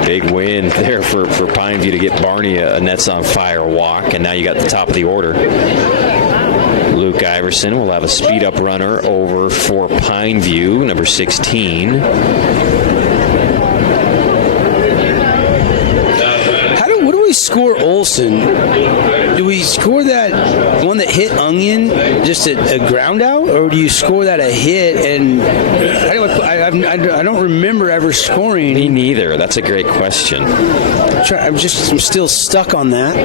Big win there for Pineview to get Barney a Nets on fire walk, and now you got the top of the order. Luke Iverson will have a speed-up runner over for Pineview, number 16. What do we score Olson? Do we score that one that hit Onion just a ground out, or do you score that a hit? And I don't remember ever scoring. Me neither. That's a great question. I'm still stuck on that.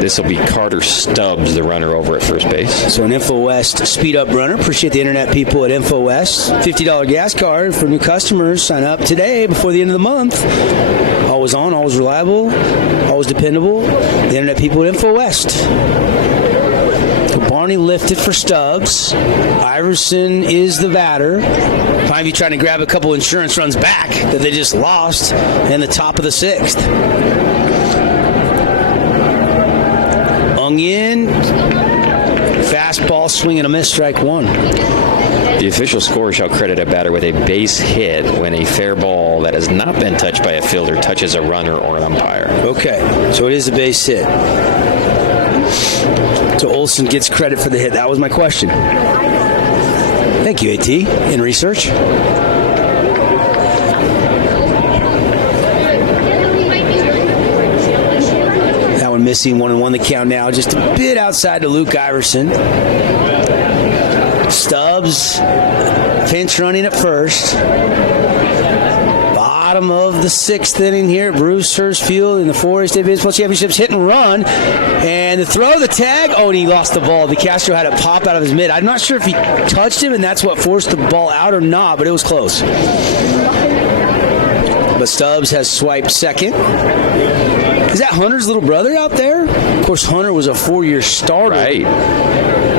This will be Carter Stubbs, the runner over at first base. So an InfoWest speed-up runner. Appreciate the internet people at InfoWest. $50 gas card for new customers. Sign up today before the end of the month. Always on, always reliable, always dependable. The internet people at InfoWest. So Barney lifted for Stubbs. Iverson is the batter. Pineview trying to grab a couple insurance runs back that they just lost in the top of the 6th. Onion, fastball, swing and a miss, strike 1. The official score shall credit a batter with a base hit when a fair ball that has not been touched by a fielder touches a runner or an umpire. Okay, so it is a base hit. So Olson gets credit for the hit. That was my question. Thank you, AT, in research. That one missing, 1-1 the count now. Just a bit outside to Luke Iverson. Stubbs, pinch running at first. Bottom of the 6th inning here at Bruce Hurst Field in the 4A State Baseball Championships. Hit and run. And the throw, the tag. Oh, and he lost the ball. DeCastro had it pop out of his mitt. I'm not sure if he touched him and that's what forced the ball out or not, but it was close. But Stubbs has swiped second. Is that Hunter's little brother out there? Of course, Hunter was a 4-year starter. Right.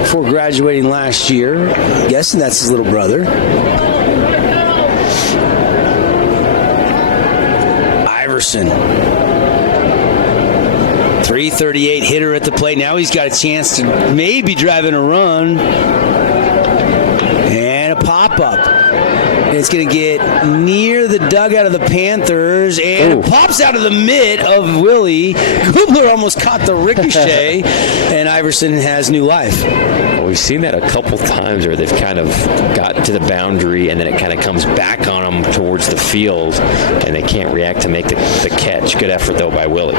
Before graduating last year. I'm guessing that's his little brother. Iverson. 338 hitter at the plate. Now he's got a chance to maybe drive in a run. And a pop-up. And it's going to get near the dugout of the Panthers. And it pops out of the mitt of Willie. Kubler almost caught the ricochet. And Iverson has new life. Well, we've seen that a couple times where they've kind of got to the boundary and then it kind of comes back on them towards the field and they can't react to make the catch. Good effort, though, by Willie.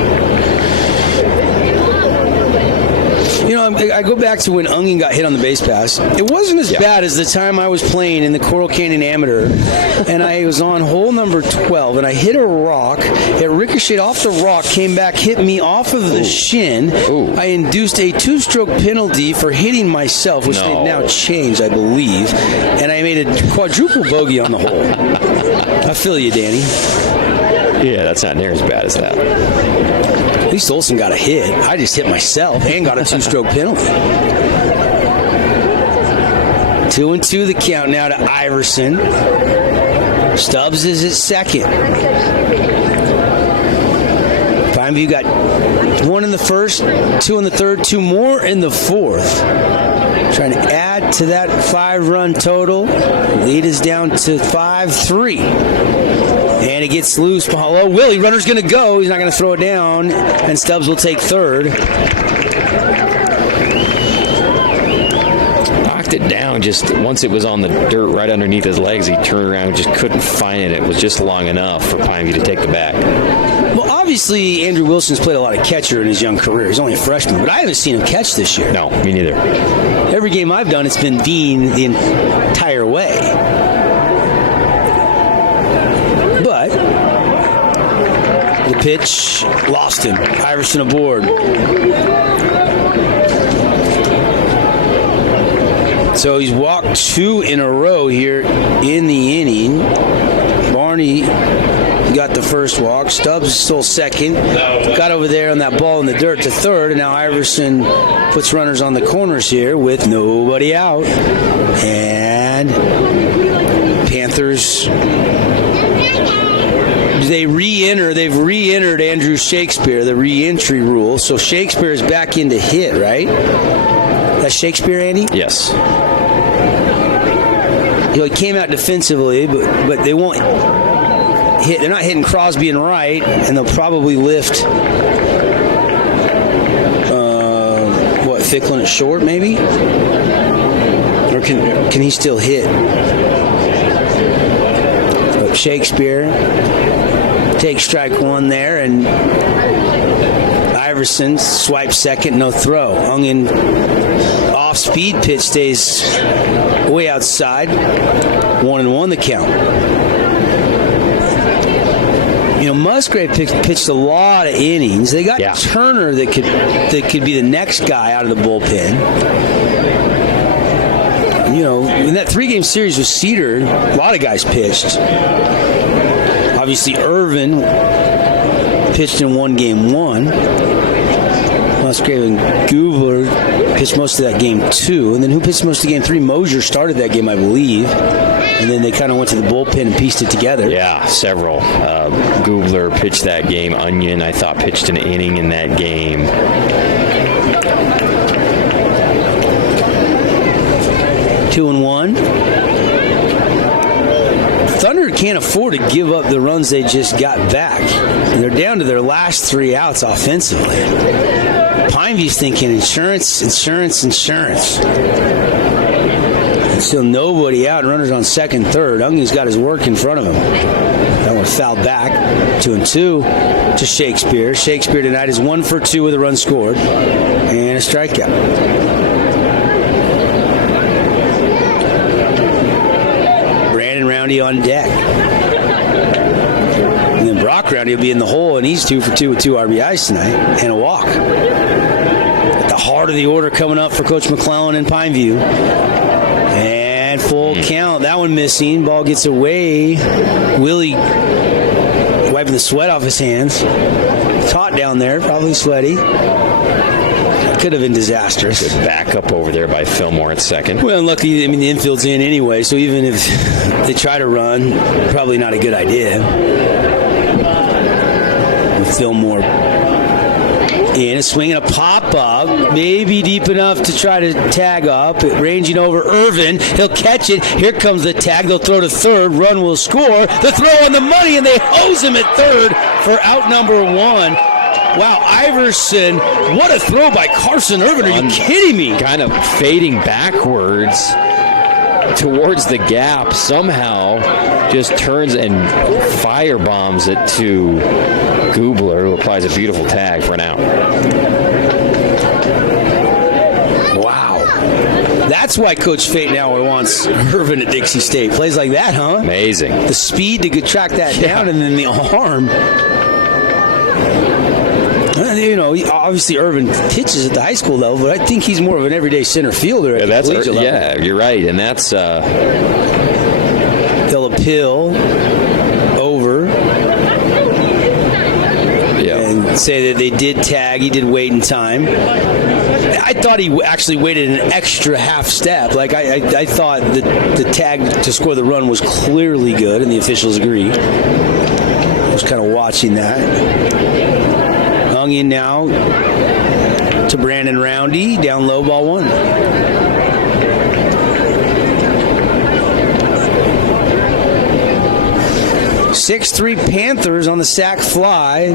You know, I go back to when Onion got hit on the base pass. It wasn't as bad as the time I was playing in the Coral Canyon Amateur, and I was on hole number 12, and I hit a rock. It ricocheted off the rock, came back, hit me off of the shin. I induced a 2-stroke penalty for hitting myself, which they've now changed, I believe, and I made a quadruple bogey on the hole. I feel you, Danny. Yeah, that's not near as bad as that. At least Olson got a hit. I just hit myself and got a 2-stroke penalty. 2-2 the count now to Iverson. Stubbs is at second. Pineview got 1 in the first, 2 in the third, 2 more in the fourth. Trying to add to that 5-run total. Lead is down to 5-3. And it gets loose. Oh, Willie, runner's going to go. He's not going to throw it down. And Stubbs will take third. Knocked it down just once it was on the dirt right underneath his legs. He turned around and just couldn't find it. It was just long enough for Pineview to take the bag. Well, obviously, Andrew Wilson's played a lot of catcher in his young career. He's only a freshman, but I haven't seen him catch this year. No, me neither. Every game I've done, it's been Dean the entire way. But the pitch lost him. Iverson aboard. So he's walked 2 in a row here in the inning. Barney got the first walk. Stubbs stole second. Got over there on that ball in the dirt to third. And now Iverson puts runners on the corners here with nobody out. And Panthers, they've re-entered Andrew Shakespeare, the re-entry rule. So Shakespeare is back into hit, right? That's Shakespeare, Andy? Yes. He came out defensively, but they won't hit. They're not hitting Crosby and Wright, and they'll probably lift Ficklin at short, maybe? Or can he still hit? But Shakespeare takes strike one there, and Iverson swipes second, no throw. Onion off-speed pitch stays way outside. 1-1 the count. Musgrave pitched a lot of innings. They got Turner that could be the next guy out of the bullpen. In that 3-game series with Cedar, a lot of guys pitched. Obviously, Irvin pitched in game 1. Musgrave and Gubler pitched most of that game 2. And then who pitched most of game 3? Mosier started that game, I believe. And then they kind of went to the bullpen and pieced it together. Yeah, several. Gubler pitched that game. Onion, I thought, pitched an inning in that game. Two and one. Thunder can't afford to give up the runs they just got back. They're down to their last 3 outs offensively. Pineview's thinking insurance. And still nobody out, and runners on second, third. Ungin's got his work in front of him. That one fouled back. 2-2 to Shakespeare. Shakespeare tonight is 1 for 2 with a run scored and a strikeout. Brandon Roundy on deck. And then Brock Roundy will be in the hole, and he's 2 for 2 with 2 RBIs tonight and a walk. At the heart of the order coming up for Coach McClellan in Pineview. And full count. That one missing. Ball gets away. Willie wiping the sweat off his hands. It's hot down there. Probably sweaty. Could have been disastrous. Good backup over there by Fillmore at second. Well, luckily, the infield's in anyway, so even if they try to run, probably not a good idea. With Fillmore in, a swing and a pop-up, maybe deep enough to try to tag up. Ranging over Irvin. He'll catch it. Here comes the tag. They'll throw to third. Run will score. The throw on the money, and they hose him at third for out number 1. Wow, Iverson, what a throw by Carson Irvin. Are you kidding me? Kind of fading backwards towards the gap, somehow just turns and firebombs it to Gubler, who applies a beautiful tag for an out. Wow. That's why Coach Fate now wants Irvin at Dixie State. Plays like that, huh? Amazing. The speed to track that down, and then the arm. Obviously Irvin pitches at the high school level, but I think he's more of an everyday center fielder at the collegiate level. Yeah, you're right, and that's they'll appeal over and say that they did tag. He did wait in time. I thought he actually waited an extra half step. Like I thought the tag to score the run was clearly good, and the officials agree. I was kind of watching that. Hung in now to Brandon Roundy, down low, ball 1. (6-3) Panthers on the sac fly.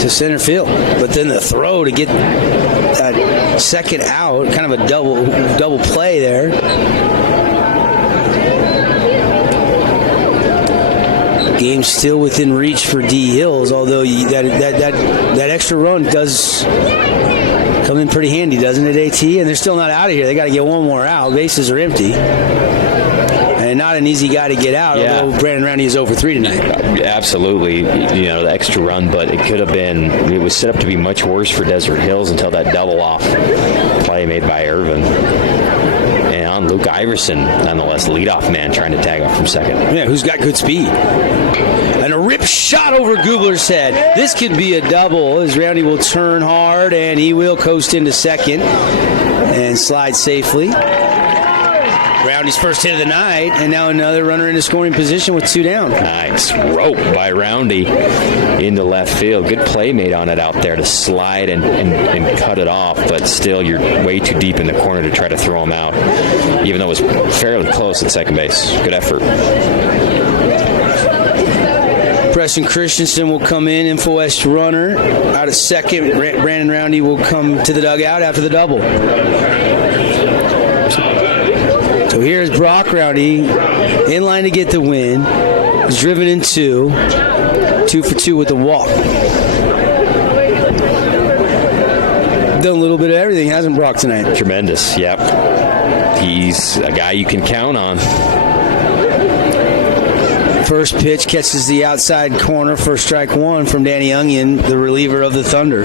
To center field, but then the throw to get that second out, kind of a double play there. Game still within reach for D Hills, although that extra run does come in pretty handy, doesn't it, AT? And they're still not out of here. They got to get one more out. Bases are empty. And not an easy guy to get out, although Brandon Roundy is 0 for 3 tonight. Absolutely, the extra run, but it could have been, it was set up to be much worse for Desert Hills until that double off play made by Irvin. And on Luke Iverson, nonetheless, leadoff man trying to tag off from second. Yeah, who's got good speed. And a rip shot over Goobler's head. This could be a double as Roundy will turn hard, and he will coast into second and slide safely. Roundy's first hit of the night, and now another runner in a scoring position with 2 down. Nice rope by Roundy into left field. Good play made on it out there to slide and cut it off, but still you're way too deep in the corner to try to throw him out, even though it was fairly close at second base. Good effort. Preston Christensen will come in, Info West runner. Out of second, Brandon Roundy will come to the dugout after the double. So here's Brock Roundy in line to get the win. He's driven in 2. 2 for 2 with the walk. Done a little bit of everything, hasn't Brock, tonight? Tremendous, yep. He's a guy you can count on. First pitch catches the outside corner for strike 1 from Danny Onion, the reliever of the Thunder.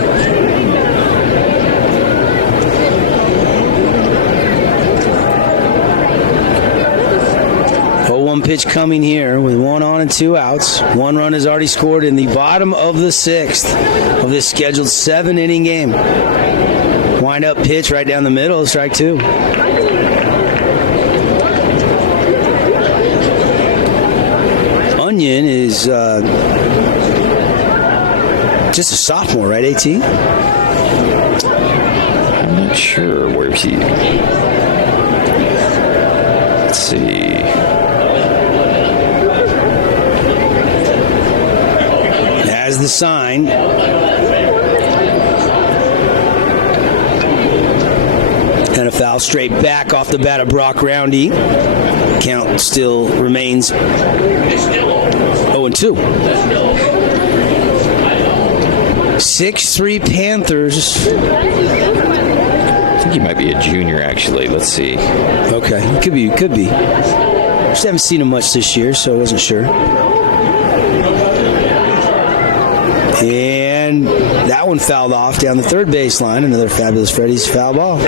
0-1 pitch coming here with 1 on and 2 outs. 1 run is already scored in the bottom of the 6th of this scheduled 7-inning game. Wind up pitch right down the middle, strike 2. Onion is just a sophomore, right, AT? I'm not sure. Where's he? Let's see. As the sign. And a foul straight back off the bat of Brock Roundy. Count still remains 0-2. 6-3 Panthers. I think he might be a junior, actually. Let's see. Okay, could be. Just haven't seen him much this year, so I wasn't sure. And that one fouled off down the third baseline. Another fabulous Freddy's foul ball.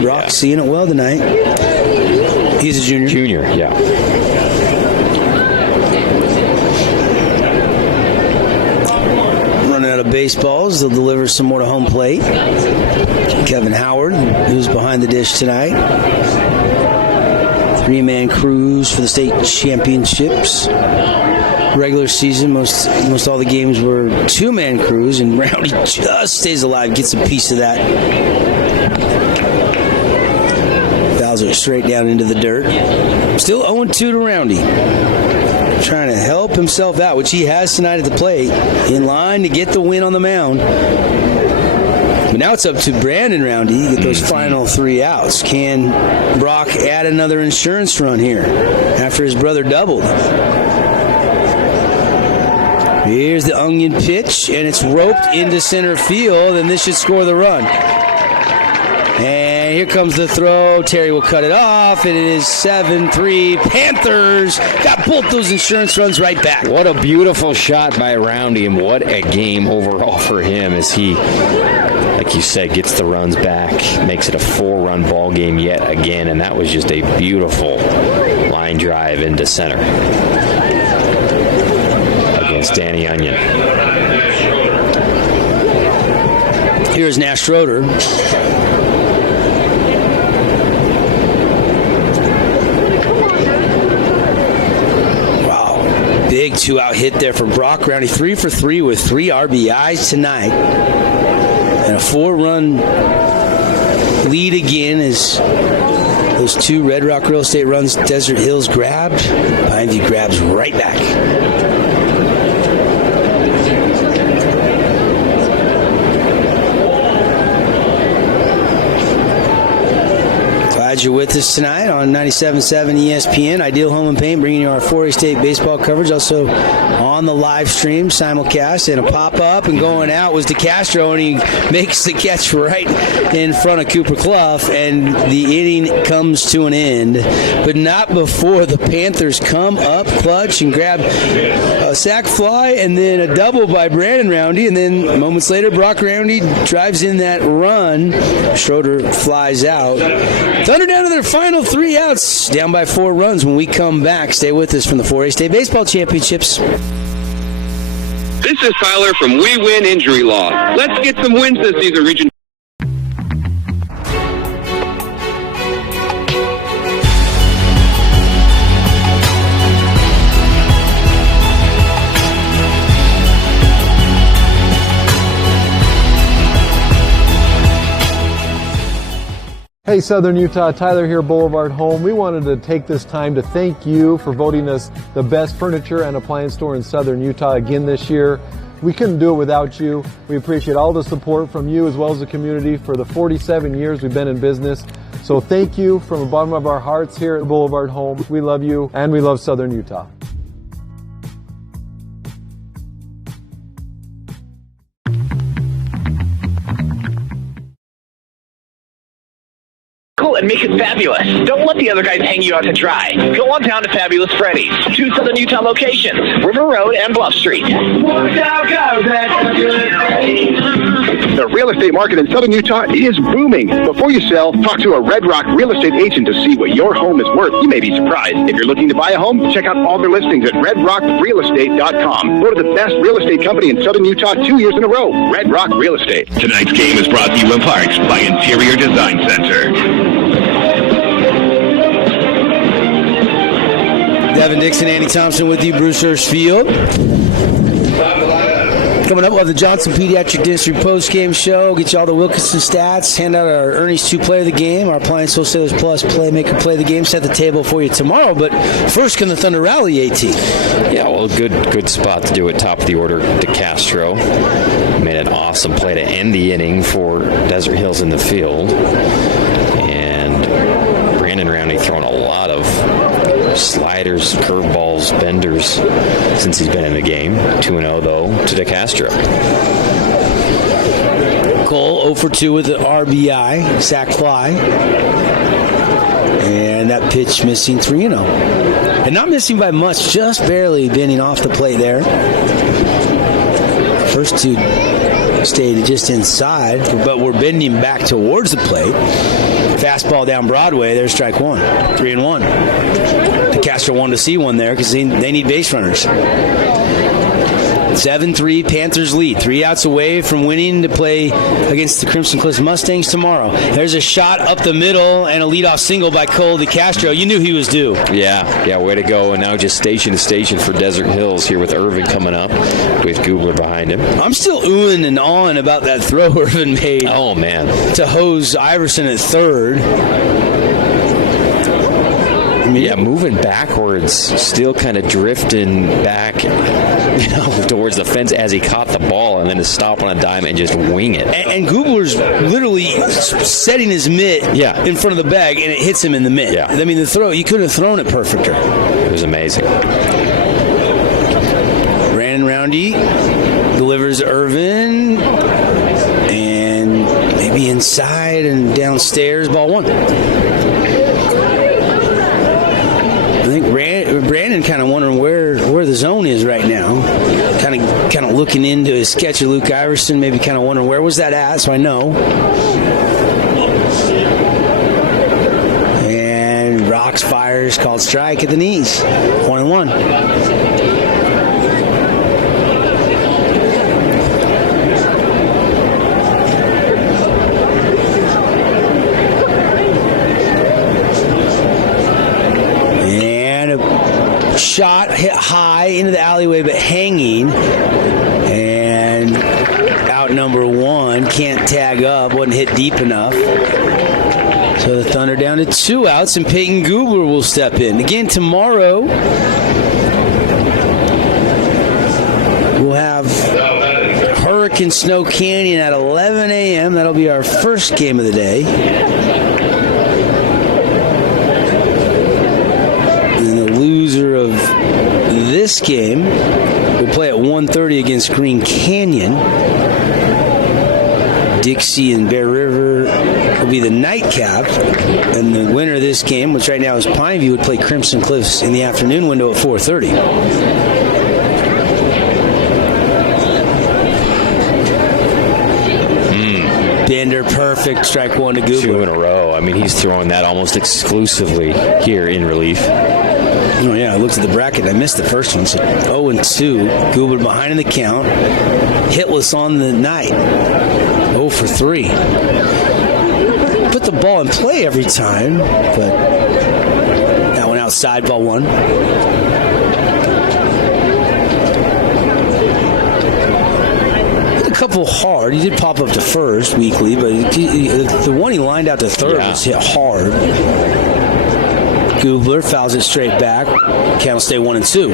Brock seeing it well tonight. He's a junior. Junior, yeah. Running out of baseballs. They'll deliver some more to home plate. Kevin Howard, who's behind the dish tonight. 3-man cruise for the state championships. Regular season, most all the games were 2-man crews, and Roundy just stays alive, gets a piece of that. Fouls it straight down into the dirt. Still 0-2 to Roundy. Trying to help himself out, which he has tonight at the plate, in line to get the win on the mound. But now it's up to Brandon Roundy to get those final 3 outs. Can Brock add another insurance run here after his brother doubled? Here's the Onion pitch, and it's roped into center field, and this should score the run. And here comes the throw. Terry will cut it off, and it is 7-3. Panthers got both those insurance runs right back. What a beautiful shot by Roundy, and what a game overall for him as he, like you said, gets the runs back, makes it a 4-run ball game yet again, and that was just a beautiful line drive into center against Danny Onion. Here's Nash Schroeder. Wow. Big 2-out hit there for Brock Roundy. 3 for 3 with 3 RBIs tonight. And a 4-run lead again as those 2 Red Rock Real Estate runs Desert Hills grabbed. Pineview grabs right back. Glad you're with us tonight on 97.7 ESPN. Ideal Home and Paint, bringing you our 4A State baseball coverage. Also on the live stream, simulcast, and a pop-up, and going out was DeCastro, and he makes the catch right in front of Cooper Clough, and the inning comes to an end. But not before the Panthers come up clutch and grab a sac fly and then a double by Brandon Roundy, and then moments later, Brock Roundy drives in that run. Schroeder flies out. Thunder down to their final 3 outs, down by 4 runs when we come back. Stay with us from the 4A State Baseball Championships. This is Tyler from We Win Injury Law. Let's get some wins this season, Region. Hey Southern Utah, Tyler here, Boulevard Home. We wanted to take this time to thank you for voting us the best furniture and appliance store in Southern Utah again this year. We couldn't do it without you. We appreciate all the support from you as well as the community for the 47 years we've been in business. So thank you from the bottom of our hearts here at Boulevard Home. We love you and we love Southern Utah. And make it fabulous. Don't let the other guys hang you out to dry. Go on down to Fabulous Freddy's. 2 Southern Utah locations, River Road and Bluff Street. The real estate market in Southern Utah is booming. Before you sell, talk to a Red Rock real estate agent to see what your home is worth. You may be surprised. If you're looking to buy a home, check out all their listings at redrockrealestate.com. Voted the best real estate company in Southern Utah 2 years in a row. Red Rock Real Estate. Tonight's game is brought to you in part by Interior Design Center. Devin Dixon, Andy Thompson with you, Bruce Hurstfield. Coming up, we'll have the Johnson Pediatric District post-game show, get you all the Wilkinson stats, hand out our Ernie's 2 Play of the Game, our Appliance Wholesalers Plus Playmaker Play of the Game, set the table for you tomorrow. But first, can the Thunder rally, AT? Yeah, well, good spot to do it. Top of the order to Castro. Made an awesome play to end the inning for Desert Hills in the field. And Brandon Rowney throwing a lot of sliders, curveballs, benders since he's been in the game. 2-0, though, to DeCastro. Cole 0 for 2 with the RBI, sac fly. And that pitch missing 3-0. And not missing by much, just barely bending off the plate there. First 2 stayed just inside, but we're bending back towards the plate. Fastball down Broadway, there's strike 1. 3-1. DeCastro wanted to see one there because they need base runners. 7-3, Panthers lead. 3 outs away from winning to play against the Crimson Cliffs Mustangs tomorrow. There's a shot up the middle and a leadoff single by Cole DeCastro. You knew he was due. Yeah, way to go. And now just station to station for Desert Hills here with Irvin coming up with Gubler behind him. I'm still oohing and awing about that throw Irvin made. Oh, man. To hose Iverson at third. Yeah, moving backwards, still kind of drifting back, towards the fence as he caught the ball, and then to stop on a dime and just wing it. And Gubler's literally setting his mitt in front of the bag, and it hits him in the mitt. Yeah. I mean, the throw, you couldn't have thrown it perfecter. It was amazing. Brandon Rowney delivers Irvin, and maybe inside and downstairs, ball 1. I think Brandon kind of wondering where the zone is right now. Kind of looking into his sketch of Luke Iverson, maybe kind of wondering where was that at, so I know. And Rocks fires, called strike at the knees. 1-1. Shot hit high into the alleyway, but hanging. And out number 1, can't tag up, wasn't hit deep enough. So the Thunder down to 2 outs, and Peyton Gubler will step in. Again, tomorrow, we'll have Hurricane Snow Canyon at 11 a.m. That'll be our first game of the day. Loser of this game will play at 1:30 against Green Canyon. Dixie and Bear River will be the nightcap, and the winner of this game, which right now is Pineview, would play Crimson Cliffs in the afternoon window at 4:30. Bender, perfect, strike 1 to Gubler. 2 in a row. I mean, he's throwing that almost exclusively here in relief. Oh, yeah, I looked at the bracket. I missed the first one. So 0-2. Goobler behind in the count. Hitless on the night. 0 for 3. Put the ball in play every time, but that one outside, ball 1. Hit a couple hard. He did pop up to first weekly, but the one he lined out to third was hit hard. Goobler fouls it straight back. Count will stay 1-2.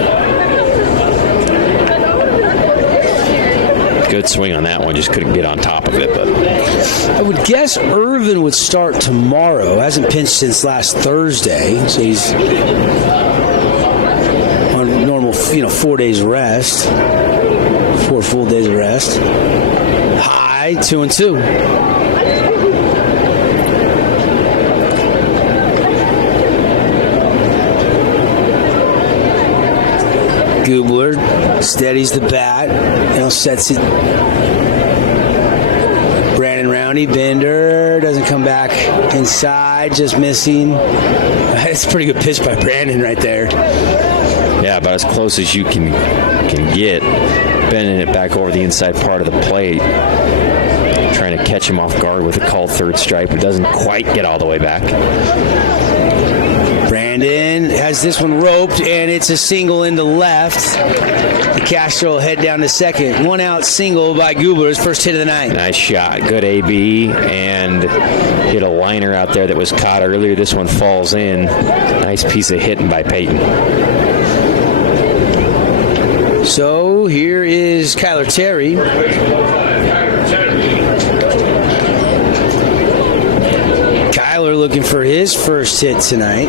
Good swing on that one. Just couldn't get on top of it. But I would guess Irvin would start tomorrow. Hasn't pitched since last Thursday, so he's on normal, 4 days rest. 4 full days of rest. High, 2-2. Goobler steadies the bat, sets it. Brandon Roundy, Bender, doesn't come back inside, just missing. It's a pretty good pitch by Brandon right there. Yeah, about as close as you can get. Bending it back over the inside part of the plate. Trying to catch him off guard with a called third strike, but doesn't quite get all the way back. Brandon has this one roped, and it's a single into left. The Castro will head down to second. 1 out single by Goobler, his first hit of the night. Nice shot. Good AB, and hit a liner out there that was caught earlier. This one falls in. Nice piece of hitting by Peyton. So here is Kyler Terry. Kyler looking for his first hit tonight.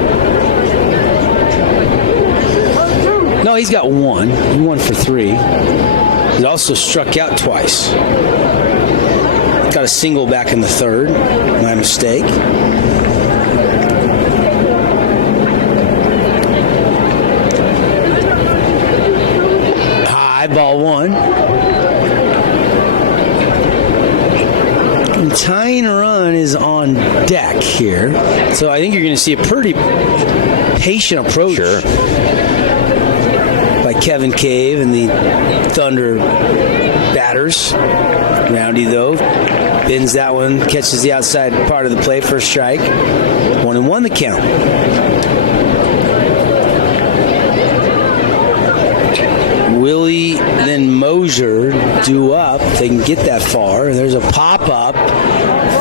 No, he's got 1. He 1 for 3. He also struck out twice. Got a single back in the third. My mistake. High, ball 1. And tying run is on deck here. So I think you're going to see a pretty patient approach by Kevin Cave and the Thunder batters. Roundy, though, bends that one, catches the outside part of the play for a strike. 1-1 the count. Willie, then Mosier due up. They can get that far. There's a pop-up.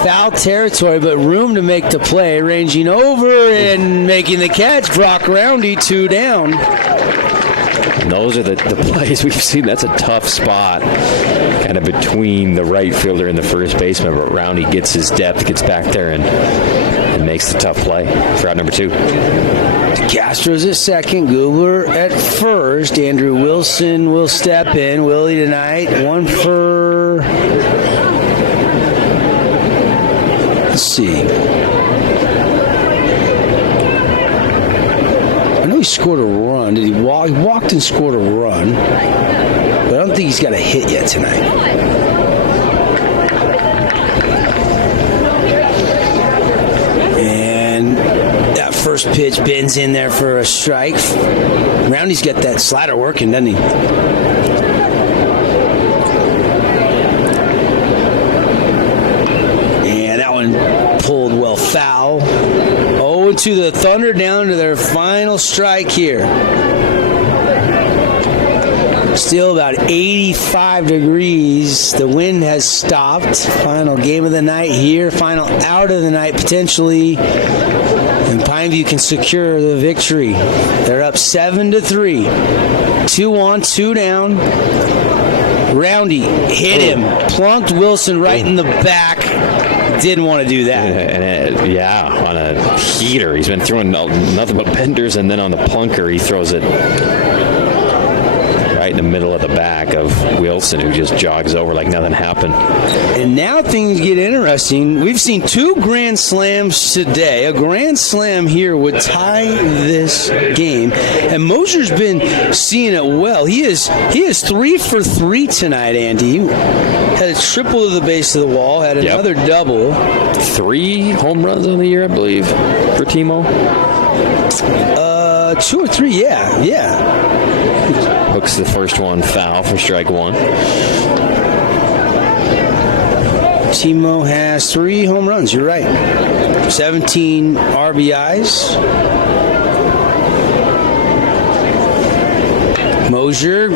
Foul territory, but room to make the play. Ranging over and making the catch. Brock Roundy, 2 down. And those are the plays we've seen. That's a tough spot, kind of between the right fielder and the first baseman. But Roundy gets his depth, gets back there, and makes the tough play for out number 2. Castro's at second, Goobler at first. Andrew Wilson will step in. Willie tonight, 1 for... Let's see. I know he scored a run. Did he walk? He walked and scored a run. But I don't think he's got a hit yet tonight. First pitch bends in there for a strike. Roundy's got that slider working, doesn't he? And that one pulled well foul. 0-2 the Thunder, down to their final strike here. Still about 85 degrees. The wind has stopped. Final game of the night here. Final out of the night potentially. And Pineview can secure the victory. They're up 7-3. 2 on, 2 down. Roundy hit him. Plunked Wilson right in the back. Didn't want to do that. On a heater. He's been throwing nothing but benders, and then on the plunker, he throws it right in the middle of the back of Wilson, who just jogs over like nothing happened. And now things get interesting. We've seen 2 grand slams today. A grand slam here would tie this game. And Mosier's been seeing it well. He is 3 for 3 tonight, Andy. He had a triple to the base of the wall, had another double. 3 home runs on the year, I believe, for Timo. 2 or 3, yeah. Hooks the first one, foul for strike one. Timo has 3 home runs, you're right. 17 RBIs. Mosier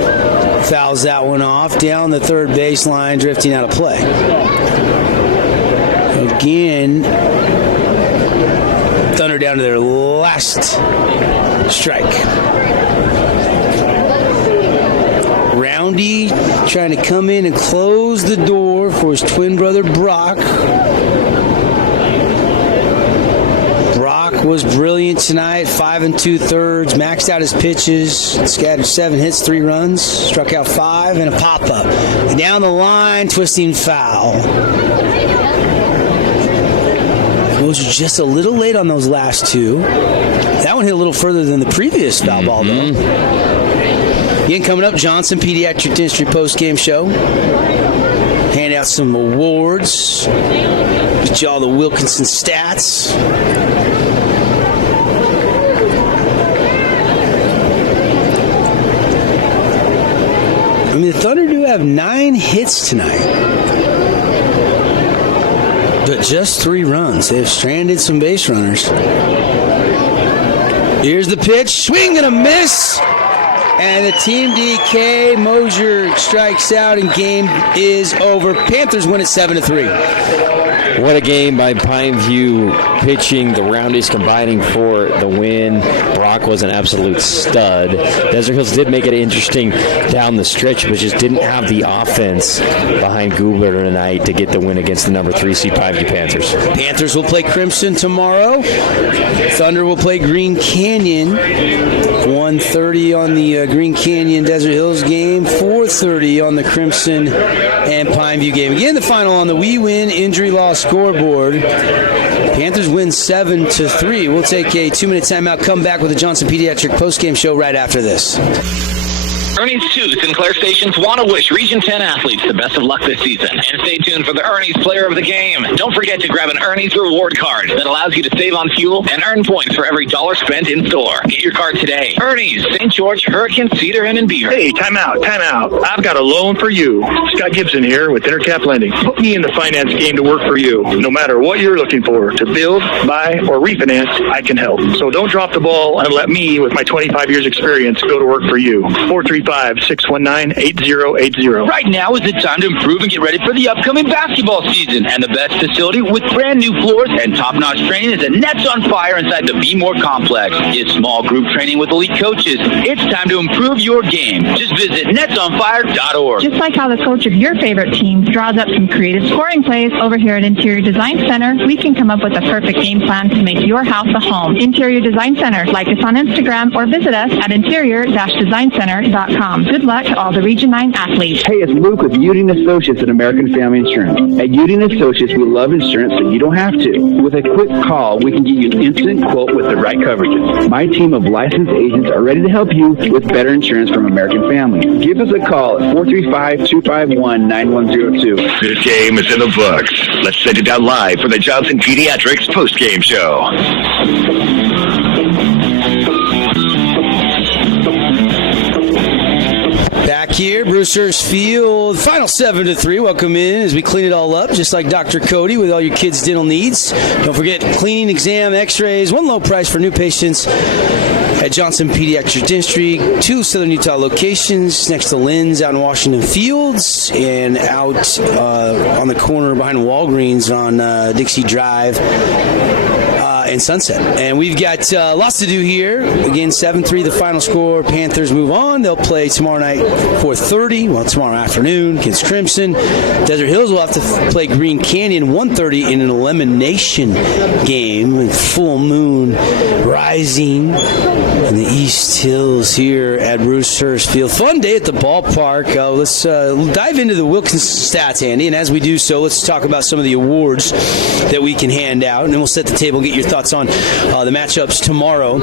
fouls that one off down the third baseline, drifting out of play. Again, Thunder down to their last strike. Roundy trying to come in and close the door for his twin brother Brock. Brock was brilliant tonight, 5 2/3, maxed out his pitches, scattered 7 hits, 3 runs, struck out 5, and a pop-up. Down the line, twisting foul. Those are just a little late on those last 2. That one hit a little further than the previous foul ball, though. Again, coming up, Johnson Pediatric Dentistry post-game show. Hand out some awards. Get you all the Wilkinson stats. I mean, the Thunder do have 9 hits tonight. But just 3 runs. They've stranded some base runners. Here's the pitch. Swing and a miss. And the Team DK, Mosier strikes out and game is over. Panthers win it 7-3. What a game by Pineview pitching. The Roundies combining for the win. Brock was an absolute stud. Desert Hills did make it interesting down the stretch, but just didn't have the offense behind Gubler tonight to get the win against the number 3 seed Pineview Panthers. Panthers will play Crimson tomorrow. Thunder will play Green Canyon. 1:30 on the Green Canyon Desert Hills game. 4:30 on the Crimson and Pineview game. Again, the final on the We Win Injury Law scoreboard. Panthers win 7-3. We'll take a 2-minute timeout, come back with the Johnson Pediatric postgame show right after this. Ernie's 2 Sinclair stations want to wish Region 10 athletes the best of luck this season. And stay tuned for the Ernie's Player of the Game. Don't forget to grab an Ernie's reward card that allows you to save on fuel and earn points for every $1 spent in store. Get your card today. Ernie's, St. George, Hurricane, Cedar, and Beaver. Hey, time out. I've got a loan for you. Scott Gibson here with Intercap Lending. Put me in the finance game to work for you. No matter what you're looking for, to build, buy, or refinance, I can help. So don't drop the ball and let me, with my 25 years experience, go to work for you. 435-619-8080. Right now is the time to improve and get ready for the upcoming basketball season. And the best facility with brand new floors and top-notch training is at Nets on Fire inside the Be More Complex. Get small group training with elite coaches. It's time to improve your game. Just visit netsonfire.org. Just like how the coach of your favorite team draws up some creative scoring plays over here at Interior Design Center, we can come up with a perfect game plan to make your house a home. Interior Design Center. Like us on Instagram or visit us at interior-designcenter.com. Good luck to all the Region 9 athletes. Hey, it's Luke with Udine Associates at American Family Insurance. At Udine Associates, we love insurance so you don't have to. With a quick call, we can get you an instant quote with the right coverages. My team of licensed agents are ready to help you with better insurance from American Family. Give us a call at 435-251-9102. This game is in the books. Let's send it down live for the Johnson Pediatrics postgame show. Back here, Brucehurst Field, final 7-3. Welcome in as we clean it all up, just like Dr. Cody with all your kids' dental needs. Don't forget cleaning, exam, x-rays, one low price for new patients at Johnson Pediatric Dentistry. 2 Southern Utah locations, next to Lynn's out in Washington Fields and out on the corner behind Walgreens on Dixie Drive. And Sunset. And we've got lots to do here. Again, 7-3 the final score. Panthers move on. They'll play tomorrow night 4:30. Well, tomorrow afternoon against Crimson. Desert Hills will have to play Green Canyon 1:30 in an elimination game with full moon rising in the East Hills here at Brucehurst Field. Fun day at the ballpark. Let's dive into the Wilkinson stats, Andy. And as we do so, let's talk about some of the awards that we can hand out. And then we'll set the table and get your thoughts thoughts on the matchups tomorrow.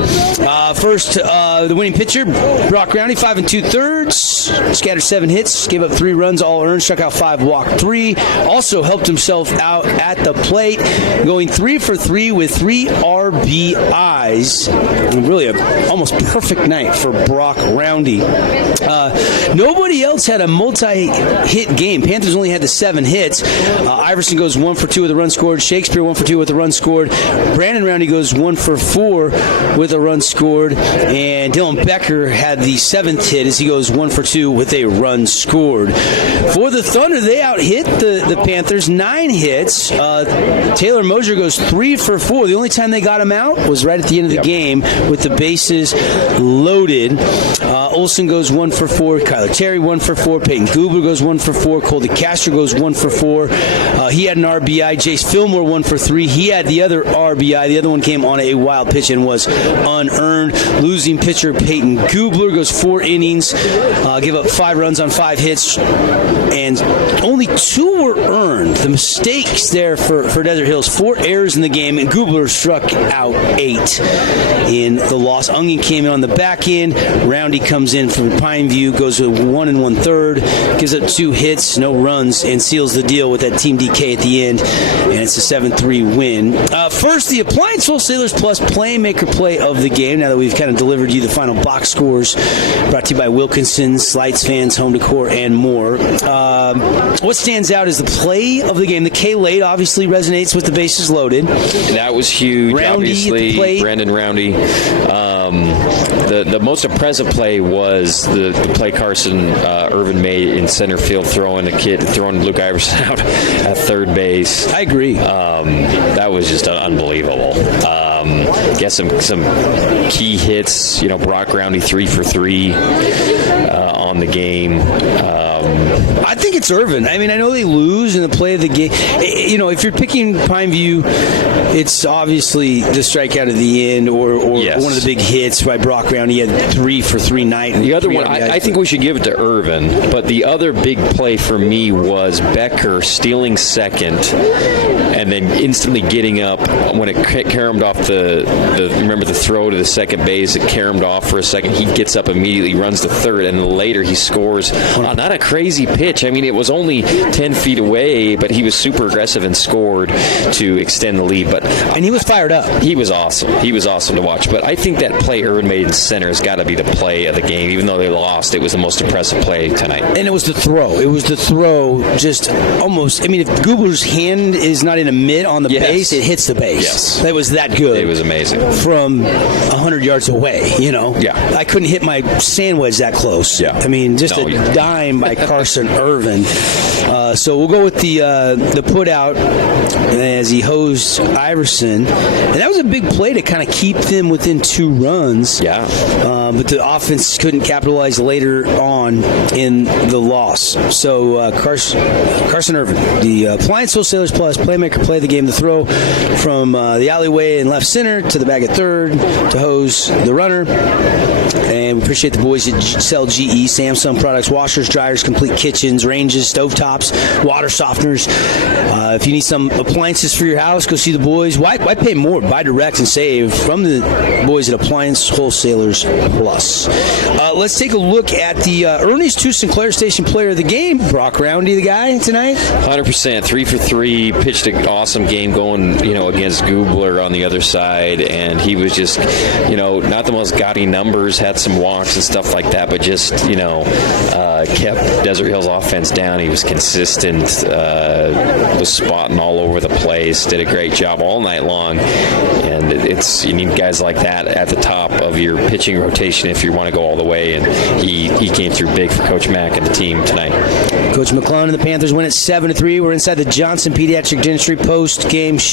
First, the winning pitcher, Brock Roundy, 5 2/3, scattered 7 hits, gave up 3 runs, all earned, struck out 5, walked 3. Also helped himself out at the plate, going 3 for 3 with 3 RBIs. Really a almost perfect night for Brock Roundy. Nobody else had a multi-hit game. Panthers only had the 7 hits. Iverson goes 1 for 2 with a run scored. Shakespeare 1 for 2 with a run scored. Brandon Roundy goes 1 for 4 with a run scored. And Dylan Becker had the 7th hit as he goes 1 for 2 with a run scored. For the Thunder, they out-hit the Panthers, 9 hits. Taylor Mosier goes 3 for 4. The only time they got him out was right at the end of the game with the bases loaded. Olsen goes 1 for 4. Kyler Terry 1 for 4. Peyton Gubler goes 1 for 4. Cole DeCastro goes 1 for 4. He had an RBI. Jace Fillmore 1 for 3. He had the other RBI. The other one came on a wild pitch and was unearned. Losing pitcher Peyton Gubler goes 4 innings, give up 5 runs on 5 hits, and only 2 were earned. The mistakes there for Desert Hills, 4 errors in the game, and Gubler struck out 8 in the loss. Ungen came in on the back end. Roundy comes in from Pineview, goes to 1 1/3, gives up 2 hits, no runs, and seals the deal with that Team DK at the end, and it's a 7-3 win. First, the Appliance Wholesalers Plus Playmaker Play of the game, now that we've kind of delivered you the final box scores, brought to you by Wilkinson's, Lights, Fans, Home Decor, and more. What stands out is the play of the game. The K-Late obviously resonates with the bases loaded. That was huge, Roundy obviously. Brandon Roundy. The most impressive play was the play Carson Irvin made in center field, throwing Luke Iverson out at third base. I agree. That was just unbelievable. Get some key hits. Brock Roundy 3 for 3 on the game. I think it's Irvin. I mean, I know they lose in the play of the game. If you're picking Pineview, it's obviously the strikeout at the end or yes. one of the big hits by Brock Roundy. He had 3 for 3 night. The other one, I think we should give it to Irvin, but the other big play for me was Becker stealing second and then instantly getting up when it caromed off remember the throw to the second base, it caromed off for a second. He gets up immediately, runs to third, and later he scores. Not a crazy pitch. I mean, it was only 10 feet away, but he was super aggressive and scored to extend the lead. And he was fired up. He was awesome. He was awesome to watch. But I think that play Irvin made in center has got to be the play of the game. Even though they lost, it was the most impressive play tonight. And it was the throw. It was the throw just almost. I mean, if Gubler's hand is not in a mitt on the base, it hits the base. Yes. It was that good. It was amazing. From 100 yards away, Yeah. I couldn't hit my sand wedge that close. Yeah. I mean, just a dime by Carson Irvin. So we'll go with the put out as he hosed Iverson. And that was a big play to kind of keep them within 2 runs. Yeah. But the offense couldn't capitalize later on in the loss. So Carson Irvin, the Appliance Wholesalers Plus Playmaker Play of the game. The throw from the alleyway in left center to the bag at third to hose the runner. And we appreciate the boys that sell GE, Samsung products, washers, dryers, complete kitchens, ranges, stovetops, water softeners. If you need some appliances for your house, go see the boys. Why pay more? Buy direct and save from the boys at Appliance Wholesalers Plus. Let's take a look at the Ernie's 2 Sinclair Station Player of the Game. Brock Roundy, the guy tonight? 100%. 3 for 3. Pitched an awesome game going, against Gubler on the other side. And he was just, not the most gaudy numbers, had some walks and stuff like that, but just, kept Desert Hills offense down. He was consistent, was spotting all over the place, did a great job all night long. And you need guys like that at the top of your pitching rotation if you want to go all the way. And he came through big for Coach Mack and the team tonight. Coach McClellan and the Panthers win at 7-3. We're inside the Johnson Pediatric Dentistry post-game show.